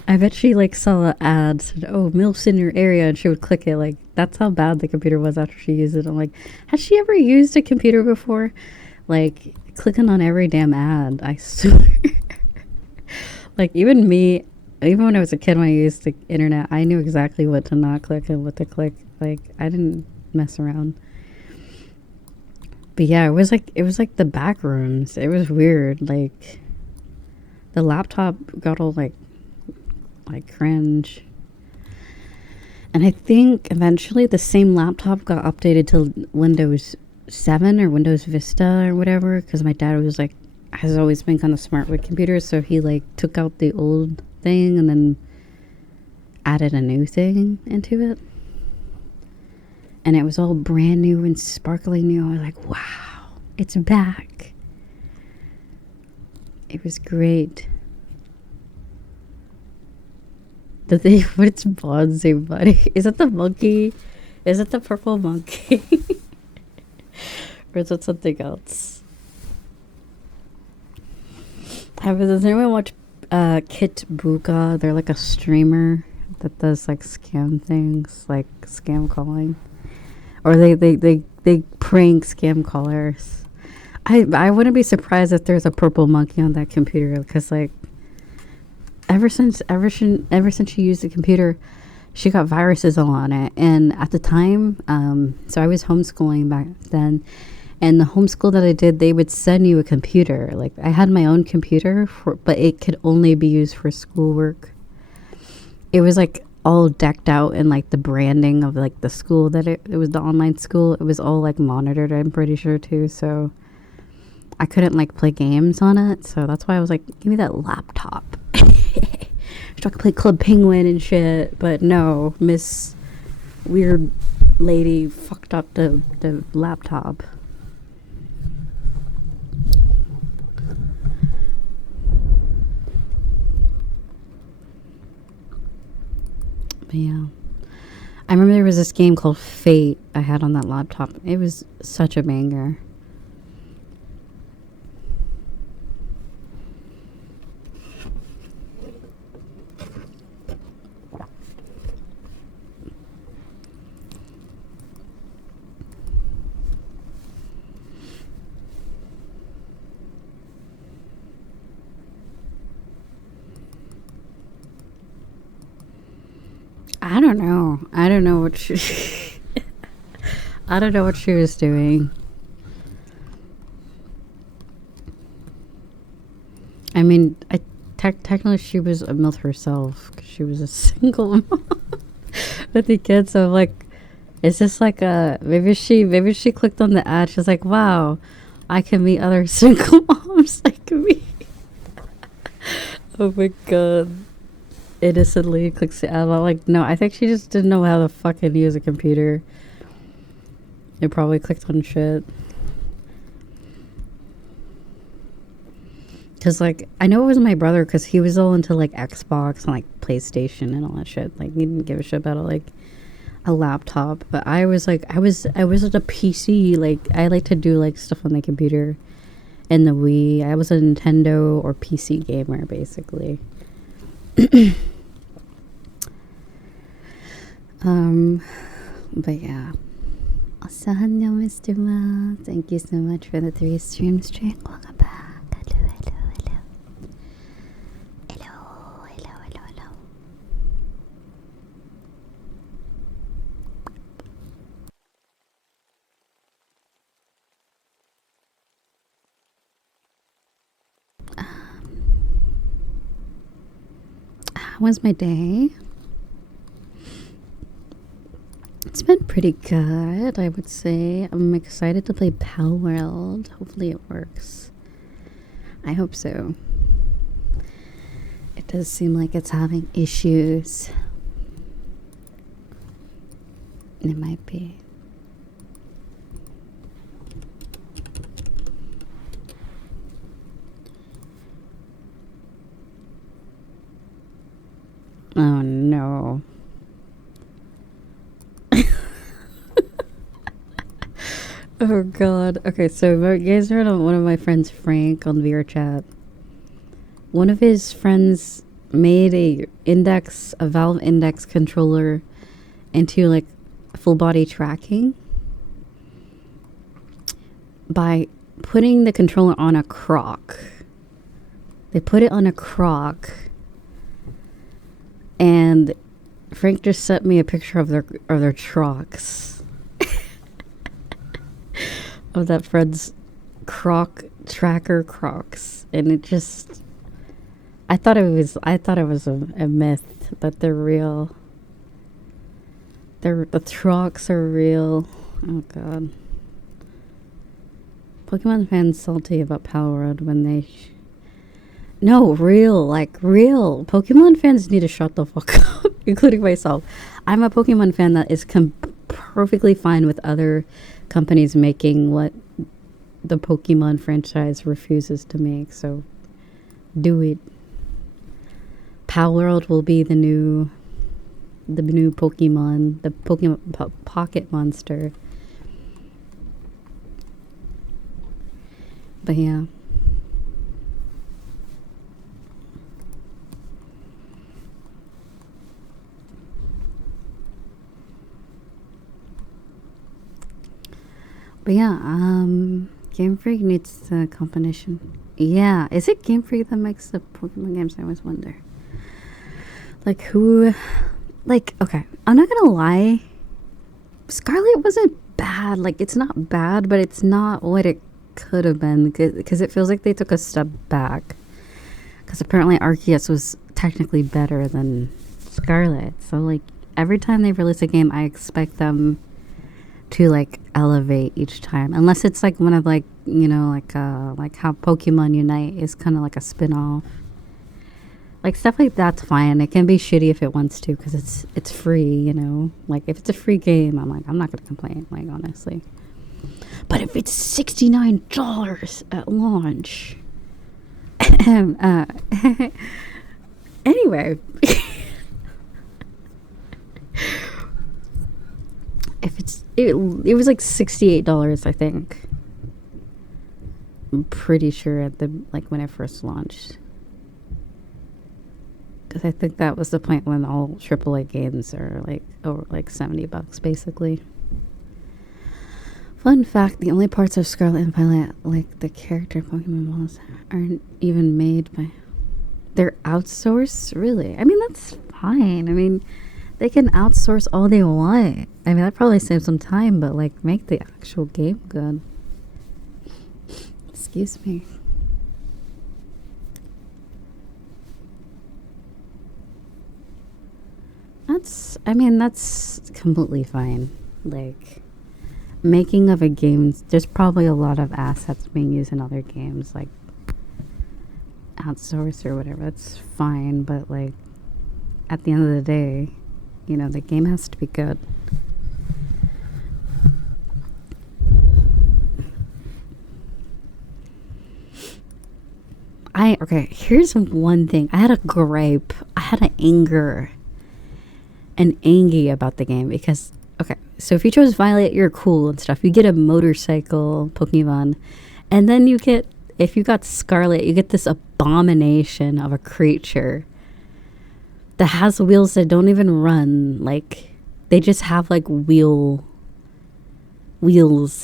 I bet she like saw an ad said, oh, MILFs in your area, and she would click it. Like, that's how bad the computer was after she used it. I'm like, has she ever used a computer before? Like, clicking on every damn ad, I swear. Like, even me, even when I was a kid, when I used the internet, I knew exactly what to not click and what to click. Like, I didn't mess around. But yeah, it was like the back rooms. It was weird. Like, the laptop got all like cringe. And I think eventually the same laptop got updated to Windows 7 or Windows Vista or whatever, because my dad was like, has always been kind of smart with computers, so he like took out the old thing and then added a new thing into it. And it was all brand new and sparkly new. I was like, wow, it's back. It was great. The thing, but it's Bonzi, buddy. Is it the monkey? Is it the purple monkey? Or is it something else? Does anyone watch Kit Buka? They're like a streamer that does like scam things, like scam calling. Or they prank scam callers. I wouldn't be surprised if there's a purple monkey on that computer, because like ever since she used the computer, she got viruses all on it. And at the time, so I was homeschooling back then, and the homeschool that I did, they would send you a computer. Like I had my own computer, but it could only be used for schoolwork. It was like all decked out in like the branding of like the school that it was, the online school. It was all like monitored, I'm pretty sure too. So I couldn't like play games on it. So that's why I was like, give me that laptop. So I could play Club Penguin and shit. But no, Miss Weird Lady fucked up the laptop. But yeah, I remember there was this game called Fate I had on that laptop. It was such a banger. I don't know. I don't know what she I don't know what she was doing. I mean, technically she was a MILF herself, 'cause she was a single mom with the kids. So like, it's just like maybe she clicked on the ad. She's like, wow, I can meet other single moms like me. Oh my god. Innocently clicks the ad. I'm like, no, I think she just didn't know how to fucking use a computer. It probably clicked on shit. Because like, I know it was my brother, because he was all into like Xbox and like PlayStation and all that shit. Like, he didn't give a shit about like a laptop. But I was like, I was at a PC. Like, I like to do like stuff on the computer and the Wii. I was a Nintendo or PC gamer basically. But yeah. Also, hello, Mr. Ma. Thank you so much for the 3 streams, Jake. Welcome back. Hello, hello, hello. Hello, hello, hello, hello. How was my day? It's been pretty good, I would say. I'm excited to play Palworld. Hopefully it works. I hope so. It does seem like it's having issues. It might be. Oh no. Oh god. Okay, so you guys heard of one of my friends, Frank, on VRChat. One of his friends made a Valve Index controller into like full body tracking by putting the controller on a crock. They put it on a crock, and Frank just sent me a picture of their trucks. Of that friend's croc tracker crocs, and it just, I thought it was a myth, but they're real. The trucks are real. Oh god. Pokemon fans salty about Palworld when they no, real, like real. Pokemon fans need to shut the fuck up. including myself. I'm a Pokemon fan that is perfectly fine with other companies making what the Pokemon franchise refuses to make. So do it. Palworld will be the new Pokemon, the Pokemon Pocket Monster. But yeah. But yeah, Game Freak needs the combination. Yeah, is it Game Freak that makes the Pokemon games? I always wonder. Like who, like, okay, I'm not gonna lie. Scarlet wasn't bad. Like, it's not bad, but it's not what it could have been, because it feels like they took a step back. Because apparently Arceus was technically better than Scarlet. So like every time they release a game, I expect them to like elevate each time, unless it's like one of like, you know, like how Pokemon Unite is kind of like a spin-off. Like stuff like that's fine. It can be shitty if it wants to, because it's free, you know. Like if it's a free game, I'm like, I'm not gonna complain, like, honestly. But if it's $69 at launch, anyway, if it was like $68, I think. I'm pretty sure at the, like, when it first launched. Because I think that was the point when all AAA games are like over like $70 basically. Fun fact, the only parts of Scarlet and Violet, like the character Pokemon models, aren't even made by... They're outsourced? Really? I mean, that's fine. I mean, they can outsource all they want. I mean, that probably saves some time, but like, make the actual game good. Excuse me. That's completely fine. Like, making of a game, there's probably a lot of assets being used in other games, like outsource or whatever. That's fine, but like, at the end of the day, you know, the game has to be good. Okay, here's one thing. I had a gripe. I had an anger. An angy about the game, because okay, so if you chose Violet, you're cool and stuff. You get a motorcycle Pokemon, and then you get, if you got Scarlet, you get this abomination of a creature that has wheels that don't even run. Like, they just have like wheels,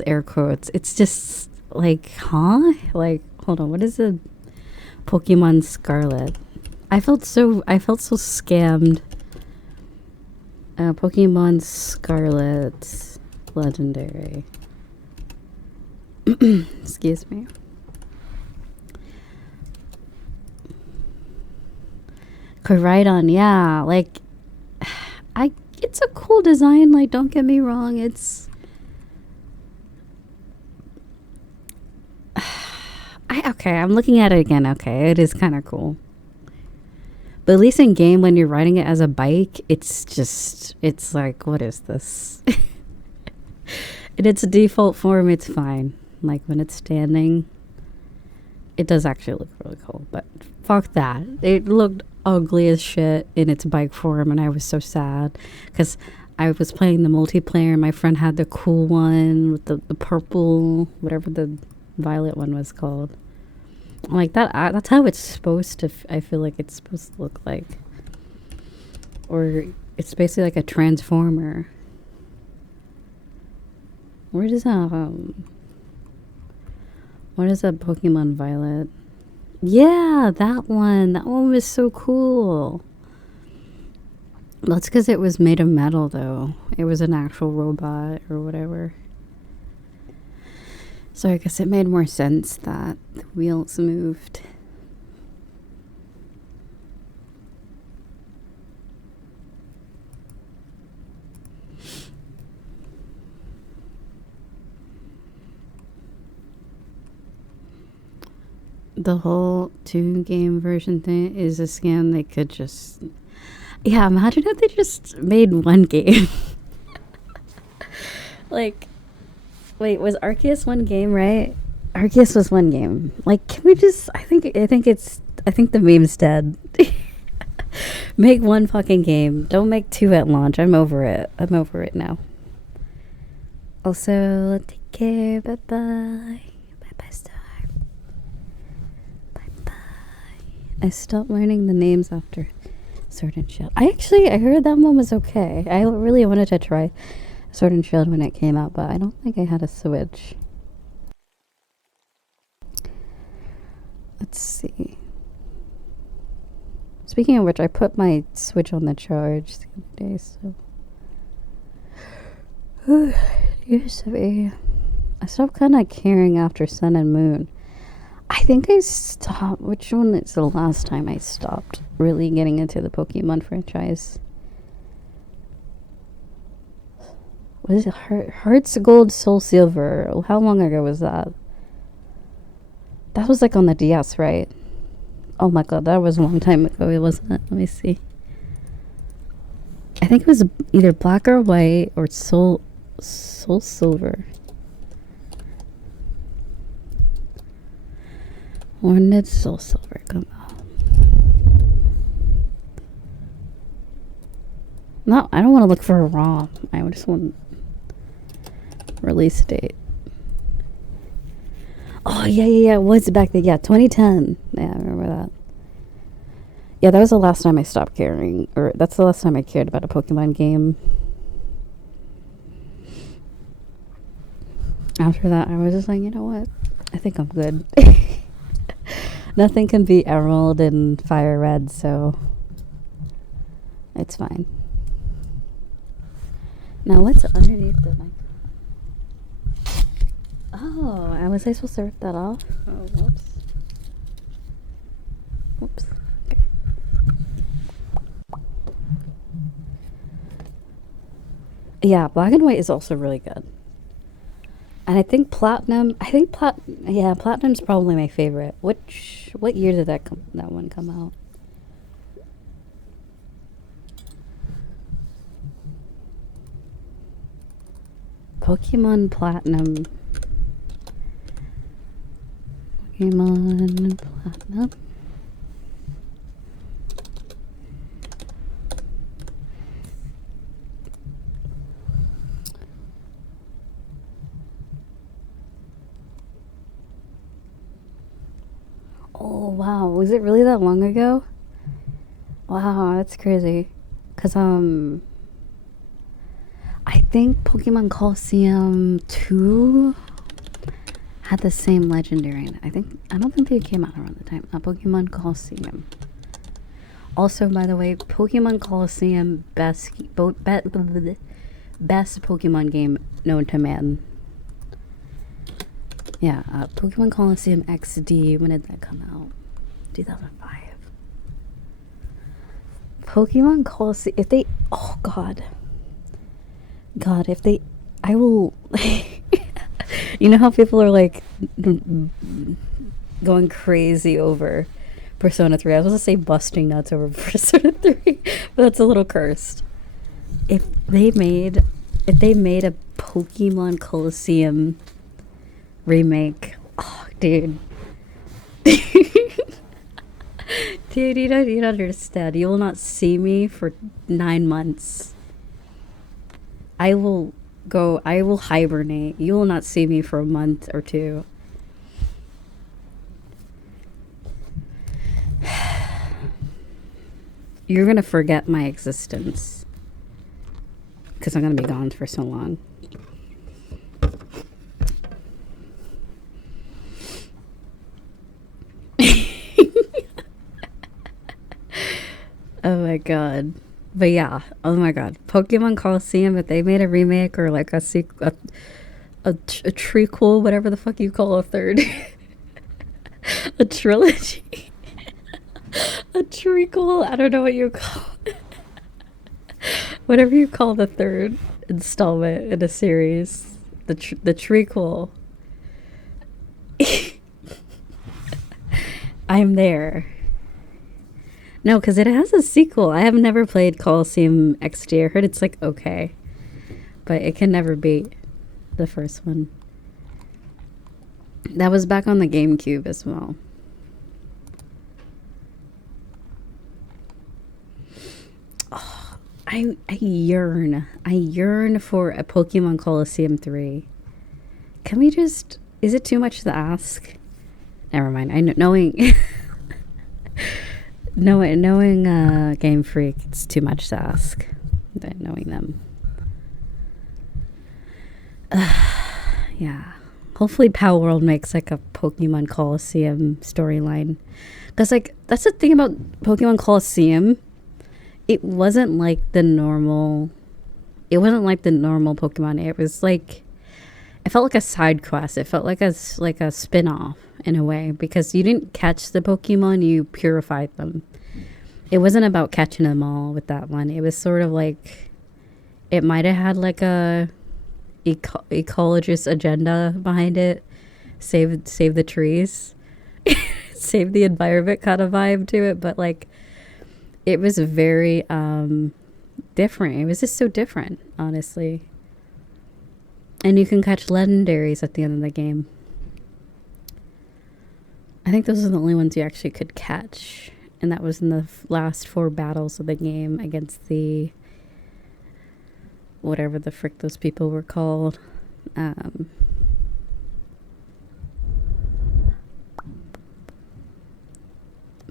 air quotes. It's just like, huh? Like, hold on, what is a Pokemon Scarlet? I felt so scammed. Pokemon Scarlet Legendary. Excuse me. Koraidon, yeah, like, it's a cool design, like, don't get me wrong, it's... okay, I'm looking at it again, okay, it is kind of cool. But at least in game, when you're riding it as a bike, it's like, what is this? In its default form, it's fine. Like, when it's standing, it does actually look really cool. But fuck that. It looked ugly as shit in its bike form, and I was so sad. Because I was playing the multiplayer, and my friend had the cool one with the purple, whatever the violet one was called. Like that, that's how it's supposed to, I feel like it's supposed to look like. Or it's basically like a transformer. Where does that, what is that Pokemon Violet? Yeah, that one was so cool. That's because it was made of metal, though. It was an actual robot or whatever. So I guess it made more sense that the wheels moved. The whole 2-game version thing is a scam. They could just... Yeah, imagine if they just made one game. Like, wait, was Arceus one game, right? Arceus was one game. Like, can we just? I think the meme's dead. Make one fucking game. Don't make two at launch. I'm over it. I'm over it now. Also, take care. Bye bye. Bye bye, Star. Bye bye. I stopped learning the names after Sword and Shield. I heard that one was okay. I really wanted to try Sword and Shield when it came out, but I don't think I had a Switch. Let's see. Speaking of which, I put my Switch on the charge the other day, so. I stopped kind of caring after Sun and Moon. I think I stopped. Which one is the last time I stopped really getting into the Pokemon franchise? Was it Hearts Gold, Soul Silver? How long ago was that? That was like on the DS, right? Oh my god, that was a long time ago, wasn't it? Let me see. I think it was either Black or White or Soul Silver. When did Soul Silver come out? No, I don't want to look for a ROM. I just want release date. Oh, yeah. What's back then? Yeah, 2010. Yeah, I remember that. Yeah, that was the last time I stopped caring. Or that's the last time I cared about a Pokemon game. After that, I was just like, you know what? I think I'm good. Nothing can beat Emerald and Fire Red, so it's fine. Now, what's underneath the mic? Oh, was I supposed to rip that off? Oh, whoops. Whoops. Okay. Yeah, Black and White is also really good. And I think Platinum's probably my favorite. What year did that one come out? Pokemon Platinum. Pokemon Platinum. Oh, wow. Was it really that long ago? Wow, that's crazy. Because, I think Pokemon Colosseum 2 had the same legendary in it. I don't think they came out around the time. Pokemon Colosseum. Also, by the way, Pokemon Colosseum best Pokemon game known to man. Yeah, Pokemon Colosseum XD. When did that come out? 2005. Pokemon Colosseum. If they, oh God, if they, I will. You know how people are like going crazy over Persona 3. I was going to say busting nuts over Persona 3, but that's a little cursed. If they made a Pokemon Colosseum remake, oh, dude. Dude, you don't understand. You will not see me for 9 months. I will hibernate. You will not see me for a month or two. You're gonna forget my existence. Because I'm gonna be gone for so long. Oh my god. But yeah, oh my god. Pokemon Colosseum, if they made a remake or like a trequel, whatever the fuck you call a third. A trilogy. A trequel, I don't know what you call it. Whatever you call the third installment in a series. The trequel. I'm there. No, because it has a sequel. I have never played Coliseum XD. I heard it's like okay, but it can never beat the first one. That was back on the GameCube as well. Oh, I yearn for a Pokemon Coliseum 3. Can we just... Is it too much to ask? Never mind. I know, knowing Game Freak, it's too much to ask. Knowing them. Yeah. Hopefully Palworld makes like a Pokemon Coliseum storyline. Because like, that's the thing about Pokemon Coliseum. It wasn't like the normal Pokemon. It was like, it felt like a side quest. It felt like a spin-off in a way, because you didn't catch the Pokemon, you purified them. It wasn't about catching them all with that one. It was sort of like, it might have had like a ecologist agenda behind it. Save the trees. Save the environment kind of vibe to it, but like, it was very different. It was just so different, honestly. And you can catch legendaries at the end of the game. I think those are the only ones you actually could catch. And that was in the last 4 battles of the game against the... whatever the frick those people were called. But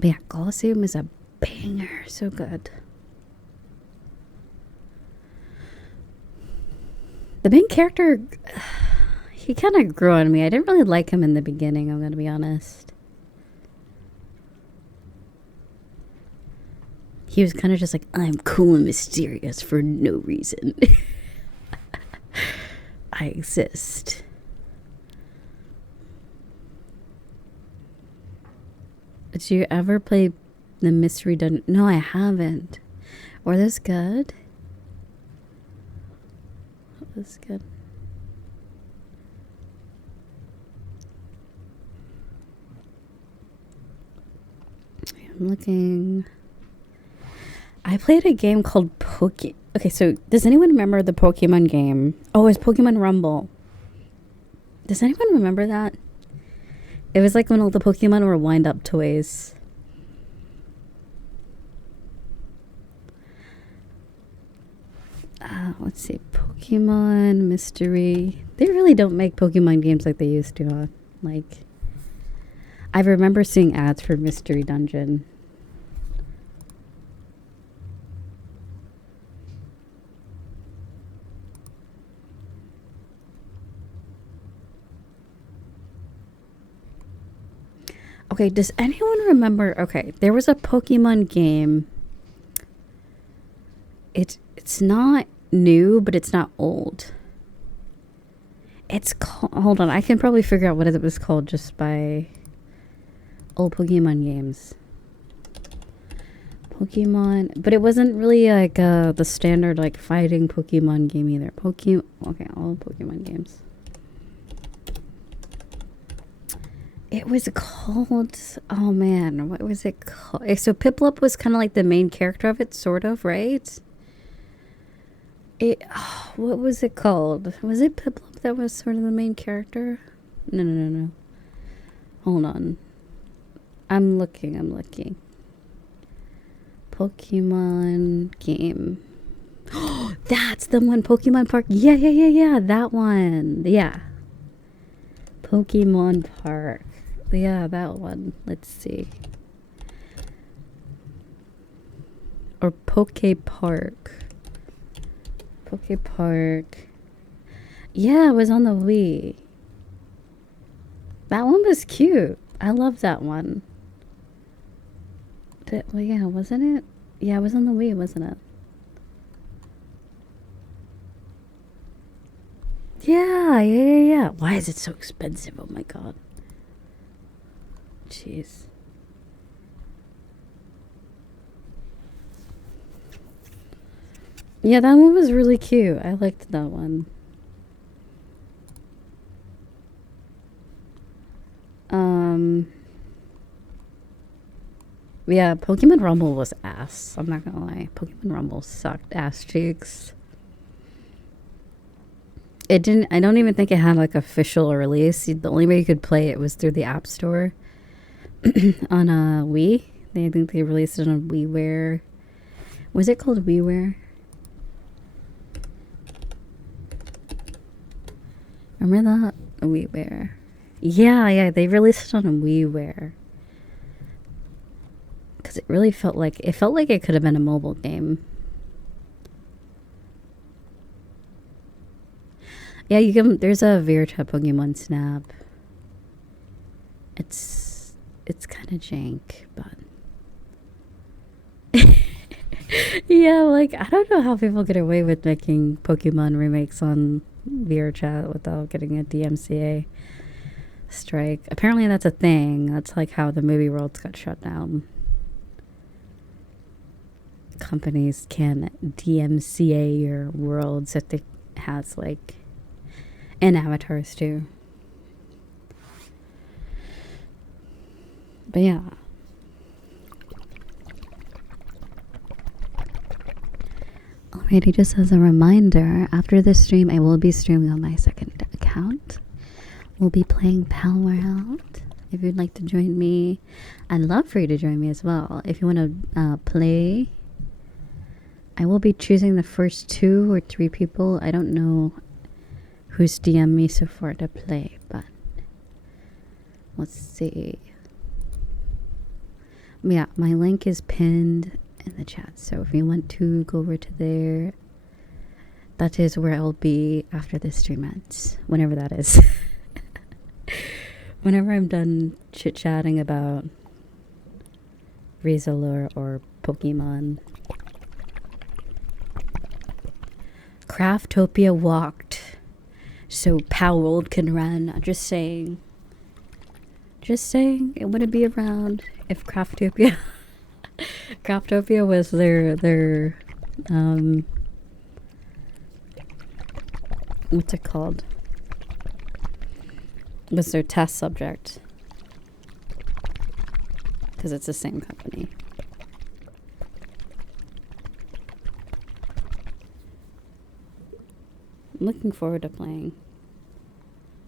yeah, Colosseum is a banger. So good. The main character, he kind of grew on me. I didn't really like him in the beginning, I'm going to be honest. He was kind of just like, I'm cool and mysterious for no reason. I exist. Did you ever play the Mystery Dungeon? No, I haven't. Were those good? That's good. I'm looking. I played a game called Okay, so does anyone remember the Pokemon game? Oh, it was Pokemon Rumble. Does anyone remember that? It was like when all the Pokemon were wind-up toys. Let's see. Pokemon Mystery. They really don't make Pokemon games like they used to. Like, I remember seeing ads for Mystery Dungeon. Okay, does anyone remember? Okay, there was a Pokemon game. It's not new, but it's not old. It's called... Hold on, I can probably figure out what it was called just by old Pokemon games. Pokemon... But it wasn't really like the standard like fighting Pokemon game either. Okay, all Pokemon games. It was called... Oh man, what was it called? So Piplup was kind of like the main character of it, sort of, right? What was it called? Was it Piplup that was sort of the main character? No. Hold on. I'm looking. Pokemon game. Oh, that's the one. Pokemon Park. Yeah. That one. Yeah. Pokemon Park. Yeah, that one. Let's see. Or Poke Park. Poke Park. Yeah, it was on the Wii. That one was cute. I love that one. Well, yeah, wasn't it? Yeah, it was on the Wii, wasn't it? Yeah. Why is it so expensive? Oh my god. Jeez. Yeah, that one was really cute. I liked that one. Yeah, Pokemon Rumble was ass. I'm not gonna lie. Pokemon Rumble sucked ass cheeks. It didn't. I don't even think it had like official release. The only way you could play it was through the App Store on a Wii. I think they released it on WiiWare. Was it called WiiWare? Remember that? WiiWare. Yeah, they released it on a WiiWare. Because it really felt like it could have been a mobile game. Yeah, you can. There's a Virtua Pokemon Snap. It's kind of jank, but yeah, like I don't know how people get away with making Pokemon remakes on VRChat without getting a DMCA strike. Apparently, that's a thing. That's like how the movie worlds got shut down. Companies can DMCA your worlds if it has like. And avatars too. But yeah. Alrighty, just as a reminder, after this stream, I will be streaming on my second account. We'll be playing Palworld. If you'd like to join me, I'd love for you to join me as well. If you want to play, I will be choosing the first 2 or 3 people. I don't know who's DM me so far to play, but let's see. Yeah, my link is pinned in the chat, so if you want to go over to there, that is where I'll be after this stream ends, whenever that is. Whenever I'm done chit-chatting about Rizalure or Pokemon. Craftopia walked so Palworld can run. Just saying. Just saying it wouldn't be around if Craftopia Craftopia was their what's it called? Was their test subject. Because it's the same company. I'm looking forward to playing.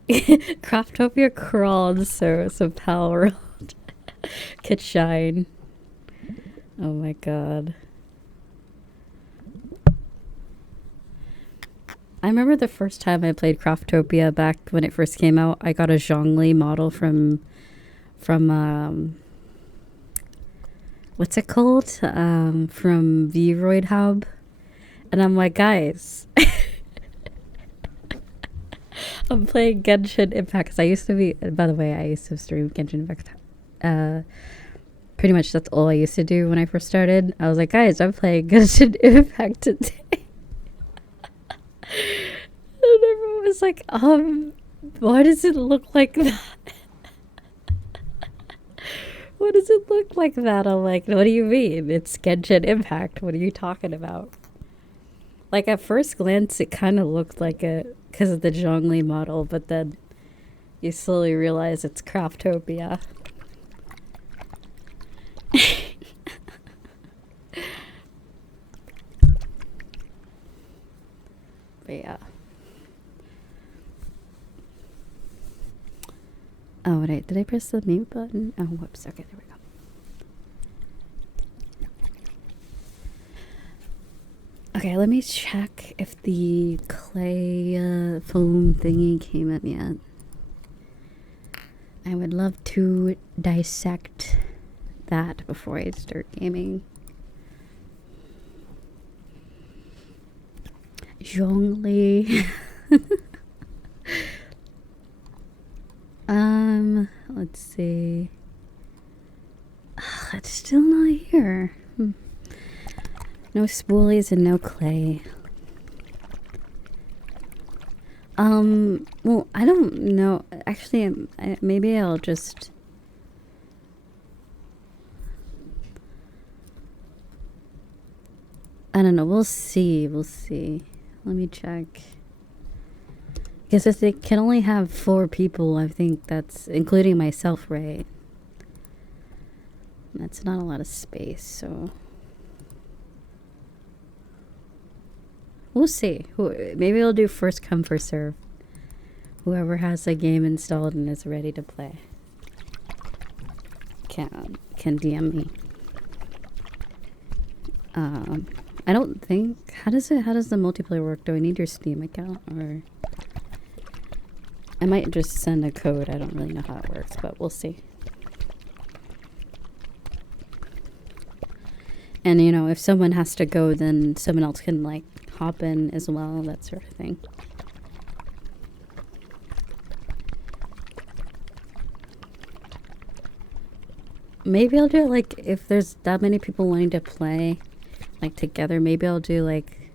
Craftopia crawled so Palworld could shine. Oh my god. I remember the first time I played Craftopia back when it first came out. I got a Zhongli model from what's it called? From Vroid Hub. And I'm like, guys, I'm playing Genshin Impact because I used to be, by the way, I used to stream Genshin Impact. Pretty much that's all I used to do when I first started. I was like, guys, I'm playing Genshin Impact today. And everyone was like, why does it look like that? Why does it look like that? I'm like, what do you mean? It's Genshin Impact. What are you talking about? Like, at first glance, it kind of looked like it because of the Zhongli model, but then you slowly realize it's Craftopia. But yeah. Oh, wait, did I press the mute button? Oh, whoops. Okay, there we go. Okay, let me check if the clay foam thingy came in yet. I would love to dissect that before I start gaming. Zhongli. Let's see. Ugh, it's still not here. No spoolies and no clay. Well, I don't know. Actually, maybe I'll just... I don't know. We'll see. We'll see. Let me check. Because if they can only have 4 people, I think that's including myself, right? That's not a lot of space, so we'll see. Maybe I'll do first come, first serve. Whoever has a game installed and is ready to play can DM me. I don't think, how does the multiplayer work? Do I need your Steam account, or I might just send a code? I don't really know how it works, but we'll see. And you know, if someone has to go, then someone else can like hop in as well, that sort of thing. Maybe I'll do it like if there's that many people wanting to play like together, maybe I'll do like,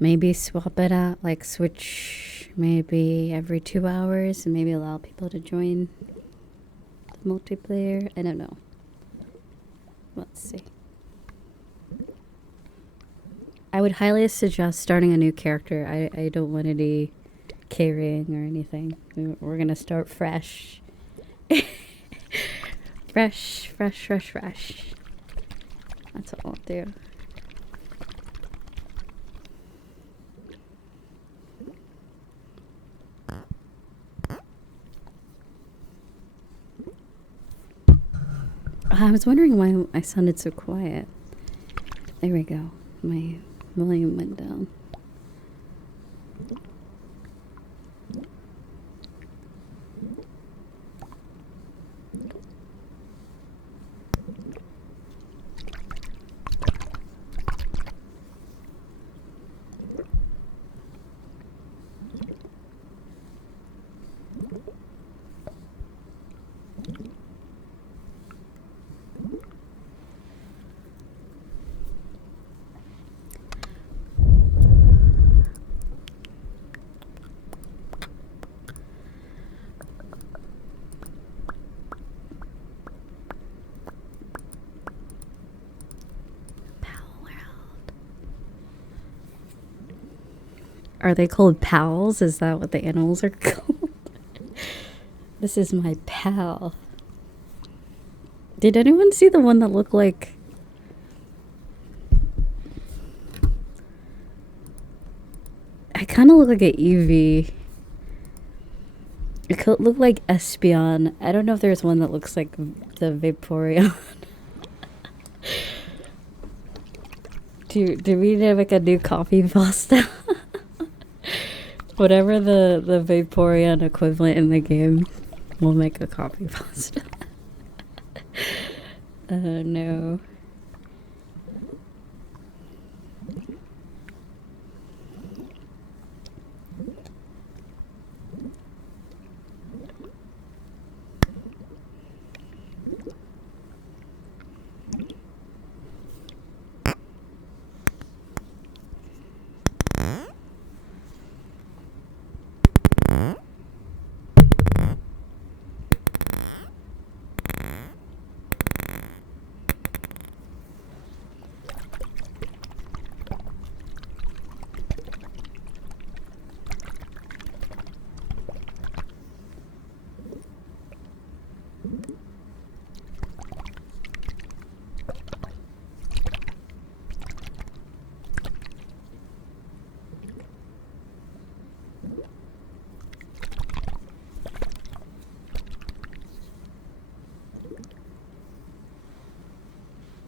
maybe swap it out, like switch maybe every 2 hours, and maybe allow people to join the multiplayer. I don't know. Let's see. I would highly suggest starting a new character. I don't want any carrying or anything. We're gonna start fresh. fresh. That's what I'll do. I was wondering why I sounded so quiet. There we go. My volume went down. Are they called pals? Is that what the animals are called? This is my pal. Did anyone see the one that looked like... I kind of look like an Eevee. It could look like Espeon. I don't know if there's one that looks like the Vaporeon. Do we need to make a new coffee pasta? Whatever the Vaporeon equivalent in the game, we'll make a coffee pasta. Oh no.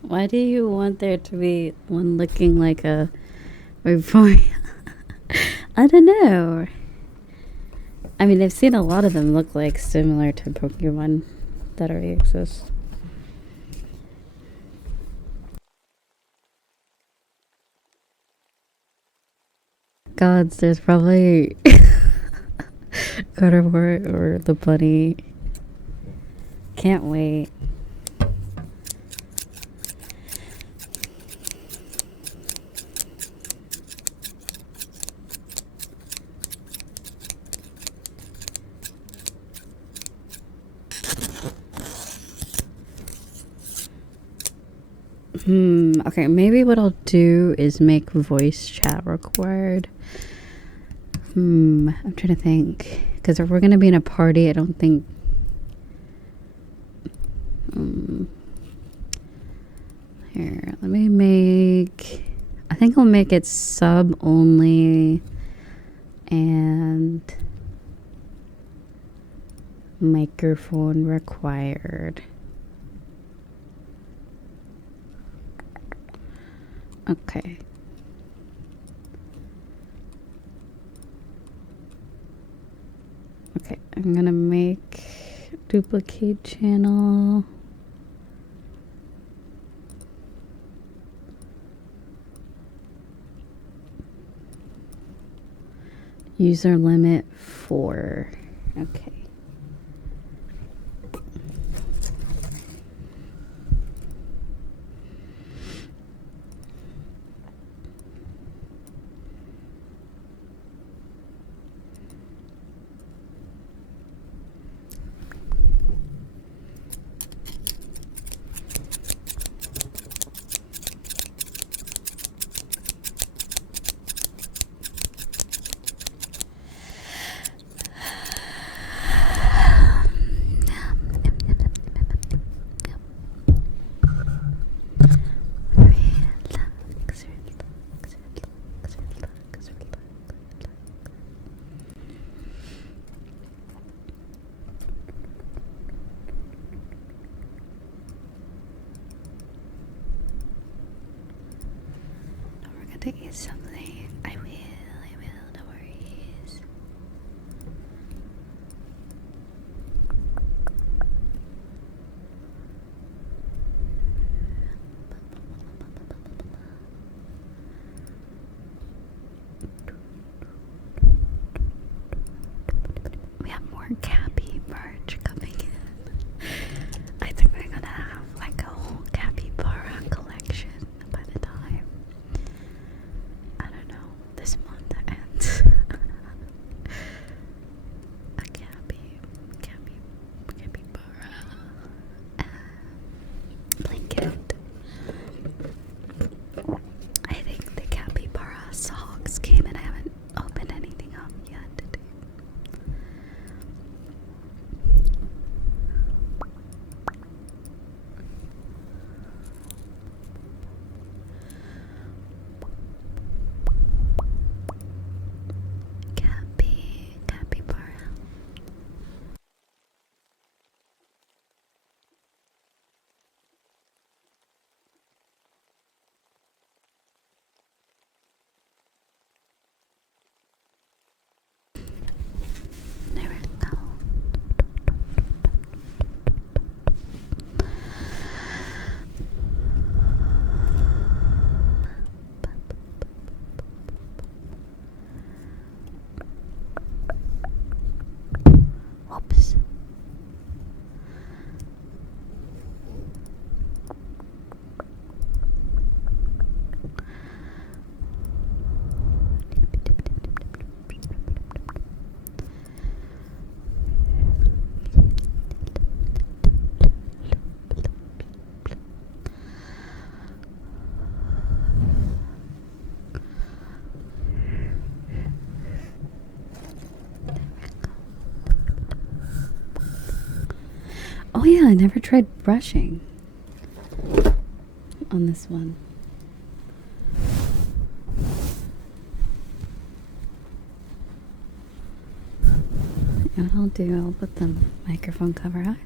Why do you want there to be one looking like a Vaporeon? I don't know. I mean, I've seen a lot of them look like similar to Pokemon that already exist. Gods, there's probably Gardevoir or the bunny. Can't wait. Okay, maybe what I'll do is make voice chat required. I'm trying to think. Because if we're going to be in a party, I don't think... think I'll make it sub only and microphone required. Okay. Okay, I'm gonna make duplicate channel. User limit 4. Okay. Don't forget to eat something. I will, no worries. We have more Cappy merch coming in. I think we're gonna have like a whole capybara collection by the time, I don't know, this month ends. A capybara blanket. I think the capybara socks came and I haven't opened anything up yet. Capybara. There we go. Whoops. Oh yeah, I never tried brushing on this one. You know what I'll do? I'll put the microphone cover on.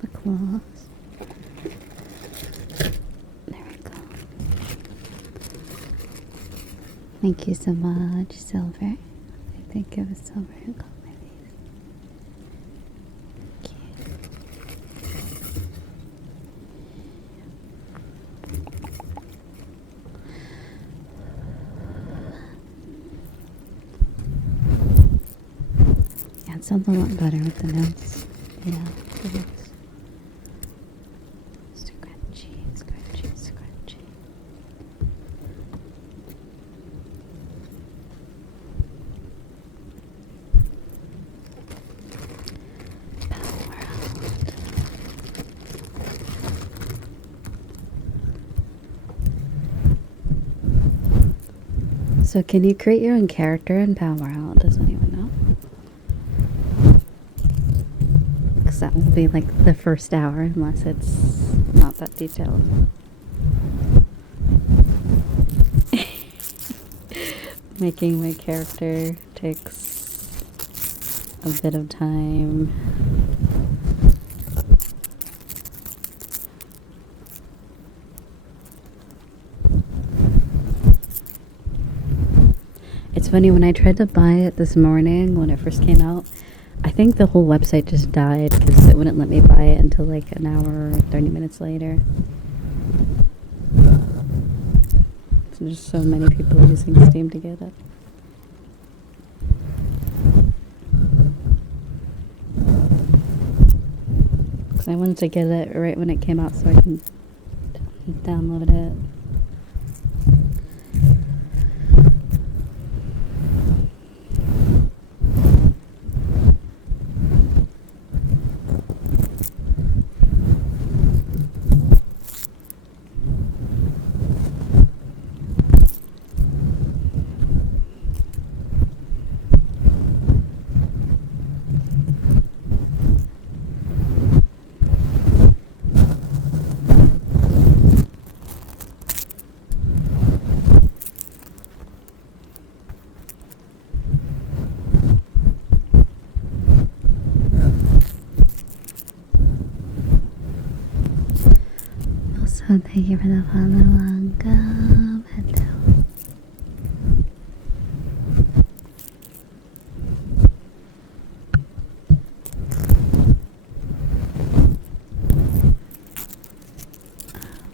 the claws. There we go. Thank you so much, Silver. I think it was Silver who got my face. Yeah, it sounds a lot better with the notes. Yeah, it is. Scratchy, scratchy, scratchy. Palworld. So can you create your own character in Palworld? Does anyone know? Because that will be like the first hour unless it's not that detailed. Making my character takes a bit of time. It's funny, when I tried to buy it this morning when it first came out, I think the whole website just died because it wouldn't let me buy it until like an hour or 30 minutes later. There's just so many people using Steam to get it. Because I wanted to get it right when it came out so I can download it. Also, thank you for the follow. Welcome. Hello.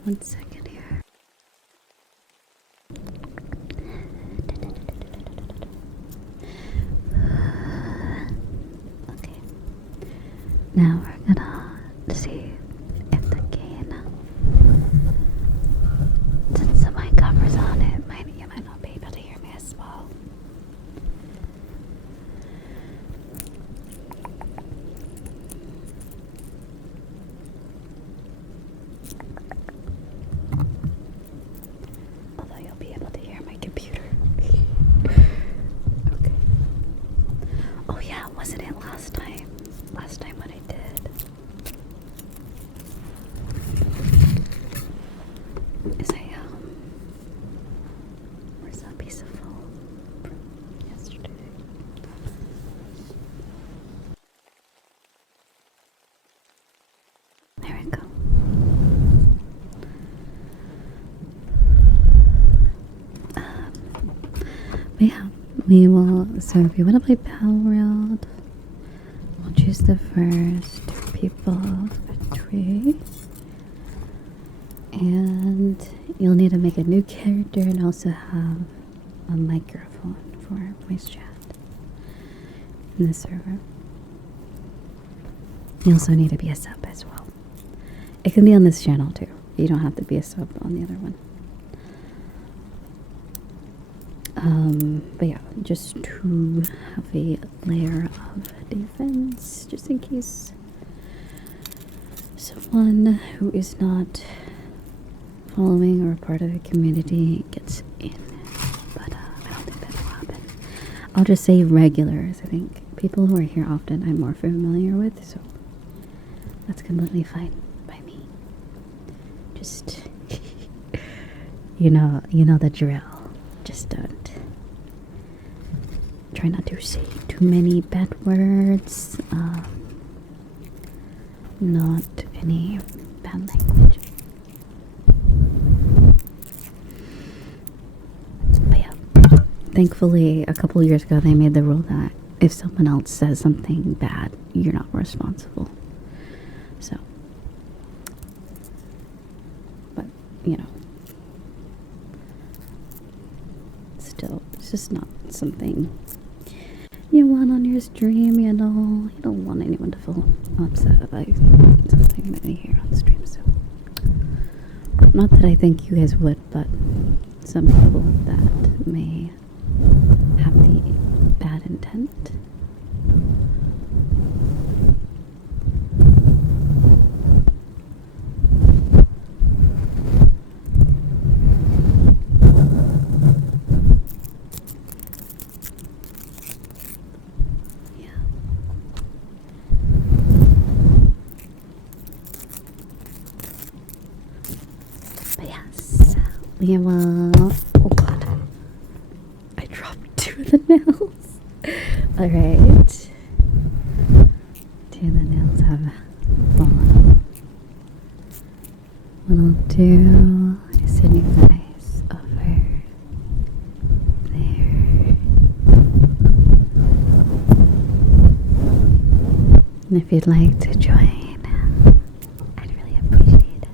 One second here. Okay. Now we're gonna see if the gain, since the mic covers on it, you might not be able to hear me as well. Although you'll be able to hear my computer. Okay. Oh yeah, wasn't it last time? Last time what I did is where's that piece of foam from yesterday? There we go. But yeah, we will. So if you want to play Palworld, we'll choose the first people a tree, and you'll need to make a new character and also have a microphone for voice chat in the server. You also need to be a sub as well. It can be on this channel too. You don't have to be a sub on the other one. But yeah, just to have a layer of defense, just in case someone who is not following or a part of the community gets in. But I don't think that will happen. I'll just say regulars. I think people who are here often I'm more familiar with, so that's completely fine by me. Just you know the drill. Just don't. Try not to say too many bad words. not any bad language. But yeah, thankfully, a couple years ago, they made the rule that if someone else says something bad, you're not responsible. So, but you know, still, it's just not something you want on your stream, you know. You don't want anyone to feel upset by something that they hear on stream. So, not that I think you guys would, but some people that may have the bad intent. But yes, we will. Oh god, I dropped 2 of the nails. Alright. 2 of the nails have fallen. What I'll do is send you guys over there. And if you'd like to join, I'd really appreciate it.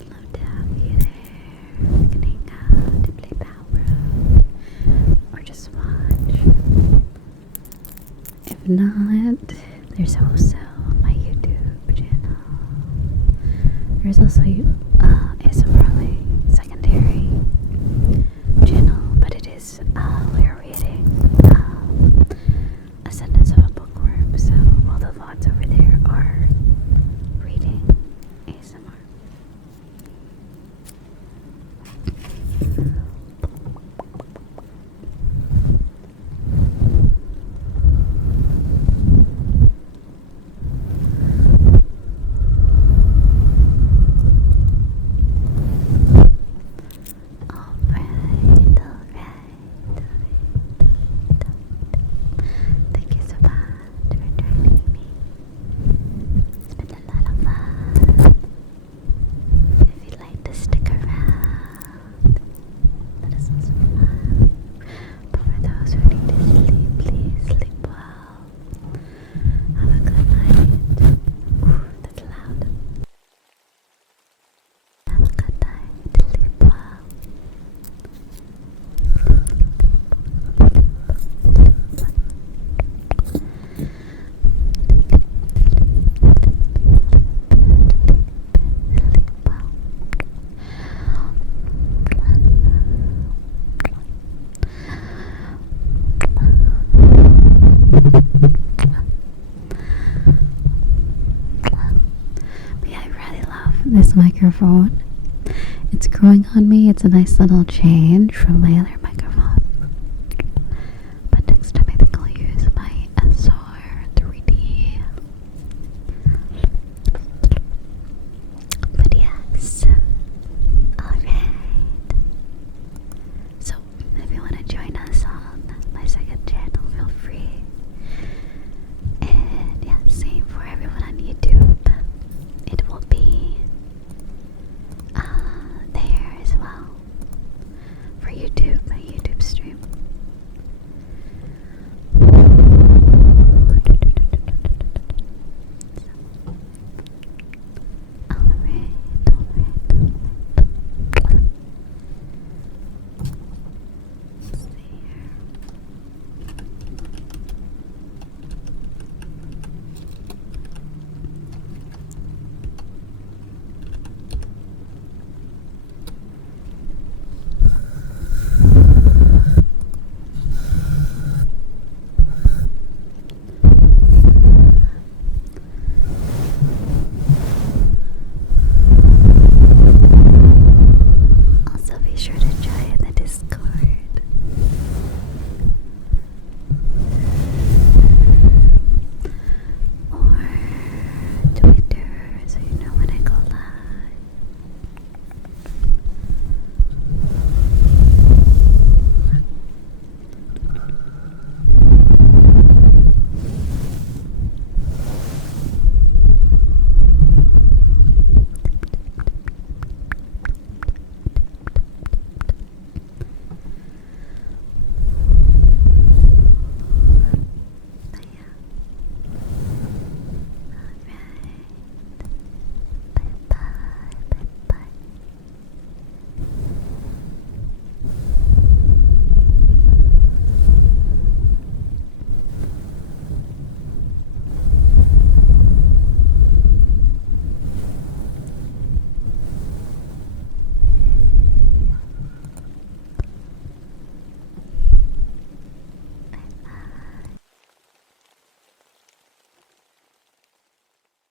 I'd love to have you there. We can hang out and play Palworld, or just watch. If not, there's also my YouTube channel. There's also a separately secondary channel, but it is we're reading Ascendance of a Bookworm, so all the VODs over there are reading ASMR. Thank you so much for joining me. It's been a lot of fun. If you'd like to stick around, that is also fun. But for those who need to sleep, please sleep well. Have a good night. Ooh, that's loud. Have a good night. Sleep well. But yeah, I really love this microphone. It's growing on me. It's a nice little change from my other